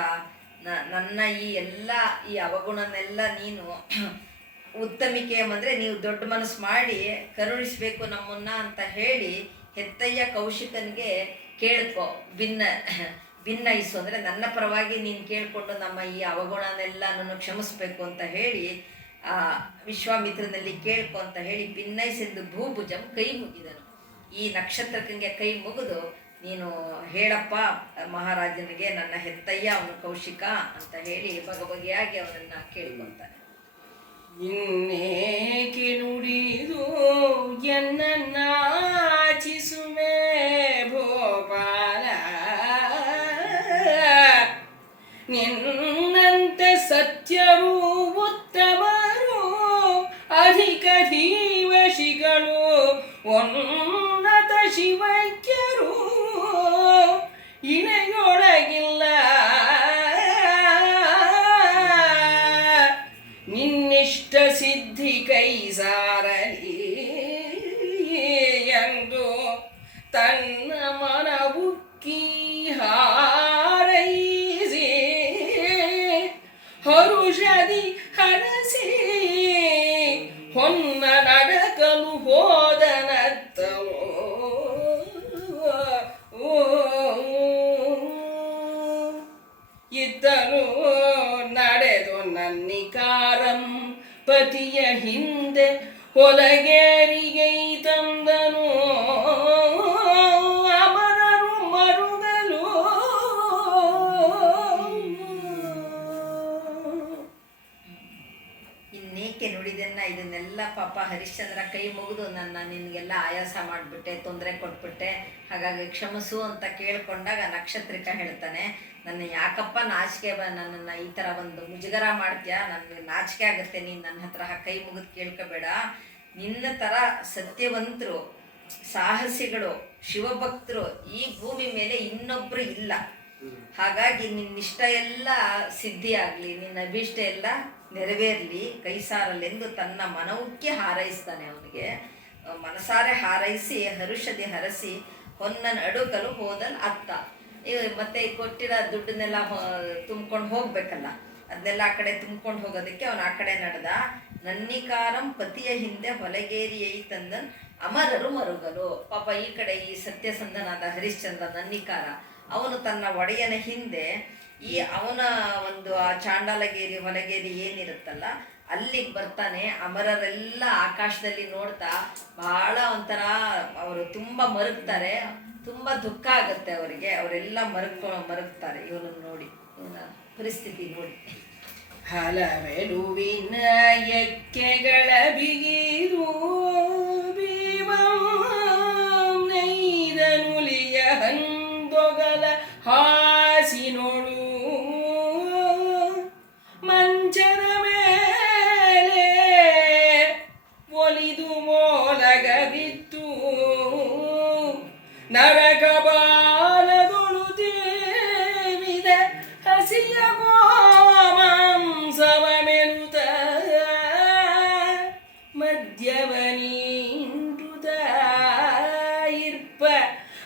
ನನ್ನ ಈ ಅವಗುಣನೆಲ್ಲ ನೀನು ಉತ್ತಮಿಕೆ ಅಂದರೆ ನೀವು ದೊಡ್ಡ ಮನಸ್ಸು ಮಾಡಿ ಕರುಣಿಸ್ಬೇಕು ನಮ್ಮನ್ನ ಅಂತ ಹೇಳಿ ಹೆತ್ತಯ್ಯ ಕೌಶಿಕನಿಗೆ ಕೇಳ್ಕೊ ಭಿನ್ನೈಸು ಅಂದರೆ ನನ್ನ ಪರವಾಗಿ ನೀನು ಕೇಳಿಕೊಂಡು ನಮ್ಮ ಈ ಅವಗುಣನೆಲ್ಲ ನಾನು ಕ್ಷಮಿಸ್ಬೇಕು ಅಂತ ಹೇಳಿ ವಿಶ್ವಾಮಿತ್ರನಲ್ಲಿ ಕೇಳ್ಕೊ ಅಂತ ಹೇಳಿ ಭಿನ್ನೈಸೆಂದು ಭೂಭುಜಂ ಕೈ ಮುಗಿದನು. ಈ ನಕ್ಷತ್ರಕಂಗೆ ಕೈ ಮುಗಿದು ನೀನು ಹೇಳಪ್ಪ ಮಹಾರಾಜನಿಗೆ, ನನ್ನ ಹೆತ್ತಯ್ಯ ಅವನು ಕೌಶಿಕ ಅಂತ ಹೇಳಿ ಬಗೆಯಾಗಿ ಅವನನ್ನು ಕೇಳಿಕೊಳ್ತಾನೆ. ಇನ್ನೇ ಅಧಿಕ ಧೀವಶಿಗಳು ಉನ್ನತ ಶಿವೈಕ್ಯರು ಇಣೆಯೊಳಗಿಲ್ಲ ನಿನ್ನಿಷ್ಟ ಸಿದ್ಧಿ ಕೈ ಸಾರಲಿ ಎಂದು ತನ್ನ ಮನವುಕ್ಕಿ ಹಾರೈಸಿ ಹರುಷದಿ ಹರಸಿ ಹೊನ್ನ ನಡಕಲು ಹೋದನತ್ತವೋ ಇದ್ದನು ನಡೆದು ನನ್ನಿಕಾರಂ ಪತಿಯ ಹಿಂದೆ ಹೊಲಗೇರಿಗೆ ತಂದನು ಅಮರರು ಮರುಗಲು ಇನ್ನೇಕೆ ನುಡಿದನ್ನ ಇದನ್ನೆಲ್ಲ ಪಾಪ ಹರಿಶ್ಚಂದ್ರ ಕೈ ಮುಗಿದು ನಿನಗೆಲ್ಲ ಆಯಾಸ ಮಾಡಿಬಿಟ್ಟೆ, ತೊಂದರೆ ಕೊಟ್ಬಿಟ್ಟೆ, ಹಾಗಾಗಿ ಕ್ಷಮಿಸು ಅಂತ ಕೇಳ್ಕೊಂಡಾಗ ನಕ್ಷತ್ರಿಕ ಹೇಳ್ತಾನೆ, ನನ್ನ ಯಾಕಪ್ಪ ನಾಚಿಕೆ ನನ್ನನ್ನು ಈ ಥರ ಒಂದು ಮುಜುಗರ ಮಾಡ್ತೀಯಾ, ನನಗೆ ನಾಚಿಕೆ ಆಗುತ್ತೆ, ನೀನು ನನ್ನ ಹತ್ರ ಕೈ ಮುಗಿದು ಕೇಳ್ಕೋಬೇಡ. ನಿನ್ನ ಥರ ಸತ್ಯವಂತರು, ಸಾಹಸಿಗಳು, ಶಿವಭಕ್ತರು ಈ ಭೂಮಿ ಮೇಲೆ ಇನ್ನೊಬ್ಬರು ಇಲ್ಲ. ಹಾಗಾಗಿ ನಿನ್ನಿಷ್ಟ ಎಲ್ಲ ಸಿದ್ಧಿ ಆಗಲಿ, ನಿನ್ನ ಅಭೀಷ್ಟ ಎಲ್ಲ ನೆರವೇರಲಿ, ಕೈ ಸಾರಲೆಂದು ತನ್ನ ಮನವುಕ್ಕೆ ಹಾರೈಸ್ತಾನೆ. ಅವನಿಗೆ ಮನಸಾರೆ ಹಾರೈಸಿ ಹರುಷದಿ ಹರಸಿ ಹೊನ್ನನ ಅಡುಕಲು ಹೋದನ್ ಅತ್ತ. ಮತ್ತೆ ಕೊಟ್ಟಿರೋ ದುಡ್ಡನ್ನೆಲ್ಲ ತುಂಬ್ಕೊಂಡು ಹೋಗ್ಬೇಕಲ್ಲ, ಅದನ್ನೆಲ್ಲ ಆ ಕಡೆ ತುಂಬ್ಕೊಂಡು ಹೋಗೋದಕ್ಕೆ ಅವನು ಆ ಕಡೆ ನಡೆದ. ನನ್ನಿಕಾರಂ ಪತಿಯ ಹಿಂದೆ ಹೊಲಗೇರಿಯೈ ತಂದನ್ ಅಮರರು ಮರುಗಲು. ಪಾಪ ಈ ಕಡೆ ಈ ಸತ್ಯಸಂಧನಾದ ಹರಿಶ್ಚಂದ್ರ ನನ್ನಿಕಾರ ಅವನು ತನ್ನ ಒಡೆಯನ ಹಿಂದೆ ಅವನ ಒಂದು ಆ ಚಾಂಡಾಲಗೇರಿ ಹೊಲಗೇರಿ ಏನಿರುತ್ತಲ್ಲ ಅಲ್ಲಿಗೆ ಬರ್ತಾನೆ. ಅಮರರೆಲ್ಲ ಆಕಾಶದಲ್ಲಿ ನೋಡ್ತಾ ಬಹಳ ಒಂಥರ ಅವರು ತುಂಬ ಮರುಗ್ತಾರೆ, ತುಂಬ ದುಃಖ ಆಗುತ್ತೆ ಅವರಿಗೆ. ಅವರೆಲ್ಲ ಮರುಗ್ತಾರೆ ಇವನನ್ನು ನೋಡಿ, ಇವನ ಪರಿಸ್ಥಿತಿ ನೋಡಿ. ಹಲವೆಲುವಿನ ಎಕ್ಕೆಗಳ ಬಿಗಿದು ನೈದನುಲಿಯ ಹಂದೊಗಲ ಹಾಸಿನೊಳು ಮಂಚದ ಮೇಲೆ ಒಲಿದು ಮೋಲಗ ಬಿತ್ತು ನರಕ ಬಾಲದೊಳು ದೇವಿದ ಹಸಿಯ ಮಾಂಸವ ಮೆನುತ ಮದ್ಯವನೀಂಟುತ ಇರ್ಪ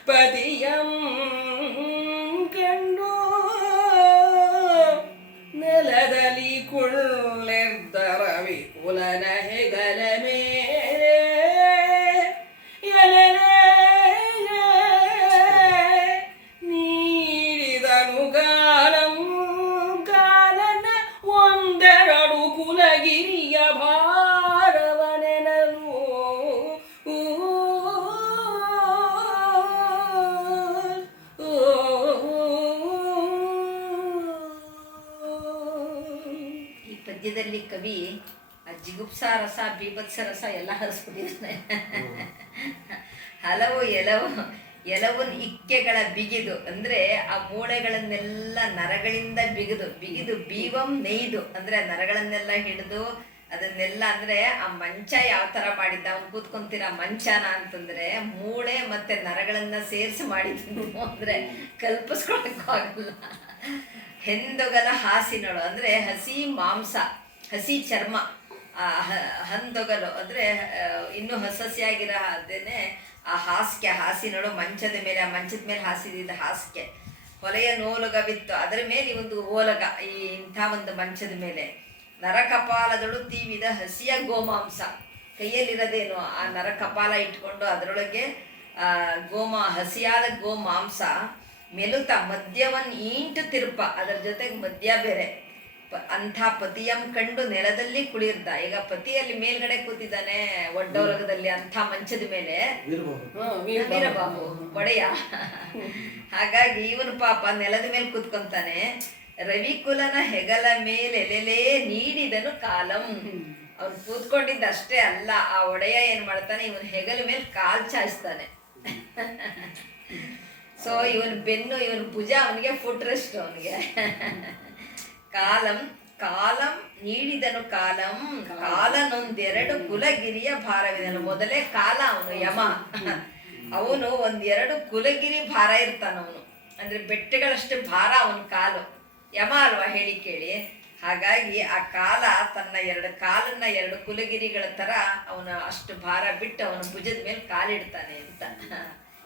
ಪತಿಯಂ ಕಂಡು ನೆಲದಲ್ಲಿ ಕುಳ್ಳೆರ್ದರ ವಿಪುಲನ ಹೆಗಲ ಮೇಲೆ ನೀಡಿದನು ಕಾಲನ ಒಂದೆರಡು ಕುಲಗಿರಿಯ ಭಾರವನೆನಲು ಈ ಪದ್ಯದಲ್ಲಿ ಕವಿ ಆ ಜಿಗುಪ್ಸಾ ರಸ, ಬೀಭತ್ಸ ರಸ ಎಲ್ಲ ಹರಿಸ್ಬಿಟ್ಟಿದ್ದಾನೆ. ಹಲವು ಎಲವು ಇಕ್ಕೆಗಳ ಬಿಗಿದು ಅಂದ್ರೆ ಆ ಮೂಳೆಗಳನ್ನೆಲ್ಲ ನರಗಳಿಂದ ಬಿಗಿದು ಬೀವಂ ನೇಯ್ದು ಅಂದ್ರೆ ನರಗಳನ್ನೆಲ್ಲ ಹಿಡಿದು ಅದನ್ನೆಲ್ಲ ಅಂದ್ರೆ ಆ ಮಂಚ ಯಾವ ತರ ಮಾಡಿದ್ದ, ಅವ್ನು ಕೂತ್ಕೊಂತೀರ ಮಂಚನ ಅಂತಂದ್ರೆ ಮೂಳೆ ಮತ್ತೆ ನರಗಳನ್ನ ಸೇರಿಸಿ ಮಾಡಿದ್ದು ಅಂದ್ರೆ ಕಲ್ಪಿಸ್ಕೊಳಕ್ಕೂ ಆಗಲ್ಲ. ಹೆಂದೊಗಲ ಹಾಸಿನಳು ಅಂದ್ರೆ ಹಸಿ ಮಾಂಸ, ಹಸಿ ಚರ್ಮ, ಹಂದೊಗಲು ಅಂದ್ರೆ ಇನ್ನೂ ಹಸಸಿಯಾಗಿರೋ ಅದೇನೆ ಆ ಹಾಸಿಗೆ, ಹಾಸಿನಳು ಮಂಚದ ಮೇಲೆ, ಆ ಮಂಚದ ಮೇಲೆ ಹಾಸಿದ ಹಾಸಿಗೆ, ಹೊಲೆಯ ನೋಲುಗವಿತ್ತು ಅದರ ಮೇಲೆ ಒಂದು ಓಲಗ, ಈ ಇಂಥ ಒಂದು ಮಂಚದ ಮೇಲೆ ನರಕಪಾಲದಳು ತೀವಿದ ಹಸಿಯ ಗೋಮಾಂಸ, ಕೈಯಲ್ಲಿರೋದೇನು ಆ ನರಕಪಾಲ ಇಟ್ಕೊಂಡು ಅದರೊಳಗೆ ಹಸಿಯಾದ ಗೋಮಾಂಸ ಮೆಲುತ ಮದ್ಯವನ್ ಈಂಟು ತಿರುಪ, ಅದರ ಜೊತೆಗೆ ಮದ್ಯ ಬೇರೆ. ಅಂಥ ಪತಿಯಂ ಕಂಡು ನೆಲದಲ್ಲಿ ಕುಳಿರ್ದ. ಈಗ ಪತಿಯಲ್ಲಿ ಮೇಲ್ಗಡೆ ಕೂತಿದ್ದಾನೆ ಒಡ್ಡೋರಗದಲ್ಲಿ, ಅಂಥ ಮಂಚದ ಮೇಲೆ ವೀರಬಾಬು ಒಡೆಯ. ಹಾಗಾಗಿ ಇವನು ಪಾಪ ನೆಲದ ಮೇಲೆ ಕೂತ್ಕೊಂತಾನೆ. ರವಿಕುಲನ ಹೆಗಲ ಮೇಲೆಲೆಲೇ ನೀಡಿದನು ಕಾಲಂ. ಅವ್ನು ಕೂತ್ಕೊಂಡಿದ್ದಷ್ಟೇ ಅಲ್ಲ, ಆ ಒಡೆಯ ಏನ್ ಮಾಡ್ತಾನೆ, ಇವನ್ ಹೆಗಲ ಮೇಲೆ ಕಾಲ್ ಚಾಚ್ತಾನೆ. ಸೊ ಇವನ್ ಬೆನ್ನು, ಇವನ್ ಭುಜ ಅವನಿಗೆ ಫುಟ್ ರೆಸ್ಟ್ ಅವನಿಗೆ. ಕಾಲಂ ಕಾಲಂ ನೀಡಿದನು ಕಾಲಂ ಕಾಲನೊಂದೆರಡು ಕುಲಗಿರಿಯ ಭಾರವಿದನು. ಮೊದಲೇ ಕಾಲ ಅವನು ಯಮ, ಅವನು ಒಂದೆರಡು ಕುಲಗಿರಿ ಭಾರ ಇರ್ತಾನ. ಅವನು ಅಂದ್ರೆ ಬೆಟ್ಟಗಳಷ್ಟು ಭಾರ ಅವನ ಕಾಲು. ಯಮ ಅಲ್ವಾ ಹೇಳಿ ಕೇಳಿ. ಹಾಗಾಗಿ ಆ ಕಾಲ ತನ್ನ ಎರಡು ಕಾಲನ್ನ ಎರಡು ಕುಲಗಿರಿಗಳ ತರ ಅವನ ಅಷ್ಟು ಭಾರ ಬಿಟ್ಟು ಅವನ ಭುಜದ ಮೇಲೆ ಕಾಲಿಡ್ತಾನೆ ಅಂತ.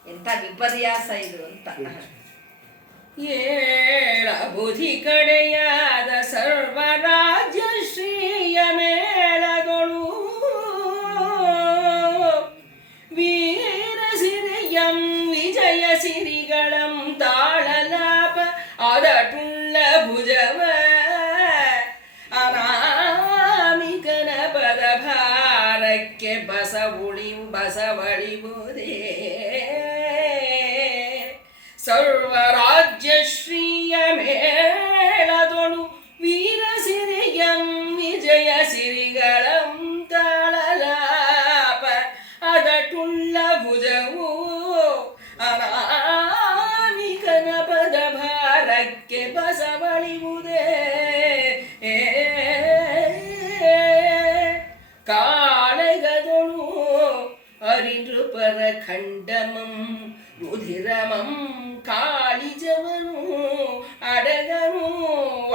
ಎಂಥ ವಿಪರ್ಯಾಸ ಇದು ಅಂತ. ಏಳ ಬುಧಿ ಕಡೆಯಾದ ಸರ್ವರಾಜ್ಯ ಶ್ರೀಯ ಮೇಳಗಳು ವೀರ ಸಿರಿಯಂ ವಿಜಯ ಸಿರಿಗಳಂ ತಾಳಲಾಪ ಅದಟುಳ್ಳ ಭುಜವ ಅನಾಮಿಕನ ಪದ ಭಾರಕ್ಕೆ ಬಸವಳಿಬುದೇ ಸರ್ವರಾಜ್ಯ ಶ್ರೀಯ ಮೇಳದೊಳು ವೀರ ಸಿರಿಯಂ ವಿಜಯ ಸಿರಿಗಳಂ ತಾಳಲಾಪ ಅದಟುಳ್ಳ ಭುಜವು ಅನಾಮಿಕನ ಪದ ಭಾರಕ್ಕೆ ಬಸವಳಿಬುದೇ ಕಾಳಗದೊಳು ಅರಿನೃಪರ ಖಂಡಮಂ ರುಧಿರಮಂ ಕಾಳಿಜವನು ಅಡಗನು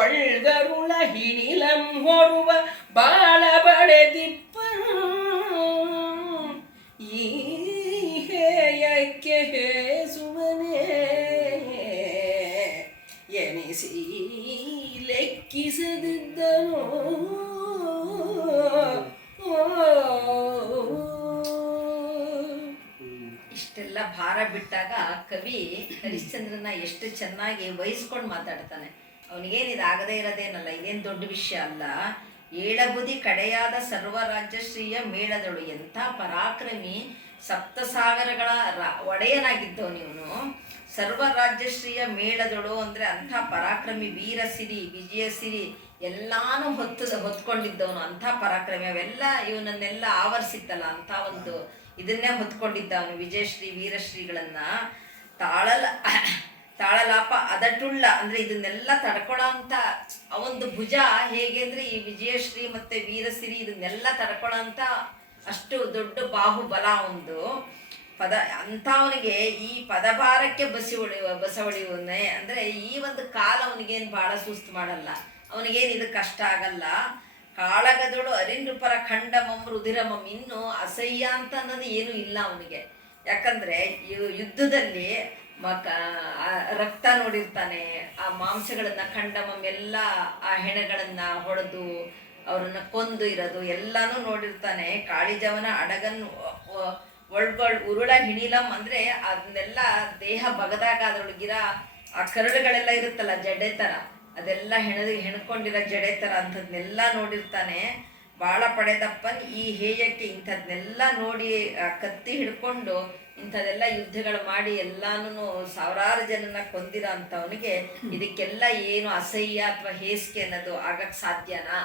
ಒಳ್ಗರುಳ ಹಿಣಿಲಂ ಹೊರುವ ಬಾಳ ಬಳೆದಿಪ್ಪನು ಈ ಹೇಯಕ್ಕೆ ಹೇಸುವನೇ ಎನಿಸಿ ಲೆಕ್ಕಿಸದಿದ್ದನು. ಇಷ್ಟೆಲ್ಲ ಭಾರ ಬಿಟ್ಟಾಗ ಕವಿ ಹರಿಶ್ಚಂದ್ರನ ಎಷ್ಟು ಚೆನ್ನಾಗಿ ವಹಿಸ್ಕೊಂಡು ಮಾತಾಡ್ತಾನೆ. ಅವನಿಗೇನಿದು ಆಗದೇ ಇರೋದೇನಲ್ಲ, ಇದೇನು ದೊಡ್ಡ ವಿಷಯ ಅಲ್ಲ. ಏಳಬುದಿ ಕಡೆಯಾದ ಸರ್ವರಾಜ್ಯಶ್ರೀಯ ಮೇಳದಳು. ಎಂಥ ಪರಾಕ್ರಮಿ, ಸಪ್ತಸಾಗರಗಳ ಒಡೆಯನಾಗಿದ್ದವನು ಇವನು. ಸರ್ವರಾಜ್ಯಶ್ರೀಯ ಮೇಳದಳು ಅಂದರೆ ಅಂಥ ಪರಾಕ್ರಮಿ, ವೀರಸಿರಿ ವಿಜಯಸಿರಿ ಎಲ್ಲಾನು ಹೊತ್ಕೊಂಡಿದ್ದವನು. ಅಂಥ ಪರಾಕ್ರಮಿ, ಅವೆಲ್ಲ ಇವನನ್ನೆಲ್ಲ ಆವರಿಸಿತ್ತಲ್ಲ, ಅಂಥ ಒಂದು ಇದನ್ನೇ ಹೊತ್ಕೊಂಡಿದ್ದ ಅವನು. ವಿಜಯಶ್ರೀ ವೀರಶ್ರೀಗಳನ್ನ ತಾಳಲಾಪ ಅದಟುಳ್ಳ ಅಂದ್ರೆ ಇದನ್ನೆಲ್ಲ ತಡ್ಕೊಳ್ಳೋ ಅಂತ ಅವೊಂದು ಭುಜ. ಹೇಗೆ ಅಂದ್ರೆ ಈ ವಿಜಯಶ್ರೀ ಮತ್ತೆ ವೀರಶ್ರೀ ಇದನ್ನೆಲ್ಲ ತಡ್ಕೊಳ್ಳೋ ಅಂತ ಅಷ್ಟು ದೊಡ್ಡ ಬಾಹುಬಲ ಒಂದು ಪದ. ಅಂಥವನಿಗೆ ಈ ಪದಭಾರಕ್ಕೆ ಬಸವಳಿವನ್ನೇ ಅಂದ್ರೆ ಈ ಒಂದು ಕಾಲ ಅವನಿಗೇನು ಬಹಳ ಸುಸ್ತು ಮಾಡಲ್ಲ, ಅವನಿಗೇನು ಇದು ಕಷ್ಟ ಆಗಲ್ಲ. ಕಾಳಗದೊಳು ಅರಿನೃಪರ ಖಂಡಮಂ ರುಧಿರಮಂ, ಇನ್ನು ಅಸಹ್ಯ ಅಂತ ಅನ್ನೋದು ಏನು ಇಲ್ಲ ಅವನಿಗೆ. ಯಾಕಂದ್ರೆ ಯುದ್ಧದಲ್ಲಿ ರಕ್ತ ನೋಡಿರ್ತಾನೆ, ಆ ಮಾಂಸಗಳನ್ನ ಖಂಡಮಂ ಎಲ್ಲ ಆ ಹೆಣಗಳನ್ನ ಹೊಡೆದು ಅವರನ್ನ ಕೊಂದು ಇರೋದು ಎಲ್ಲಾನು ನೋಡಿರ್ತಾನೆ. ಕಾಳಿಜವನ ಅಡಗನ್ ಉರುಳ ಹಿಣಿಲಂ ಅಂದ್ರೆ ಅದನ್ನೆಲ್ಲ ದೇಹ ಬಗದಾಗ ಅದ್ರೊಳಗಿರ ಆ ಕರಳುಗಳೆಲ್ಲ ಇರುತ್ತಲ್ಲ ಜಡೆ ತರ, ಅದೆಲ್ಲ ಹೆಣ್ಕೊಂಡಿರೋ ಜಡೆ ಥರ ಅಂಥದ್ನೆಲ್ಲ ನೋಡಿರ್ತಾನೆ. ಬಾಳ ಪಡೆದಪ್ಪನ್ ಈ ಹೇಯಕ್ಕೆ ಇಂಥದ್ನೆಲ್ಲ ನೋಡಿ ಕತ್ತಿ ಹಿಡ್ಕೊಂಡು ಇಂಥದೆಲ್ಲ ಯುದ್ಧಗಳು ಮಾಡಿ ಎಲ್ಲಾನು ಸಾವಿರಾರು ಜನನ ಕೊಂದಿರೋ ಅಂಥವನಿಗೆ ಇದಕ್ಕೆಲ್ಲ ಏನು ಅಸಹ್ಯ ಅಥವಾ ಹೇಸಿಗೆ ಅನ್ನೋದು ಆಗಕ್ಕೆ ಸಾಧ್ಯನಾ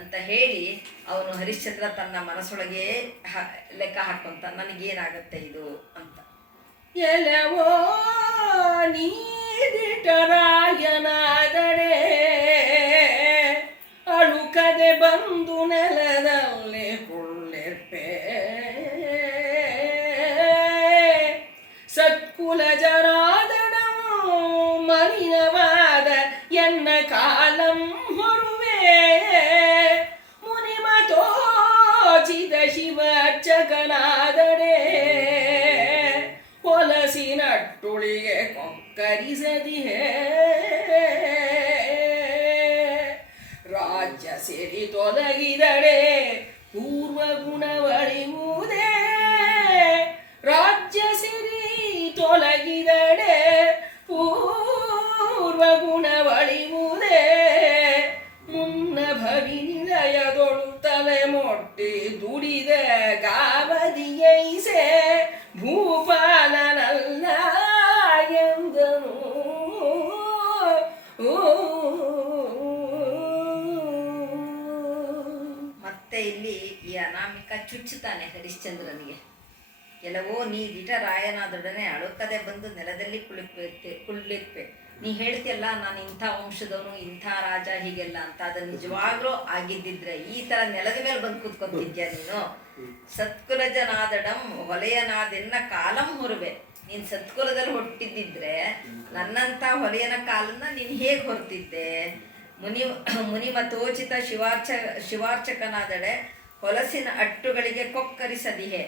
ಅಂತ ಹೇಳಿ ಅವನು ಹರಿಶ್ಚಂದ್ರ ತನ್ನ ಮನಸ್ಸೊಳಗೆ ಲೆಕ್ಕ ಹಾಕೊಂತ ನನಗೇನಾಗತ್ತೆ ಇದು ಅಂತ. ಎಲವೋ ನೀದಿಟರಾಯನಾದಡೆ ಅಳುಕದೆ ಬಂದು ನೆಲದಲ್ಲಿ ಕುಳ್ಳೆರ್ಪೆ ಸತ್ಕುಲ ಜನಾದಡವು ಮಲಿನವಾದ ಎನ್ನ ಕಾಲಂ ಹೊರುವೆ ಮುನಿಮತೋಚಿತ ಶಿವರ್ಚಕನಾದಡೆ ಹೊಲಸಿನಟ್ಟುಳಿಗೆ ಕೊಕ್ಕರಿಸದಿಹೇ ರಾಜ್ಯ ಸಿರಿ ತೊಲಗಿದಡೆ ಪೂರ್ವ ಗುಣವಳಿಯುವುದೇ ರಾಜ್ಯ ಸಿರಿ ತೊಲಗಿದಡೆ ಪೂರ್ವ ಗುಣವಳಿಯುವುದೇ ಮುನ್ನ ಭವಿ ನಿಲಯದೊಳು ತಲೆ ಮೊಟ್ಟಿ ದುಡಿದ ಗಾವದಿಯೈಸೆ ಭೂಪಾಲನಲ್ಲ ಎಂದನು. ಮತ್ತೆ ಇಲ್ಲಿ ಈ ಅನಾಮಿಕ ಚುಚ್ಚುತ್ತಾನೆ ಹರಿಶ್ಚಂದ್ರನಿಗೆ. ಎಲ್ಲವೋ ನೀ ದಿಟರಾಯನಾದೊಡನೆ ಅಳುಕದೆ ಬಂದು ನೆಲದಲ್ಲಿ ಕುಳ್ಳಿರ್ಪೆ ನೀ ಹೇಳ್ತಿಯಲ್ಲ ನಾನು ಇಂಥ ವಂಶದವನು, ಇಂಥ ರಾಜ, ಹೀಗೆಲ್ಲ ಅಂತ, ಅದು ನಿಜವಾಗ್ಲೂ ಆಗಿದ್ದಿದ್ರೆ ಈ ಥರ ನೆಲದ ಮೇಲೆ ಬಂದು ಕೂತ್ಕೊತಿದ್ಯಾ ನೀನು? ಸತ್ಕುಲಜನಾದಡಂ ಹೊಲೆಯನಾದೆನ್ನ ಕಾಲಂ ಹೊರವೆ. ನೀನು ಸತ್ಕುಲದಲ್ಲಿ ಹುಟ್ಟಿದ್ದಿದ್ರೆ ನನ್ನಂಥ ಹೊಲೆಯನ ಕಾಲನ್ನ ನೀನು ಹೇಗೆ ಹೊರತಿದ್ದೆ? ಮುನಿಮತೋಚಿತ ಶಿವಾರ್ಚಕನಾದಡೆ ಹೊಲಸಿನ ಅಟ್ಟುಗಳಿಗೆ ಕೊಕ್ಕರಿಸದಿಹೆ.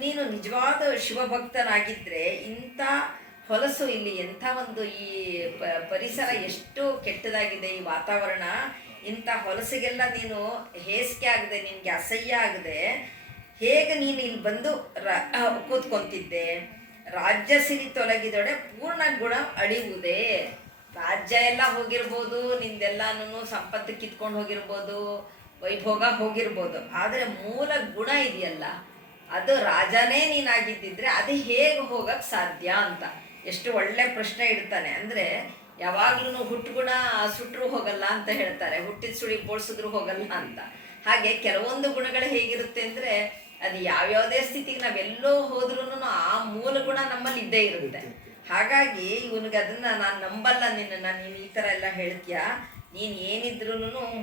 ನೀನು ನಿಜವಾದ ಶಿವಭಕ್ತನಾಗಿದ್ದರೆ ಇಂಥ ಹೊಲಸು, ಇಲ್ಲಿ ಎಂಥ ಒಂದು ಈ ಪರಿಸರ ಎಷ್ಟು ಕೆಟ್ಟದಾಗಿದೆ, ಈ ವಾತಾವರಣ, ಇಂಥ ಹೊಲಸಿಗೆಲ್ಲ ನೀನು ಹೇಸಿಗೆ ಆಗದೆ, ನಿನಗೆ ಅಸಹ್ಯ ಆಗದೆ ಹೇಗೆ ನೀನು ಇಲ್ಲಿ ಬಂದು ಕೂತ್ಕೊಂತಿದ್ದೆ? ರಾಜ್ಯ ಸಿರಿ ತೊಲಗಿದೊಡೆ ಪೂರ್ಣ ಗುಣ ಅಳಿವುದೇ. ರಾಜ್ಯ ಎಲ್ಲ ಹೋಗಿರ್ಬೋದು, ನಿಂದೆಲ್ಲನೂ ಸಂಪತ್ತು ಕಿತ್ಕೊಂಡು ಹೋಗಿರ್ಬೋದು, ವೈಭೋಗ ಹೋಗಿರ್ಬೋದು, ಆದರೆ ಮೂಲ ಗುಣ ಇದೆಯಲ್ಲ, ಅದು ರಾಜನೇ ನೀನಾಗಿದ್ದಿದ್ರೆ ಅದು ಹೇಗೆ ಹೋಗಕ್ಕೆ ಸಾಧ್ಯ ಅಂತ ಎಷ್ಟು ಒಳ್ಳೆ ಪ್ರಶ್ನೆ ಇಡ್ತಾನೆ. ಅಂದರೆ ಯಾವಾಗ್ಲೂ ಹುಟ್ಟುಗುಣ ಸುಟ್ಟರು ಹೋಗಲ್ಲ ಅಂತ ಹೇಳ್ತಾರೆ, ಹುಟ್ಟಿದ ಸುಳಿ ಬೋಳ್ಸಿದ್ರು ಹೋಗಲ್ಲ ಅಂತ. ಹಾಗೆ ಕೆಲವೊಂದು ಗುಣಗಳು ಹೇಗಿರುತ್ತೆ ಅಂದರೆ ಅದು ಯಾವ್ಯಾವುದೇ ಸ್ಥಿತಿಗೆ ನಾವೆಲ್ಲೋ ಹೋದ್ರೂ ಆ ಮೂಲ ಗುಣ ನಮ್ಮಲ್ಲಿ ಇದ್ದೇ ಇರುತ್ತೆ. ಹಾಗಾಗಿ ಇವನಿಗೆ ಅದನ್ನು ನಾನು ನಂಬಲ್ಲ ನಿನ್ನ, ನೀನು ಈ ಥರ ಎಲ್ಲ ಹೇಳ್ತೀಯ, ನೀನು ಏನಿದ್ರೂ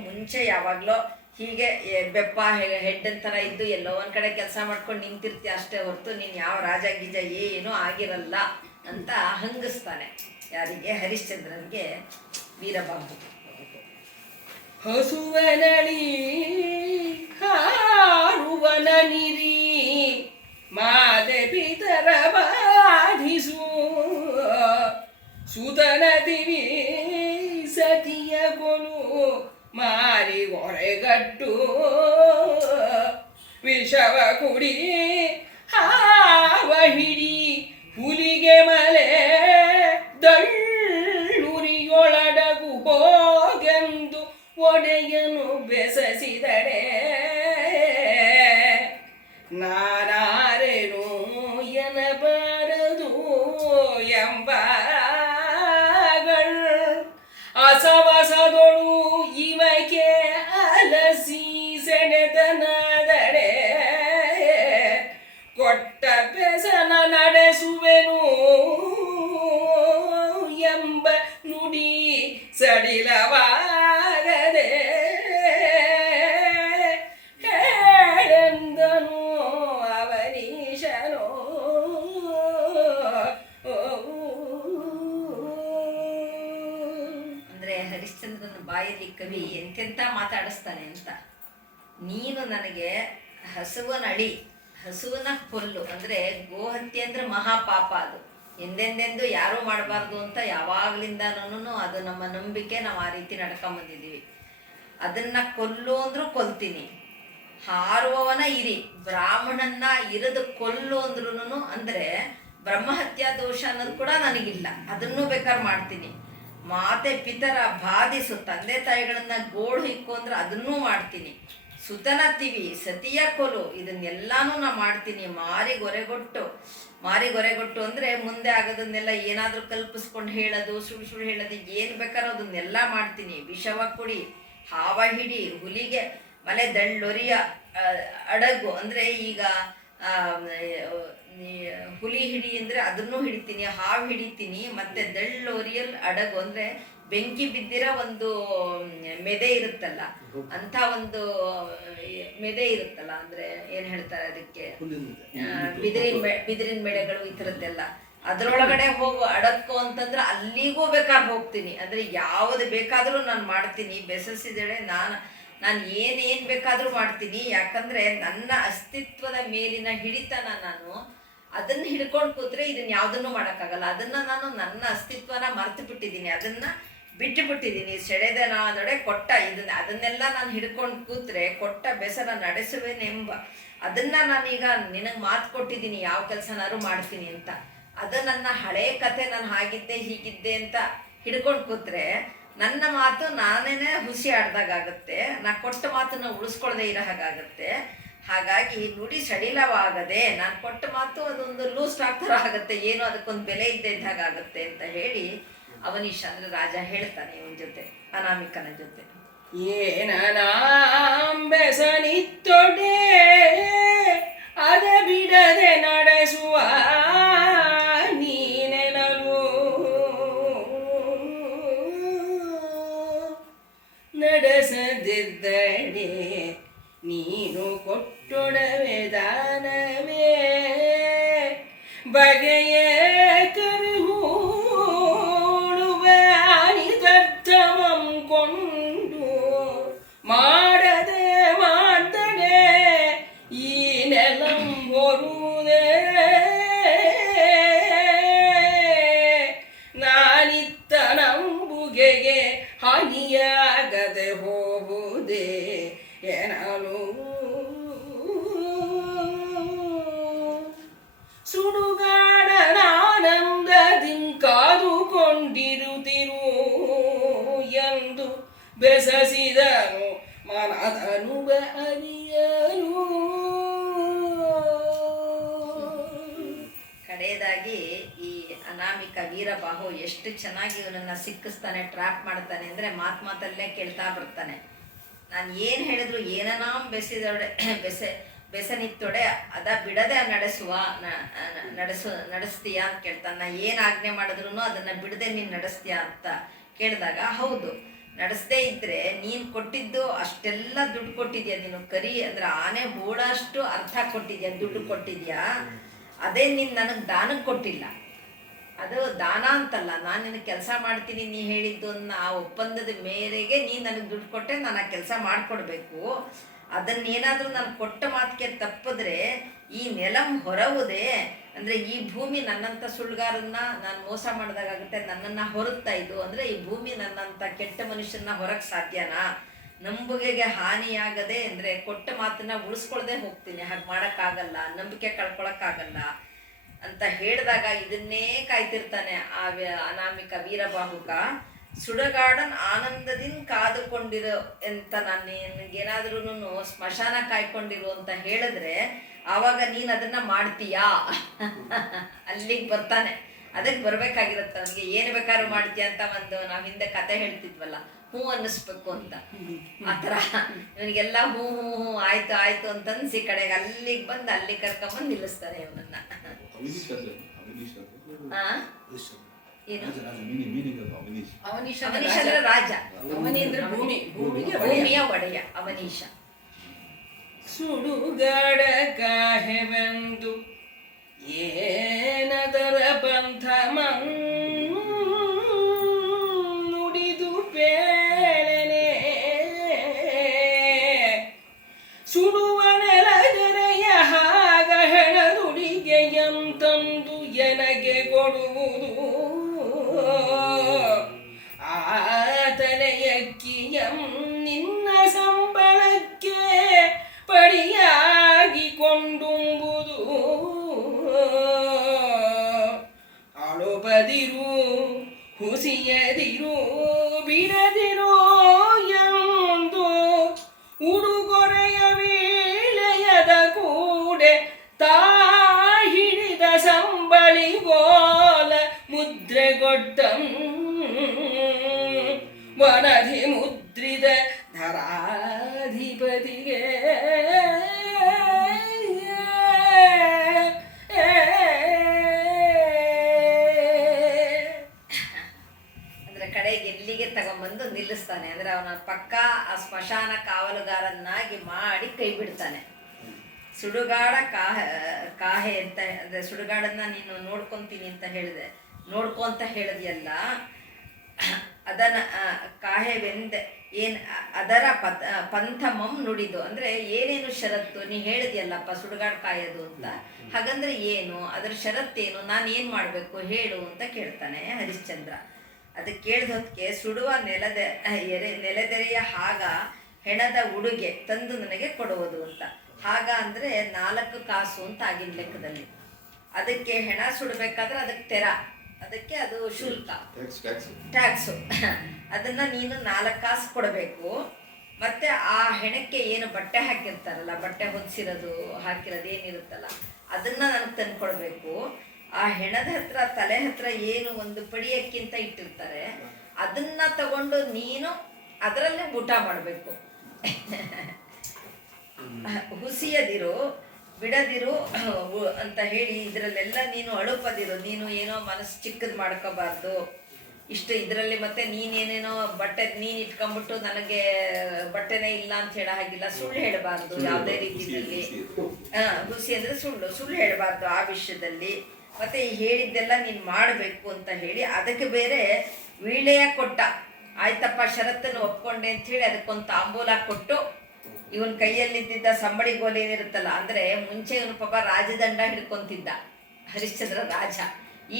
ಮುಂಚೆ ಯಾವಾಗಲೋ ಹೀಗೆ ಬೆಪ್ಪ ಹೆಡ್ ಥರ ಇದ್ದು ಎಲ್ಲೋ ಒಂದು ಕಡೆ ಕೆಲಸ ಮಾಡ್ಕೊಂಡು ನಿಂತಿರ್ತೀಯ ಅಷ್ಟೇ ಹೊರತು ನೀನು ಯಾವ ರಾಜ ಗೀಜ ಏನೂ ಆಗಿರಲ್ಲ ಅಂತ ಹಂಗಿಸ್ತಾನೆ. ಯಾರಿಗೆ? ಹರಿಶ್ಚಂದ್ರನಿಗೆ ವೀರಬಾಹು. ಹಸುವನಳಿ ಹಾರುವನ ನಿರಿ ಮಾದೆ ಪಿತರ ಬಾಧಿಸು ಸುತನ ದಿವಿ ಸತಿಯ ಕೊನು ಮಾರಿ ಹೊರೆಗಟ್ಟು ವಿಷವ ಕುಡಿ ಹಾವ ಹಿಡಿ ಹುಲಿಗೆ ಮಲೆ ದಳ್ಳುರಿಯೊಳಡಗು ಹೋಗೆಂದು ಒಡೆಯನು ಬೆಸಸಿದಡೆ ನಾನಾರೆನು ಎನಬಾರದು ಎಂಬಗಳು ಅಸವಸದೊಳು ಇವಕ್ಕೆ ಅಲಸಿ ಸೆಳೆದನಾದಡೆ ಕೊಟ್ಟ ಬೆಸನ ನಡೆಸುವೆನು ಎಂಬ ನುಡಿ ಸಡಿಲವಾಗದೆ ಹೇಳೆಂದನು ಅವನೀಶನೋ. ಅಂದರೆ ಹರಿಶ್ಚಂದ್ರನ ಬಾಯಲ್ಲಿ ಕವಿ ಎಂತೆಂಥ ಮಾತಾಡಿಸ್ತಾನೆ ಅಂತ. ನೀನು ನನಗೆ ಹಸುವನಳಿ, ಹಸುವನ ಕೊಲ್ಲು, ಅಂದರೆ ಗೋಹತ್ಯೆ ಅಂದರೆ ಮಹಾಪಾಪ, ಅದು ಎಂದೆಂದೆಂದು ಯಾರೂ ಮಾಡಬಾರ್ದು ಅಂತ ಯಾವಾಗಲಿಂದನೂ ಅದು ನಮ್ಮ ನಂಬಿಕೆ, ನಾವು ಆ ರೀತಿ ನಡ್ಕೊಂಬಂದಿದ್ದೀವಿ. ಅದನ್ನು ಕೊಲ್ಲು ಅಂದರೂ ಕೊಲ್ತೀನಿ, ಹಾರುವವನ ಇರಿ, ಬ್ರಾಹ್ಮಣನ್ನ ಇರದು ಕೊಲ್ಲು ಅಂದ್ರೂ ಅಂದರೆ ಬ್ರಹ್ಮಹತ್ಯಾ ದೋಷ ಅನ್ನೋದು ಕೂಡ ನನಗಿಲ್ಲ, ಅದನ್ನೂ ಬೇಕಾದ್ರೆ ಮಾಡ್ತೀನಿ. ಮಾತೆ ಪಿತರ ಬಾಧಿಸು, ತಂದೆ ತಾಯಿಗಳನ್ನ ಗೋಳು ಇಕ್ಕು ಅಂದ್ರೆ ಅದನ್ನೂ ಮಾಡ್ತೀನಿ. ಸುತನ ತಿವಿ ಸತಿಯ ಕೊಲು, ಇದನ್ನೆಲ್ಲಾನು ನಾ ಮಾಡ್ತೀನಿ. ಮಾರಿಗೊರೆಗೊಟ್ಟು ಅಂದರೆ ಮುಂದೆ ಆಗೋದನ್ನೆಲ್ಲ ಏನಾದರೂ ಕಲ್ಪಿಸ್ಕೊಂಡು ಹೇಳೋದು, ಸುಳ್ಳು ಸುಳ್ಳು ಹೇಳೋದು, ಏನು ಬೇಕಾದ್ರೂ ಅದನ್ನೆಲ್ಲ ಮಾಡ್ತೀನಿ. ವಿಷವ ಕುಡಿ, ಹಾವ ಹಿಡಿ, ಹುಲಿಗೆ ಮಲೆ ದಳ್ಳೊರಿಯ ಅಡಗು, ಅಂದರೆ ಈಗ ಹುಲಿ ಹಿಡಿ ಅಂದರೆ ಅದನ್ನೂ ಹಿಡಿತೀನಿ, ಹಾವು ಹಿಡಿತೀನಿ, ಮತ್ತು ದಳ್ಳೊರಿಯಲ್ ಅಡಗು ಅಂದರೆ ಬೆಂಕಿ ಬಿದ್ದಿರೋ ಒಂದು ಮೆದೆ ಇರುತ್ತಲ್ಲ, ಅಂಥ ಒಂದು ಮೆದೆ ಇರುತ್ತಲ್ಲ, ಅಂದರೆ ಏನು ಹೇಳ್ತಾರೆ ಅದಕ್ಕೆ, ಬಿದಿರಿನ ಮೆಡೆಗಳು ಈ ಥರದ್ದೆಲ್ಲ, ಅದರೊಳಗಡೆ ಹೋಗು ಅಡಕ್ಕೋ ಅಂತಂದ್ರೆ ಅಲ್ಲಿಗೂ ಬೇಕಾದ್ರೆ ಹೋಗ್ತೀನಿ. ಅಂದರೆ ಯಾವುದು ಬೇಕಾದರೂ ನಾನು ಮಾಡ್ತೀನಿ. ಬೆಸಸಿದಳೆ ನಾನು ಏನೇನು ಬೇಕಾದರೂ ಮಾಡ್ತೀನಿ. ಯಾಕಂದರೆ ನನ್ನ ಅಸ್ತಿತ್ವದ ಮೇಲಿನ ಹಿಡಿತನ ನಾನು ಅದನ್ನು ಹಿಡ್ಕೊಂಡು ಕೂತ್ರೆ ಇದನ್ನು ಯಾವುದನ್ನು ಮಾಡೋಕ್ಕಾಗಲ್ಲ. ಅದನ್ನು ನಾನು ನನ್ನ ಅಸ್ತಿತ್ವನ ಮರೆತು ಬಿಟ್ಟಿದ್ದೀನಿ, ಅದನ್ನು ಬಿಟ್ಟು ಬಿಟ್ಟಿದ್ದೀನಿ. ಸೆಳೆದನಾದೊಡೆ ಕೊಟ್ಟ ಅದನ್ನೆಲ್ಲ ನಾನು ಹಿಡ್ಕೊಂಡು ಕೂತ್ರೆ ಕೊಟ್ಟ ಬೆಸರ ನಡೆಸುವೆನೆಂಬ ಅದನ್ನು ನಾನೀಗ ನಿನಗೆ ಮಾತು ಕೊಟ್ಟಿದ್ದೀನಿ, ಯಾವ ಕೆಲಸನಾದ್ರು ಮಾಡ್ತೀನಿ ಅಂತ. ಅದು ನನ್ನ ಹಳೆಯ ಕತೆ, ನಾನು ಹಾಗಿದ್ದೆ ಹೀಗಿದ್ದೆ ಅಂತ ಹಿಡ್ಕೊಂಡು ಕೂತ್ರೆ ನನ್ನ ಮಾತು ನಾನೇನೆ ಹುಸಿ ಆಡ್ದಾಗತ್ತೆ, ನಾ ಕೊಟ್ಟ ಮಾತನ್ನು ಉಳಿಸ್ಕೊಳ್ದೆ ಇರೋ ಹಾಗಾಗತ್ತೆ. ಹಾಗಾಗಿ ನುಡಿ ಸಡಿಲವಾಗದೆ ನಾನು ಕೊಟ್ಟ ಮಾತು ಅದೊಂದು ಲೂಸ್ ಥರ ಆಗುತ್ತೆ, ಏನೋ ಅದಕ್ಕೊಂದು ಬೆಲೆ ಇದ್ದೇ ಇದ್ದಾಗತ್ತೆ ಅಂತ ಹೇಳಿ ಅವನೀಶ ಅಂದರೆ ರಾಜ ಹೇಳ್ತಾನೆ ಇವನ ಜೊತೆ, ಅನಾಮಿಕನ ಜೊತೆ. ಏನನಾಂಬೆಸನಿತ್ತೊಡೆ ಅದ ಬಿಡದೆ ನಡೆಸುವ ನೀನೆನಲು ಬಗೆಯ ಕರುಹುಳುವ ಅನಿದರ್ಥಮಂ ಕೊಂಡು ಮಾಡದೆ ಮಾಡ್ತಡೆ ಈ ನೆಲಂ ಹೊರುವುದೇ ನಾನಿತ್ತ ನಂಬುಗೆಗೆ ಹಾನಿಯಾಗದೆ ಹೋಗುವುದೇ ಎನಲು ಸುಡುಗಾಡನಾನಂದದಿಂ ಕಾದುಕೊಂಡಿರುತ್ತಿರು ಎಂದು ಬೆಸಸಿದನು ಮನದನುಭ ಅರಿಯಲು. ಕಡೆಯದಾಗಿ ಈ ಅನಾಮಿಕ ವೀರಬಾಹು ಎಷ್ಟು ಚೆನ್ನಾಗಿ ಇವನನ್ನ ಸಿಕ್ಕಿಸ್ತಾನೆ, ಟ್ರ್ಯಾಪ್ ಮಾಡ್ತಾನೆ ಅಂದರೆ ಮಾತಲ್ಲೇ ಕೇಳ್ತಾ ಬರ್ತಾನೆ. ನಾನು ಏನು ಹೇಳಿದ್ರು ಏನನಾಂ ಬೆಸನಿತ್ತೊಡೆ ಅದ ಬಿಡದೆ ನಡೆಸ್ತೀಯಾ ಅಂತ ಕೇಳ್ತಾನೆ. ನಾ ಏನು ಆಜ್ಞೆ ಮಾಡಿದ್ರು ಅದನ್ನು ಬಿಡದೆ ನೀನು ನಡೆಸ್ತೀಯಾ ಅಂತ ಕೇಳಿದಾಗ, ಹೌದು ನಡೆಸದೇ ಇದ್ದರೆ ನೀನು ಕೊಟ್ಟಿದ್ದು ಅಷ್ಟೆಲ್ಲ ದುಡ್ಡು ಕೊಟ್ಟಿದ್ಯಾ, ನೀನು ಕರಿ ಅಂದರೆ ಆನೆ ಹೂಡಷ್ಟು ಅರ್ಥ ಕೊಟ್ಟಿದ್ಯಾ, ದುಡ್ಡು ಕೊಟ್ಟಿದ್ಯಾ, ಅದೇ ನೀನು ನನಗೆ ದಾನಕ್ಕೆ ಕೊಟ್ಟಿಲ್ಲ. ಅದು ದಾನ ಅಂತಲ್ಲ, ನಾನು ನಿನಗೆ ಕೆಲಸ ಮಾಡ್ತೀನಿ ನೀ ಹೇಳಿದ್ದು ಅನ್ನೋ ಆ ಒಪ್ಪಂದದ ಮೇರೆಗೆ ನೀನು ನನಗೆ ದುಡ್ಡು ಕೊಟ್ಟೆ, ನಾನು ಆ ಕೆಲಸ ಮಾಡಿಕೊಡ್ಬೇಕು. ಅದನ್ನೇನಾದರೂ ನಾನು ಕೊಟ್ಟ ಮಾತಿಗೆ ತಪ್ಪಿದ್ರೆ ಈ ನೆಲಂ ಹೊರವುದೇ ಅಂದರೆ ಈ ಭೂಮಿ ನನ್ನಂಥ ಸುಳ್ಗಾರನ್ನ ನಾನು ಮೋಸ ಮಾಡಿದಾಗುತ್ತೆ, ನನ್ನನ್ನು ಹೊರುತ್ತಾ ಇದು ಅಂದರೆ ಈ ಭೂಮಿ ನನ್ನಂಥ ಕೆಟ್ಟ ಮನುಷ್ಯನ ಹೊರಕ್ಕೆ ಸಾಧ್ಯನಾ? ನಂಬಿಕೆಗೆ ಹಾನಿಯಾಗದೆ ಅಂದರೆ ಕೊಟ್ಟ ಮಾತನ್ನ ಉಳಿಸ್ಕೊಳ್ದೆ ಹೋಗ್ತೀನಿ, ಹಾಗೆ ಮಾಡೋಕ್ಕಾಗಲ್ಲ, ನಂಬಿಕೆ ಕಳ್ಕೊಳಕ್ಕಾಗಲ್ಲ ಅಂತ ಹೇಳಿದಾಗ ಇದನ್ನೇ ಕಾಯ್ತಿರ್ತಾನೆ ಆ ಅನಾಮಿಕ ವೀರಬಾಹುಕ. ಸುಡಗಾಡನ್ ಆನಂದದಿಂದ ಕಾದುಕೊಂಡಿರೋ ಅಂತ ನಾನು ನಿನಗೇನಾದ್ರೂ ಸ್ಮಶಾನ ಕಾಯ್ಕೊಂಡಿರು ಅಂತ ಹೇಳಿದ್ರೆ ಆವಾಗ ನೀನು ಅದನ್ನ ಮಾಡ್ತೀಯಾ ಅಲ್ಲಿಗೆ ಬರ್ತಾನೆ. ಅದಕ್ಕೆ ಬರ್ಬೇಕಾಗಿರುತ್ತೆ ಅವನಿಗೆ. ಏನು ಬೇಕಾದ್ರೂ ಮಾಡ್ತೀಯ ಅಂತ ಒಂದು ನಾವು ಹಿಂದೆ ಕತೆ ಹೇಳ್ತಿದ್ವಲ್ಲ, ಹ್ಞೂ ಅನ್ನಿಸ್ಬೇಕು ಅಂತ. ಆ ಥರ ಇವನಿಗೆಲ್ಲ ಹ್ಞೂ ಹ್ಞೂ ಹ್ಞೂ ಆಯ್ತು ಆಯ್ತು ಅಂತ ಅನ್ಸಿ ಕಡೆಗೆ ಅಲ್ಲಿಗೆ ಬಂದು ಅಲ್ಲಿ ಕರ್ಕೊಂಬಂದು ನಿಲ್ಲಿಸ್ತಾರೆ ಇವನನ್ನ. ಅವನೀಶ ಅಂದ್ರೆ ರಾಜ, ಭೂಮಿಯ ಒಡೆಯ ಅವನೀಶ. ಸುಡುಗಾಡ ಕಾಹೆವೆಂದು ಏನದರ ಪಂಥ ನುಡಿದು ಬೇಳೆನೆ ಸುಡುವ ನೆಲದೆರೆಯ ಹಾಗ ಹೆಣದುಡಿಗೆಯಂ ತಂದು ಎನಗೆ ಕೊಡುವುದು ಆತನೆಯಕ್ಕಿಯಂ ನಿನ್ನ ಸಂಬಳಕ್ಕೆ ಪಡಿಯಾಗಿ ಕೊಂಡುಂಬುದು ಅಳುಬದಿರು ಹುಸಿಯದಿರು ಬಿಡದಿರು ಎಂದು ಉಡುಗೊರೆಯ ವೀಳೆಯದ ಕೂಡೆ ತಾ ಹಿಡಿದ ಸಂಬಳಿಗೋಲ ಮುದ್ರೆಗೊಟ್ಟಂ ವನಧಿ ಮುದ್ರಿದ ಧರಾಧಿಪತಿಗೆ ಅಂದ್ರೆ ಕಡೆಗೆ ಎಲ್ಲಿಗೆ ತಗೊಂಬಂದು ನಿಲ್ಲಿಸ್ತಾನೆ. ಅಂದ್ರೆ ಅವನ ಪಕ್ಕ ಆ ಸ್ಮಶಾನ ಕಾವಲುಗಾರನ್ನಾಗಿ ಮಾಡಿ ಕೈ ಬಿಡ್ತಾನೆ. ಸುಡುಗಾಡ ಕಾಹೆ ಅಂತ ಅಂದ್ರೆ ಸುಡುಗಾಡನ್ನ ನೀನು ನೋಡ್ಕೊಂತೀನಿ ಅಂತ ಹೇಳಿದೆ, ನೋಡ್ಕೊ ಅಂತ ಹೇಳಿದೆಯಲ್ಲ, ಅದನ್ನ ಕಾಹೆವೆಂದೆ ಏನು ಅದರ ಪಂಥಮಂ ನುಡಿದು ಅಂದರೆ ಏನೇನು ಷರತ್ತು ನೀ ಹೇಳಿದೆಯಲ್ಲಪ್ಪ ಸುಡುಗಾಡು ಕಾಯೋದು ಅಂತ, ಹಾಗಂದ್ರೆ ಏನು, ಅದರ ಷರತ್ತೇನು, ನಾನು ಏನು ಮಾಡಬೇಕು ಹೇಳು ಅಂತ ಕೇಳ್ತಾನೆ ಹರಿಶ್ಚಂದ್ರ. ಅದಕ್ಕೆ ಕೇಳಿದೊತ್ತಿಗೆ ಸುಡುವ ನೆಲದೆರೆಯ ಹಾಗ ಹೆಣದ ಉಡುಗೆ ತಂದು ನನಗೆ ಕೊಡುವುದು ಅಂತ. ಹಾಗ ಅಂದರೆ 4 ಕಾಸು ಅಂತ ಆಗಿನ ಲೆಕ್ಕದಲ್ಲಿ. ಅದಕ್ಕೆ ಹೆಣ ಸುಡಬೇಕಾದ್ರೆ ಅದಕ್ಕೆ ತೆರ, ಅದಕ್ಕೆ ಅದು ಶುಲ್ಕ, ಟ್ಯಾಕ್ಸು. ಅದನ್ನ ನೀನು 4 ಕಾಸು ಕೊಡಬೇಕು. ಮತ್ತೆ ಆ ಹೆಣಕ್ಕೆ ಏನು ಬಟ್ಟೆ ಹಾಕಿರ್ತಾರಲ್ಲ, ಬಟ್ಟೆ ಹೊದಿಸಿರೋದು ಹಾಕಿರೋದು ಏನಿರುತ್ತಲ್ಲ ಅದನ್ನ ನನಗೆ ತಂದು ಕೊಡಬೇಕು. ಆ ಹೆಣದ ಹತ್ರ ತಲೆ ಹತ್ರ ಏನು ಒಂದು ಪಡಿಯಕ್ಕಿಂತ ಇಟ್ಟಿರ್ತಾರೆ ಅದನ್ನ ತಗೊಂಡು ನೀನು ಅದರಲ್ಲೇ ಊಟ ಮಾಡಬೇಕು. ಹುಸಿಯದಿರು ಬಿಡದಿರು ಅಂತ ಹೇಳಿ ಇದರಲ್ಲೆಲ್ಲ ನೀನು ಅಳುಪದಿರು, ನೀನು ಏನೋ ಮನಸ್ಸು ಚಿಕ್ಕದು ಮಾಡ್ಕೋಬಾರ್ದು. ಇಷ್ಟು ಇದರಲ್ಲಿ ಮತ್ತೆ ನೀನೇನೇನೋ ಬಟ್ಟೆ ನೀನು ಇಟ್ಕೊಂಡ್ಬಿಟ್ಟು ನನಗೆ ಬಟ್ಟೆನೇ ಇಲ್ಲ ಅಂತ ಹೇಳೋ ಹಾಗಿಲ್ಲ, ಸುಳ್ಳು ಹೇಳಬಾರ್ದು ಯಾವುದೇ ರೀತಿಯಲ್ಲಿ. ಹುಸಿ ಅಂದರೆ ಸುಳ್ಳು ಹೇಳಬಾರ್ದು ಆ ವಿಷಯದಲ್ಲಿ. ಮತ್ತು ಈ ಹೇಳಿದ್ದೆಲ್ಲ ನೀನು ಮಾಡಬೇಕು ಅಂತ ಹೇಳಿ ಅದಕ್ಕೆ ಬೇರೆ ವೀಳೆಯ ಕೊಟ್ಟ. ಆಯ್ತಪ್ಪ ಷರತ್ತನ್ನು ಒಪ್ಕೊಂಡೆ ಅಂಥೇಳಿ ಅದಕ್ಕೊಂದು ತಾಂಬೂಲ ಕೊಟ್ಟು ಇವನ ಕೈಯಲ್ಲಿದ್ದ ಸಂಬಳಿ ಗೋಲು ಏನಿರುತ್ತಲ್ಲ, ಅಂದರೆ ಮುಂಚೆ ಇವನು ಪಾಪ ರಾಜದಂಡ ಹಿಡ್ಕೊಂತಿದ್ದ ಹರಿಶ್ಚಂದ್ರ ರಾಜ.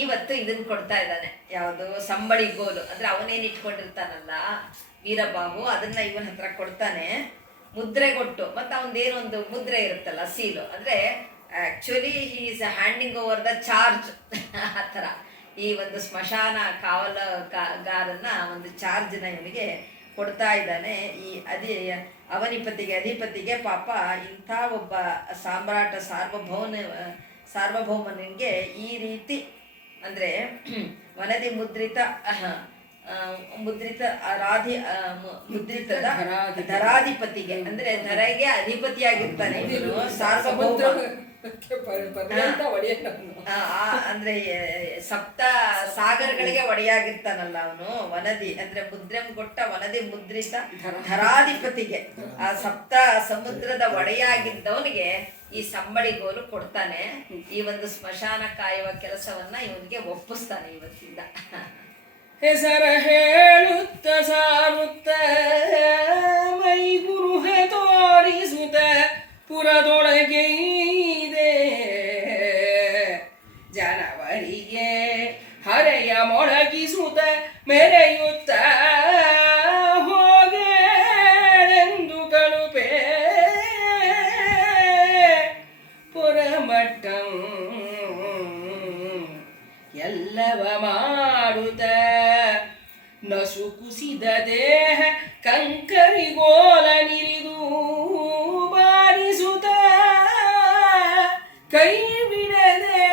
ಇವತ್ತು ಇದನ್ನು ಕೊಡ್ತಾ ಇದ್ದಾನೆ, ಯಾವುದು ಸಂಬಳಿ ಗೋಲು, ಅಂದರೆ ಅವನೇನು ಇಟ್ಕೊಂಡಿರ್ತಾನಲ್ಲ ವೀರಬಾಹು, ಅದನ್ನ ಇವನ ಹತ್ರ ಕೊಡ್ತಾನೆ. ಮುದ್ರೆ ಕೊಟ್ಟು ಮತ್ತು ಅವನದೇನೊಂದು ಮುದ್ರೆ ಇರುತ್ತಲ್ಲ ಸೀಲು, ಅಂದರೆ actually he is handing over the charge ಆ ಥರ ಈ ಒಂದು ಸ್ಮಶಾನ ಕಾವಲುಗಾರನ್ನ ಒಂದು ಚಾರ್ಜ್ನ ಇವನಿಗೆ ಕೊಡ್ತಾ ಇದ್ದಾನೆ. ಈ ಅಧಿಪತಿಗೆ ಪಾಪ ಇಂಥ ಒಬ್ಬ ಸಾರ್ವಭೌಮನಿಗೆ ಈ ರೀತಿ ಅಂದರೆ ವನದಿ ಮುದ್ರಿತದ ಧರಾಧಿಪತಿಗೆ, ಅಂದ್ರೆ ಧರೆಗೆ ಅಧಿಪತಿಯಾಗಿರ್ತಾನೆ ಇವನು ಸಾರ್ವಭೌಮ. ಅಂದ್ರೆ ಸಪ್ತ ಸಾಗರಗಳಿಗೆ ಒಡೆಯಾಗಿರ್ತಾನಲ್ಲ ಅವನು. ವನದಿ ಅಂದ್ರೆ ಮುದ್ರೆಂ ಕೊಟ್ಟ ವನದಿ ಮುದ್ರಿತ ಧರಾಧಿಪತಿಗೆ, ಆ ಸಪ್ತ ಸಮುದ್ರದ ಒಡೆಯಾಗಿದ್ದವನಿಗೆ ಈ ಸಂಬಳಿಗೋಲು ಕೊಡ್ತಾನೆ. ಈ ಒಂದು ಸ್ಮಶಾನ ಕಾಯುವ ಕೆಲಸವನ್ನ ಇವನಿಗೆ ಒಪ್ಪಿಸ್ತಾನೆ ಇವತ್ತಿಂದ. ಹೆಸರ ಹೇಳುತ್ತ ಸಾರುತ್ತ ಮೈಗುರುಹ ತೋರಿಸುತ್ತ ಪುರದೊಳಗೆ ಇದೆ ಜನವರಿಗೆ ಹರೆಯ ಮೊಳಗಿಸುತ್ತ ಮೆರೆಯುತ್ತ ಹೋಗೆಂದು ಕಳುಪೆ ಪುರಮಟ್ಟಂ ಎಲ್ಲವ ಮಾಡುತ್ತ ನಸು ಕುಸಿದ ದೇಹ ಕಂಕರಿಗೋಲ ನಿರಿದು ಬಾರಿಸುತ್ತ ಕೈ ಬಿಡದೆ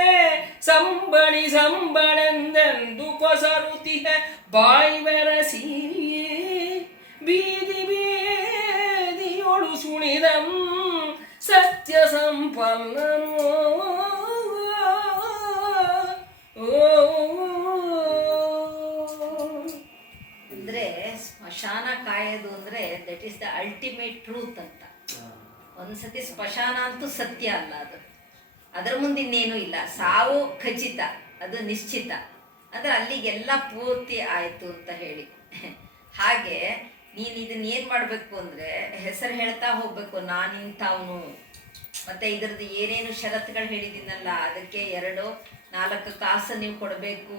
ಸಂಬಳೆಂದೆಂದು ಕೊಸರುತಿಹ ಬಾಯಿ ಬೆರಸಿ ಬೀದಿ ಬೀದಿಯೊಳು ಸುಣಿದಂ ಸತ್ಯ ಸಂಪನ್ನನು. ಅಂದ್ರೆ ಸ್ಮಶಾನ ಕಾಯೋದು ಅಂದ್ರೆ that is the ultimate truth ಅಂತ. ಒಂದ್ಸತಿ ಸ್ಮಶಾನ ಅಂತೂ ಸತ್ಯ ಅಲ್ಲ, ಅದರ ಮುಂದೆ ಇನ್ನೇನು ಇಲ್ಲ. ಸಾವು ಖಚಿತ, ಅದು ನಿಶ್ಚಿತ, ಅಂದ್ರೆ ಅಲ್ಲಿಗೆಲ್ಲ ಪೂರ್ತಿ ಆಯ್ತು ಅಂತ ಹೇಳಿ. ಹಾಗೆ ನೀನು ಇದನ್ನ ಏನ್ ಮಾಡ್ಬೇಕು ಅಂದ್ರೆ ಹೆಸರು ಹೇಳ್ತಾ ಹೋಗ್ಬೇಕು, ನಾನಿಂಥವನು. ಮತ್ತೆ ಇದ್ರದ್ದು ಏನೇನು ಷರತ್ತುಗಳು ಹೇಳಿದ್ದೀನಲ್ಲ, ಅದಕ್ಕೆ 2-4 ಕಾಸು ನೀವು ಕೊಡಬೇಕು,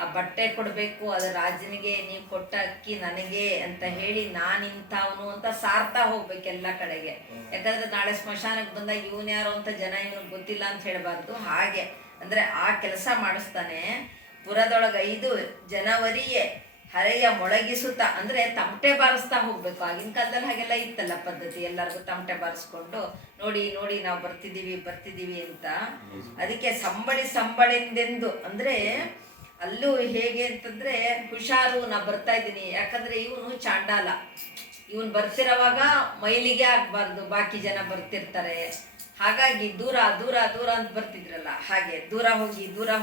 ಆ ಬಟ್ಟೆ ಕೊಡಬೇಕು, ಅದು ರಾಜನಿಗೆ ನೀವು ಕೊಟ್ಟ ಅಕ್ಕಿ ನನಗೆ ಅಂತ ಹೇಳಿ ನಾನಿಂಥವನು ಅಂತ ಸಾರ್ತಾ ಹೋಗ್ಬೇಕು ಎಲ್ಲ ಕಡೆಗೆ. ಯಾಕಂದ್ರೆ ನಾಳೆ ಸ್ಮಶಾನಕ್ಕೆ ಬಂದಾಗ ಇವನು ಯಾರು ಅಂತ ಜನ ಇವನಿಗೆ ಗೊತ್ತಿಲ್ಲ ಅಂತ ಹೇಳಬಾರ್ದು. ಹಾಗೆ ಅಂದ್ರೆ ಆ ಕೆಲಸ ಮಾಡಿಸ್ತಾನೆ. ಪುರದೊಳಗೆ 5 ಜನವರಿಯೇ ಹರೆಯ ಮೊಳಗಿಸುತ್ತ, ಅಂದ್ರೆ ತಮಟೆ ಬಾರಿಸ್ತಾ ಹೋಗ್ಬೇಕು. ಆಗಿನ ಕಾಲದಲ್ಲಿ ಹಾಗೆಲ್ಲ ಇತ್ತಲ್ಲ ಪದ್ಧತಿ, ಎಲ್ಲರಿಗೂ ತಮಟೆ ಬಾರಿಸ್ಕೊಂಡು ನೋಡಿ ನೋಡಿ ನಾವು ಬರ್ತಿದ್ದೀವಿ ಅಂತ. ಅದಕ್ಕೆ ಸಂಬಳೆಂದೆಂದು ಅಂದ್ರೆ ಅಲ್ಲೂ ಹೇಗೆ ಅಂತಂದ್ರೆ ಹುಷಾರು, ನಾ ಬರ್ತಾ ಇದ್ದೀನಿ. ಯಾಕಂದ್ರೆ ಇವನು ಚಾಂಡಾಲ, ಇವನು ಬರ್ತಿರೋವಾಗ ಮೈಲಿಗೆ ಆಗ್ಬಾರ್ದು, ಬಾಕಿ ಜನ ಬರ್ತಿರ್ತಾರೆ. ಹಾಗಾಗಿ ದೂರ ದೂರ ದೂರ ಅಂತ ಬರ್ತಿದ್ರಲ್ಲ, ಹಾಗೆ ದೂರ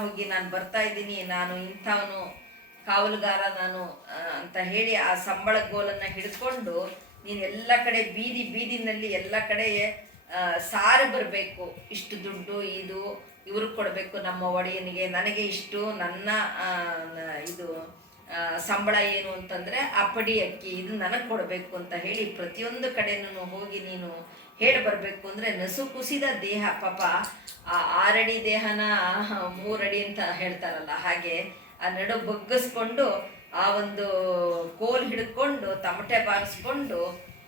ಹೋಗಿ ನಾನು ಬರ್ತಾ ಇದ್ದೀನಿ, ನಾನು ಇಂಥವನು ಕಾವಲುಗಾರ ನಾನು ಅಂತ ಹೇಳಿ ಆ ಸಂಬಳ ಗೋಲನ್ನು ಹಿಡ್ಕೊಂಡು ನೀನು ಎಲ್ಲ ಕಡೆ ಬೀದಿನಲ್ಲಿ ಎಲ್ಲ ಕಡೆ ಸಾರಿ ಬರಬೇಕು. ಇಷ್ಟು ದುಡ್ಡು ಇದು ಇವ್ರಿಗೆ ಕೊಡಬೇಕು, ನಮ್ಮ ಒಡೆಯನಿಗೆ, ನನಗೆ ಇಷ್ಟು, ನನ್ನ ಇದು ಸಂಬಳ ಏನು ಅಂತಂದರೆ ಆ ಪಡಿ ಅಕ್ಕಿ ಇದು ನನಗೆ ಕೊಡಬೇಕು ಅಂತ ಹೇಳಿ ಪ್ರತಿಯೊಂದು ಕಡೆನೂ ಹೋಗಿ ನೀನು ಹೇಳಿ ಬರಬೇಕು. ಅಂದರೆ ನಸು ಕುಸಿದ ದೇಹ, ಪಾಪ ಆ 6 ಅಡಿ ದೇಹನ 3 ಅಡಿ ಅಂತ ಹೇಳ್ತಾರಲ್ಲ, ಹಾಗೆ ಆ ನಡು ಬಗ್ಗಿಸ್ಕೊಂಡು ಆ ಒಂದು ಕೋಲ್ ಹಿಡ್ಕೊಂಡು ತಮಟೆ ಬಾರಿಸ್ಕೊಂಡು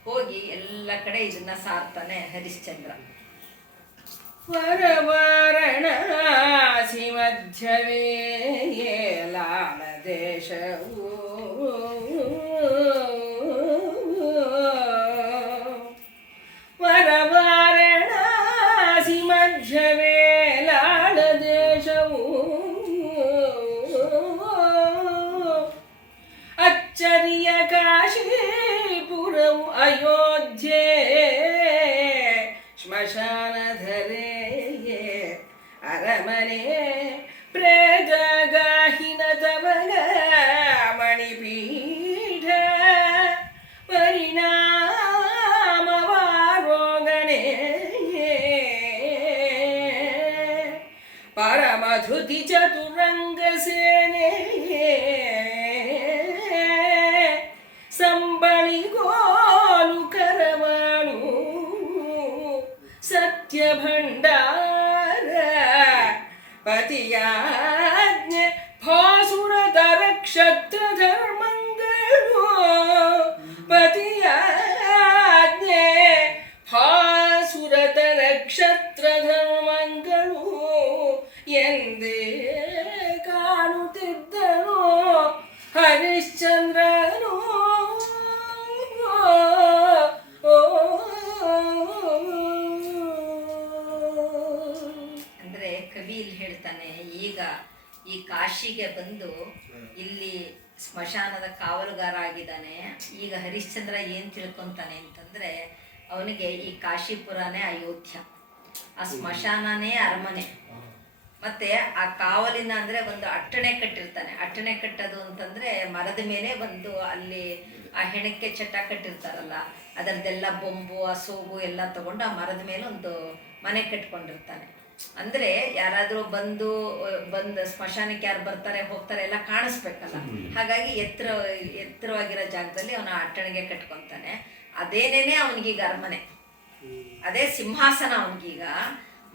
ಹೋಗಿ ಎಲ್ಲ ಕಡೆ ಇದನ್ನ ಸಾರ್ತಾನೆ ಹರಿಶ್ಚಂದ್ರ. ವರವಾರಣಾಸಿ ಮಧ್ಯವೇ ಲಾಳ ದೇಶವು ವರವಾರಣಾಸಿ ಮಧ್ಯವೇ ಲಾಳ ದೇಶವು ಅಚ್ಚರಿಯ ಕಾಶೀಪುರವು ಅಯೋಧ್ಯೆ ಶ್ಮಶಾನಧರೆಯೇ ಅರಮನೆ ಪ್ರೇಗಗಾಹಿನ ತವಗ ಮಣಿಪೀಠ ಪರಿಣಾಮವಾರೋಗಣೆ ಪರಮ ಅಧೃತಿ ಚತುರಂಗ ಸೇನೆ ಸಂಬಳಿಗೋಲು ಕರವಾಳು ಸತ್ಯ ಭಂಡಾರ ಪತಿಯಾಜ್ಞೆ ಭಾಸುರತರ ಕ್ಷತ್ರ ಧರ್ಮಂಗಳು ಪತಿಯಾಜ್ಞೆ ಭಾಸುರತರ ಕ್ಷತ್ರ ಧರ್ಮಂಗಳು ಎಂದೇ ಕಾಣುತ್ತಿದ್ದನು ಹರಿಶ್ಚಂದ್ರನು. ಅಂದ್ರೆ ಕವಿ ಇಲ್ಲಿ ಹೇಳ್ತಾನೆ, ಈಗ ಈ ಕಾಶಿಗೆ ಬಂದು ಇಲ್ಲಿ ಸ್ಮಶಾನದ ಕಾವಲುಗಾರ ಆಗಿದ್ದಾನೆ. ಈಗ ಹರಿಶ್ಚಂದ್ರ ಏನ್ ತಿಳ್ಕೊಂತಾನೆ ಅಂತಂದ್ರೆ, ಅವನಿಗೆ ಈ ಕಾಶಿಪುರನೇ ಅಯೋಧ್ಯ, ಆ ಸ್ಮಶಾನನೇ ಅರಮನೆ, ಮತ್ತೆ ಆ ಕಾವಲಿನ ಅಂದ್ರೆ ಒಂದು ಅಟ್ಟಣೆ ಕಟ್ಟಿರ್ತಾನೆ. ಅಟ್ಟಣೆ ಕಟ್ಟೋದು ಅಂತಂದ್ರೆ ಮರದ ಮೇಲೆ ಒಂದು ಅಲ್ಲಿ ಆ ಹೆಣಕ್ಕೆ ಚಟ ಕಟ್ಟಿರ್ತಾರಲ್ಲ, ಅದರದ್ದೆಲ್ಲ ಬೊಂಬು ಆ ಸೋಗು ಎಲ್ಲ ತಗೊಂಡು ಆ ಮರದ ಮೇಲೆ ಒಂದು ಮನೆ ಕಟ್ಕೊಂಡಿರ್ತಾನೆ. ಅಂದ್ರೆ ಯಾರಾದ್ರೂ ಬಂದು ಸ್ಮಶಾನಕ್ಕೆ ಯಾರು ಬರ್ತಾರೆ ಹೋಗ್ತಾರೆ ಎಲ್ಲ ಕಾಣಿಸ್ಬೇಕಲ್ಲ, ಹಾಗಾಗಿ ಎತ್ತರವಾಗಿರೋ ಜಾಗದಲ್ಲಿ ಅವನ ಅಟ್ಟಣಿಗೆ ಕಟ್ಕೊಂತಾನೆ. ಅದೇನೇನೆ ಅವನಿಗೀಗ ಅರಮನೆ, ಅದೇ ಸಿಂಹಾಸನ. ಅವನಿಗೀಗ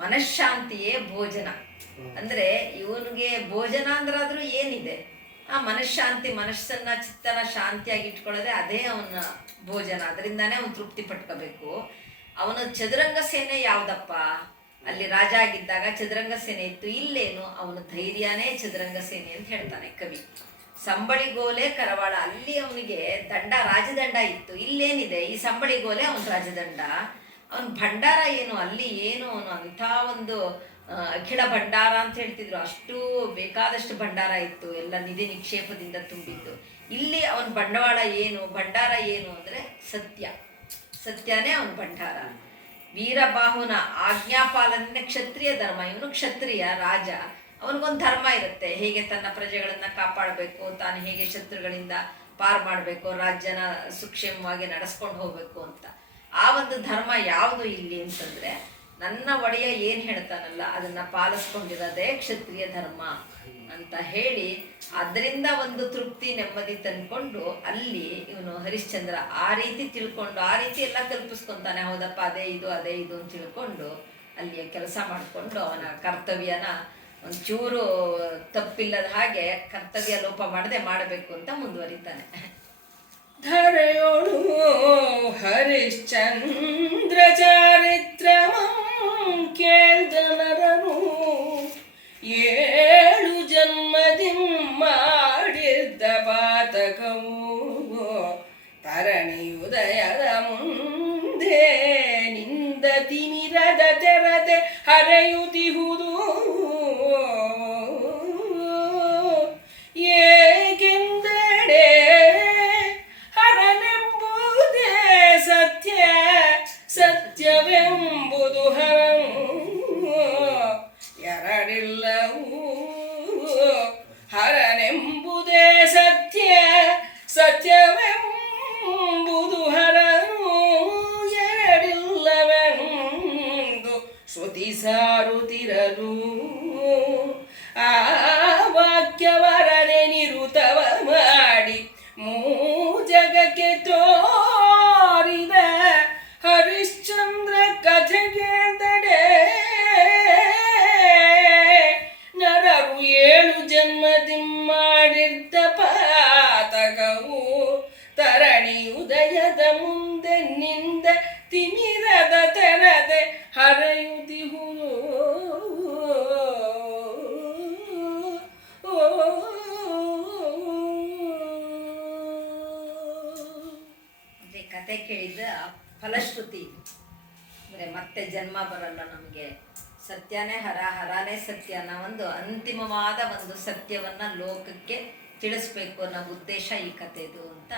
ಮನಃಶಾಂತಿಯೇ ಭೋಜನ. ಅಂದ್ರೆ ಇವನಿಗೆ ಭೋಜನ ಅಂದ್ರಾದ್ರೂ ಏನಿದೆ, ಆ ಮನಃಶಾಂತಿ, ಮನಸ್ಸನ್ನ ಚಿತ್ತನ ಶಾಂತಿಯಾಗಿ ಇಟ್ಕೊಳ್ಳೋದೆ ಅದೇ ಅವನ ಭೋಜನ. ಅದರಿಂದಾನೇ ಅವನು ತೃಪ್ತಿ ಪಟ್ಕೋಬೇಕು. ಅವನ ಚದುರಂಗ ಸೇನೆ ಯಾವ್ದಪ್ಪ, ಅಲ್ಲಿ ರಾಜ ಆಗಿದ್ದಾಗ ಚದುರಂಗ ಸೇನೆ ಇತ್ತು, ಇಲ್ಲೇನು ಅವನ ಧೈರ್ಯನೇ ಚದುರಂಗ ಸೇನೆ ಅಂತ ಹೇಳ್ತಾನೆ ಕವಿ. ಸಂಬಳಿಗೋಲೆ ಕರವಾಳ, ಅಲ್ಲಿ ಅವನಿಗೆ ದಂಡ ರಾಜದಂಡ ಇತ್ತು, ಇಲ್ಲೇನಿದೆ ಈ ಸಂಬಳಿಗೋಲೆ ಅವನ ರಾಜದಂಡ. ಅವನ ಭಂಡಾರ ಏನು, ಅಲ್ಲಿ ಏನು ಅವನು ಅಂಥ ಒಂದು ಅಖಿಲ ಭಂಡಾರ ಅಂತ ಹೇಳ್ತಿದ್ರು, ಅಷ್ಟು ಬೇಕಾದಷ್ಟು ಭಂಡಾರ ಇತ್ತು, ಎಲ್ಲ ನಿಧಿ ನಿಕ್ಷೇಪದಿಂದ ತುಂಬಿತ್ತು. ಇಲ್ಲಿ ಅವನ ಬಂಡವಾಳ ಏನು, ಭಂಡಾರ ಏನು ಅಂದ್ರೆ ಸತ್ಯ, ಸತ್ಯನೇ ಅವನ ಭಂಡಾರ. ವೀರಬಾಹುನ ಆಜ್ಞಾಪಾಲನೆ ಕ್ಷತ್ರಿಯ ಧರ್ಮ. ಇವನು ಕ್ಷತ್ರಿಯ ರಾಜ, ಅವನಿಗೊಂದು ಧರ್ಮ ಇರುತ್ತೆ, ಹೇಗೆ ತನ್ನ ಪ್ರಜೆಗಳನ್ನ ಕಾಪಾಡಬೇಕು, ತಾನು ಹೇಗೆ ಶತ್ರುಗಳಿಂದ ಪಾರು ಮಾಡಬೇಕು, ರಾಜ್ಯನ ಸುಕ್ಷೇಮವಾಗಿ ನಡೆಸ್ಕೊಂಡು ಹೋಗ್ಬೇಕು ಅಂತ. ಆ ಒಂದು ಧರ್ಮ ಯಾವುದು ಇಲ್ಲಿ ಅಂತಂದ್ರೆ, ನನ್ನ ಒಡೆಯ ಏನ್ ಹೇಳ್ತಾನಲ್ಲ ಅದನ್ನ ಪಾಲಿಸ್ಕೊಂಡಿರೋದೇ ಕ್ಷತ್ರಿಯ ಧರ್ಮ ಅಂತ ಹೇಳಿ, ಅದರಿಂದ ಒಂದು ತೃಪ್ತಿ ನೆಮ್ಮದಿ ತಂದ್ಕೊಂಡು ಅಲ್ಲಿ ಇವನು ಹರಿಶ್ಚಂದ್ರ ಆ ರೀತಿ ತಿಳ್ಕೊಂಡು ಆ ರೀತಿ ಎಲ್ಲ ಕಲ್ಪಿಸ್ಕೊಂತಾನೆ. ಹೌದಪ್ಪ ಅದೇ ಇದು ಅಂತ ತಿಳ್ಕೊಂಡು ಅಲ್ಲಿ ಕೆಲಸ ಮಾಡಿಕೊಂಡು ಅವನ ಕರ್ತವ್ಯನ ಒಂಚೂರು ತಪ್ಪಿಲ್ಲದ ಹಾಗೆ ಕರ್ತವ್ಯ ಲೋಪ ಮಾಡದೆ ಮಾಡಬೇಕು ಅಂತ ಮುಂದುವರಿತಾನೆ. ಧರೆಯೋಳು ಹರಿಶ್ಚಂದ್ರ ಚಾರಿತ್ರಮಂ ಕೇಳ್ದನರನು 7 ಜನ್ಮದಿ ಮಾಡಿದ್ದ ಪಾತಕವು ತರಣಿಯುದಯದ ಮುಂದೆ ನಿಂದ ತಿಮಿರದ ತೆರದೆ ಹರೆಯುತ್ತಿಹುದು. ಏಕೆಂದಡೆ ಹರನೆಂಬುದೇ ಸತ್ಯ, ಸತ್ಯವೆಂಬುದು ಹರನು ಎರಡಿಲ್ಲವು. ಹರನೆಂಬುದೇ ಸತ್ಯ, ಸತ್ಯವೆಂಬುದು ಹರನು ಎರಡಿಲ್ಲವೆಂದು ಶ್ರುತಿ ಸಾರುತ್ತಿರಲು. ಆ ವಾಕ್ಯವರನೆ ನಿರುತವ ಮಾಡಿ ಜಗಕ್ಕೆ ತೋರಿದ ಹರಿಶ್ಚಂದ್ರ ಕಥೆಗೆಂದಡೆ ನರರು 7 ಜನ್ಮದಿ ಮಾಡಿದ್ದ ಪಾತಕವು ತರಣಿ ಉದಯದ ಮುಂದೆ ನಿಂದ ತಿಮಿರದ ತೆರದೆ ಹರೆಯುತ್ತಿಹುದು. ಕತೆ ಕೇಳಿದ ಫಲಶ್ರುತಿ ಅಂದರೆ ಮತ್ತೆ ಜನ್ಮ ಬರಲ್ಲ ನಮಗೆ, ಸತ್ಯನೇ ಹರ, ಹರನೇ ಸತ್ಯ ಅನ್ನೋ ಒಂದು ಅಂತಿಮವಾದ ಒಂದು ಸತ್ಯವನ್ನ ಲೋಕಕ್ಕೆ ತಿಳಿಸ್ಬೇಕು ಅನ್ನೋ ಉದ್ದೇಶ ಈ ಕಥೆದು ಅಂತ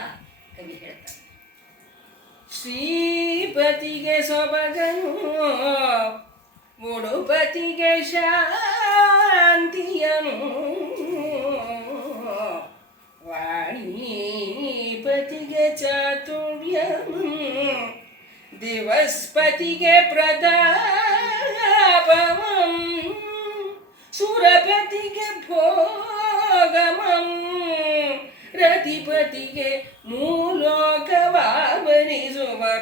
ಕವಿ ಹೇಳ್ತಾರೆ. ಶ್ರೀಪತಿಗೆ ಸೊಬಗನು ಉಡುಪತಿಗೆ ಶಾಂತಿಯನು, ವಾಣಿಪತಿಗೆ ಚಾತುರ್ಯನು, ದಿವಸ್ಪತಿಗೆ ಪ್ರತಾಪಮಂ, ಸುರಪತಿಗೆ ಪತಿಗೆ ಮೂಲೋಕವಾವನಿಸುವ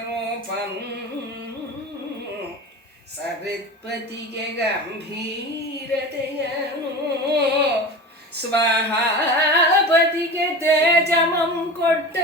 ರೂಪಂ ಸರಿತ್ಪತಿಗೆ ಗಂಭೀರತೆಯನು ಸ್ವಾಹಾಪತಿಗೆ ತೇಜಮಂ ಕೊಟ್ಟ